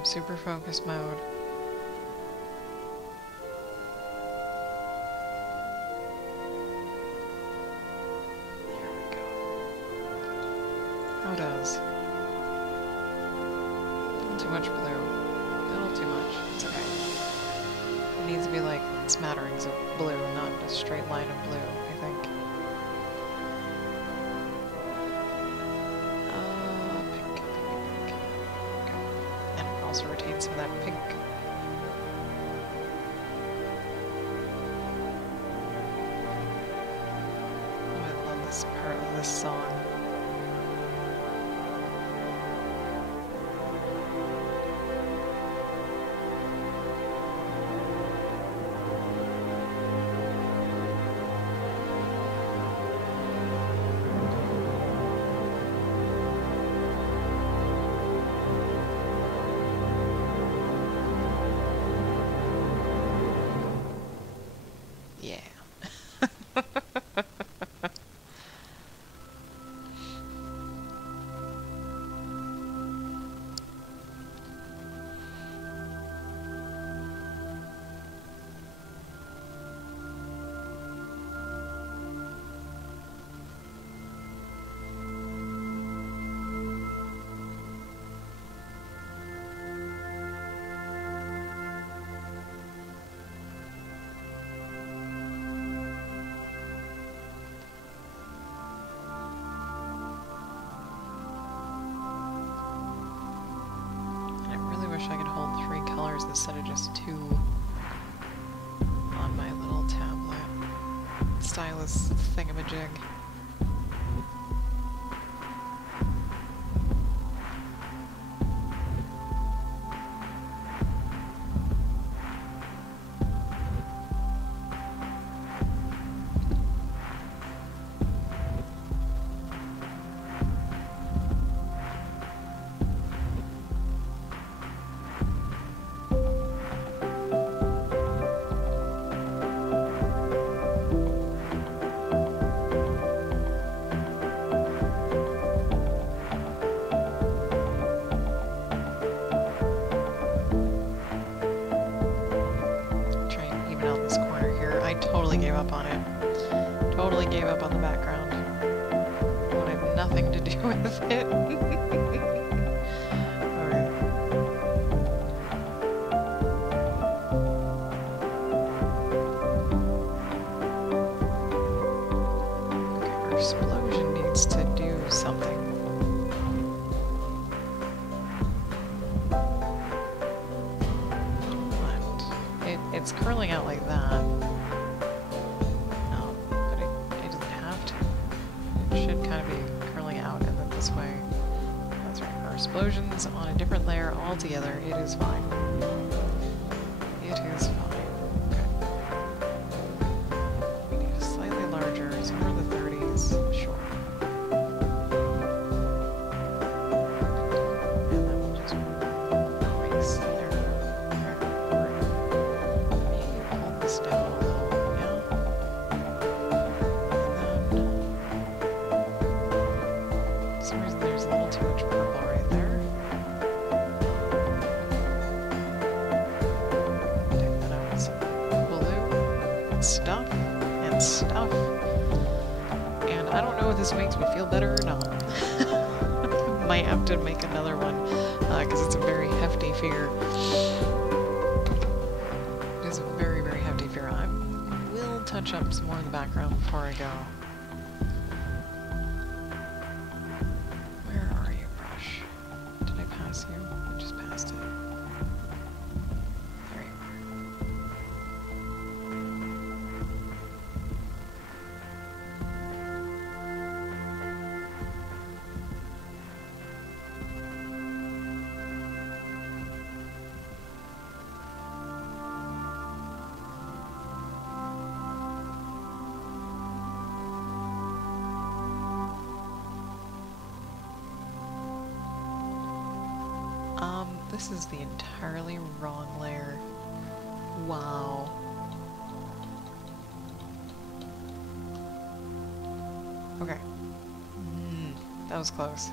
Super focus mode. There we go. How does? A little too much blue. A little too much. It's okay. It needs to be like smatterings of blue, not a straight line of blue, I think. Also retain some of that pink. this part of this song. Yeah. Wish I could hold 3 colors instead of just 2 on my little tablet stylus thingamajig. Totally gave up on it. Totally gave up on the background. I want to have nothing to do with it. Alright. Okay, our explosion needs to do something. It's curling out like that. Should kind of be curling out and then this way. That's right. Our explosions on a different layer altogether. It is fine. It is fine. Okay. We need a slightly larger, somewhere in the 30s. Sure. And then we'll just erase there. Maybe pull this down a little. For some reason there's a little too much purple right there. Take that out with some blue and stuff and stuff. And I don't know if this makes me feel better or not. Might have to make another one because it's a very hefty figure. It is a very, very hefty figure. I will touch up some more in the background before I go. I just passed it. There you This is the entirely wrong layer. Wow. Okay. That was close.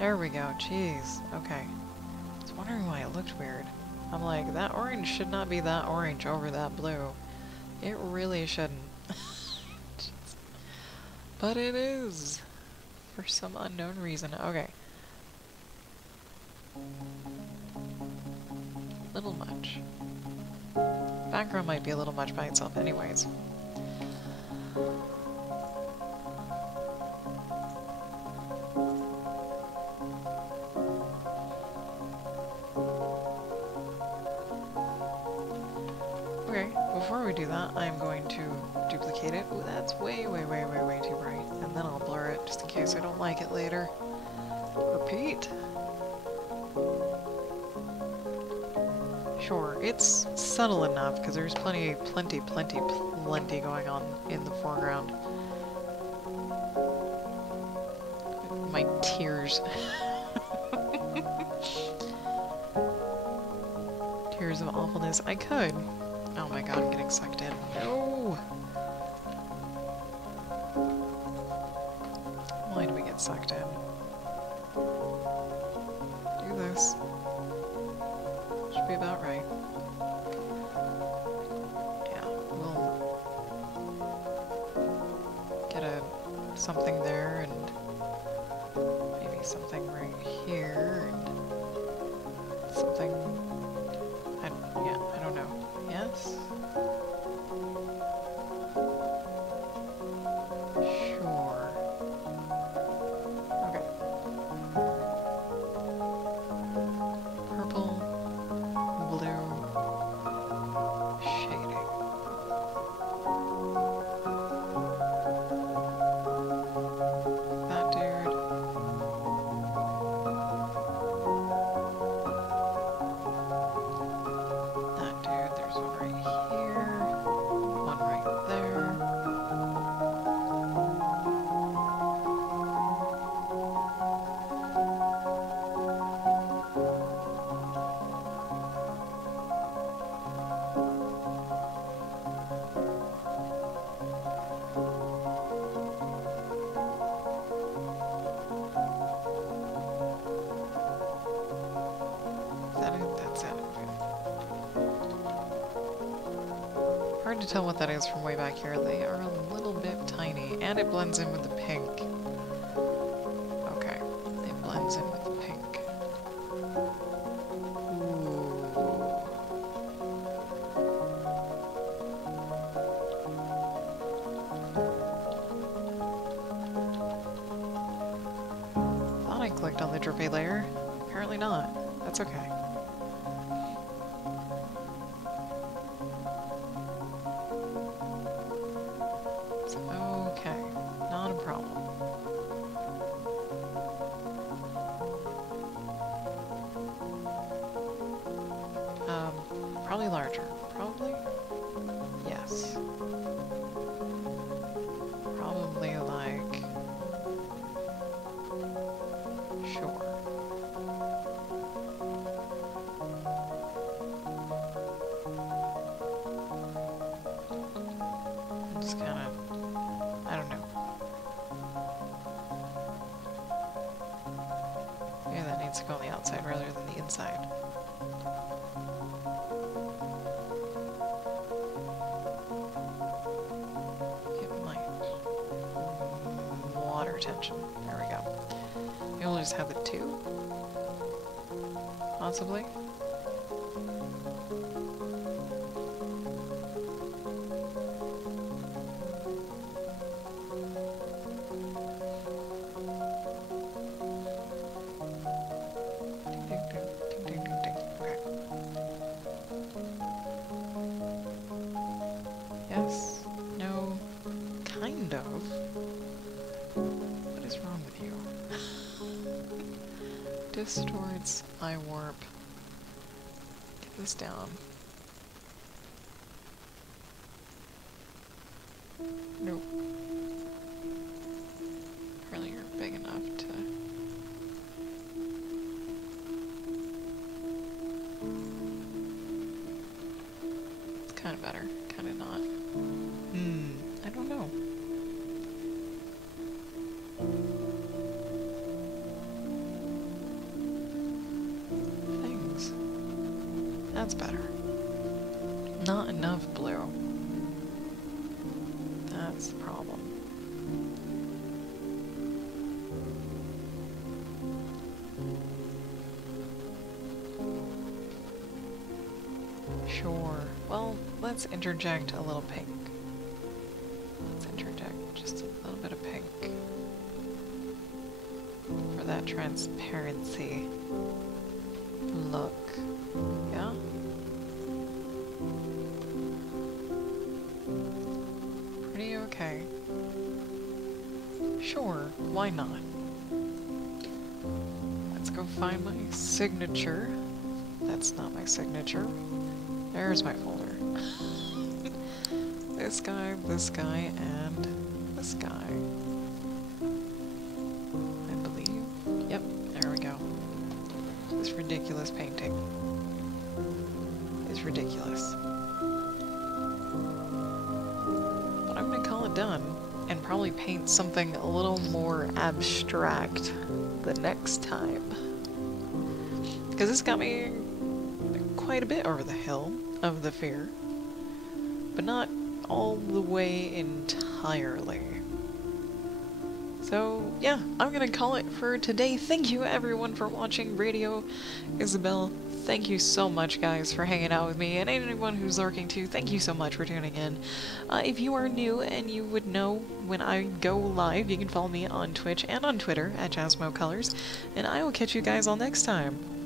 There we go. Jeez. Okay. I was wondering why it looked weird. I'm like, that orange should not be that orange over that blue. It really shouldn't. But it is. For some unknown reason. Okay. Little much. Background might be a little much by itself anyways. Okay, before we do that, I'm going to duplicate it. Ooh, that's way, way, way, way, way too bright. And then I'll blur it, just in case I don't like it later. Repeat. Sure, it's subtle enough, because there's plenty going on in the foreground. My tears. Tears of awfulness. I could. Oh my god, I'm getting sucked in. No! Why do we get sucked in? Do this. Should be about right. Yeah, we'll get something there and maybe something right here and something. I don't know. Yes? Sure. Okay. Purple, blue, shading. That dude. That dude, there's one right here, one right there. Is that it? That's it. Okay. Hard to tell what that is from way back here. They are a little bit tiny, and it blends in with the pink. Okay, it blends in with the pink. Ooh. Thought I clicked on the drippy layer. Apparently not. That's okay. Okay, not a problem. Probably larger. Probably? Yes. Probably like... Sure. I'm just kind of... I don't know. Maybe that needs to go on the outside rather than the inside. It might. Water tension. There we go. Maybe we'll just have the two? Possibly? Yes. No. Kind of. What is wrong with you? Distorts, eye warp. Get this down. Nope. Apparently you're big enough to... It's kind of better. Kind of not. I don't know. Things. That's better. Not enough blue. That's the problem. Sure. Well, let's interject a little pink. Let's interject just a little bit of pink for that transparency look. Yeah? why not? Let's go find my signature. That's not my signature. There's my folder. This guy, and this guy. I believe. Yep, there we go. This ridiculous painting is ridiculous. But I'm gonna call it done and probably paint something a little more abstract the next time. Because this got me quite a bit over the hill of the fear, but not all the way entirely. So yeah, I'm gonna call it for today. Thank you everyone for watching Radio Isabelle. Thank you so much guys for hanging out with me, and anyone who's lurking too, thank you so much for tuning in. If you are new and you would know when I go live, you can follow me on Twitch and on Twitter at JasmoColors, and I will catch you guys all next time.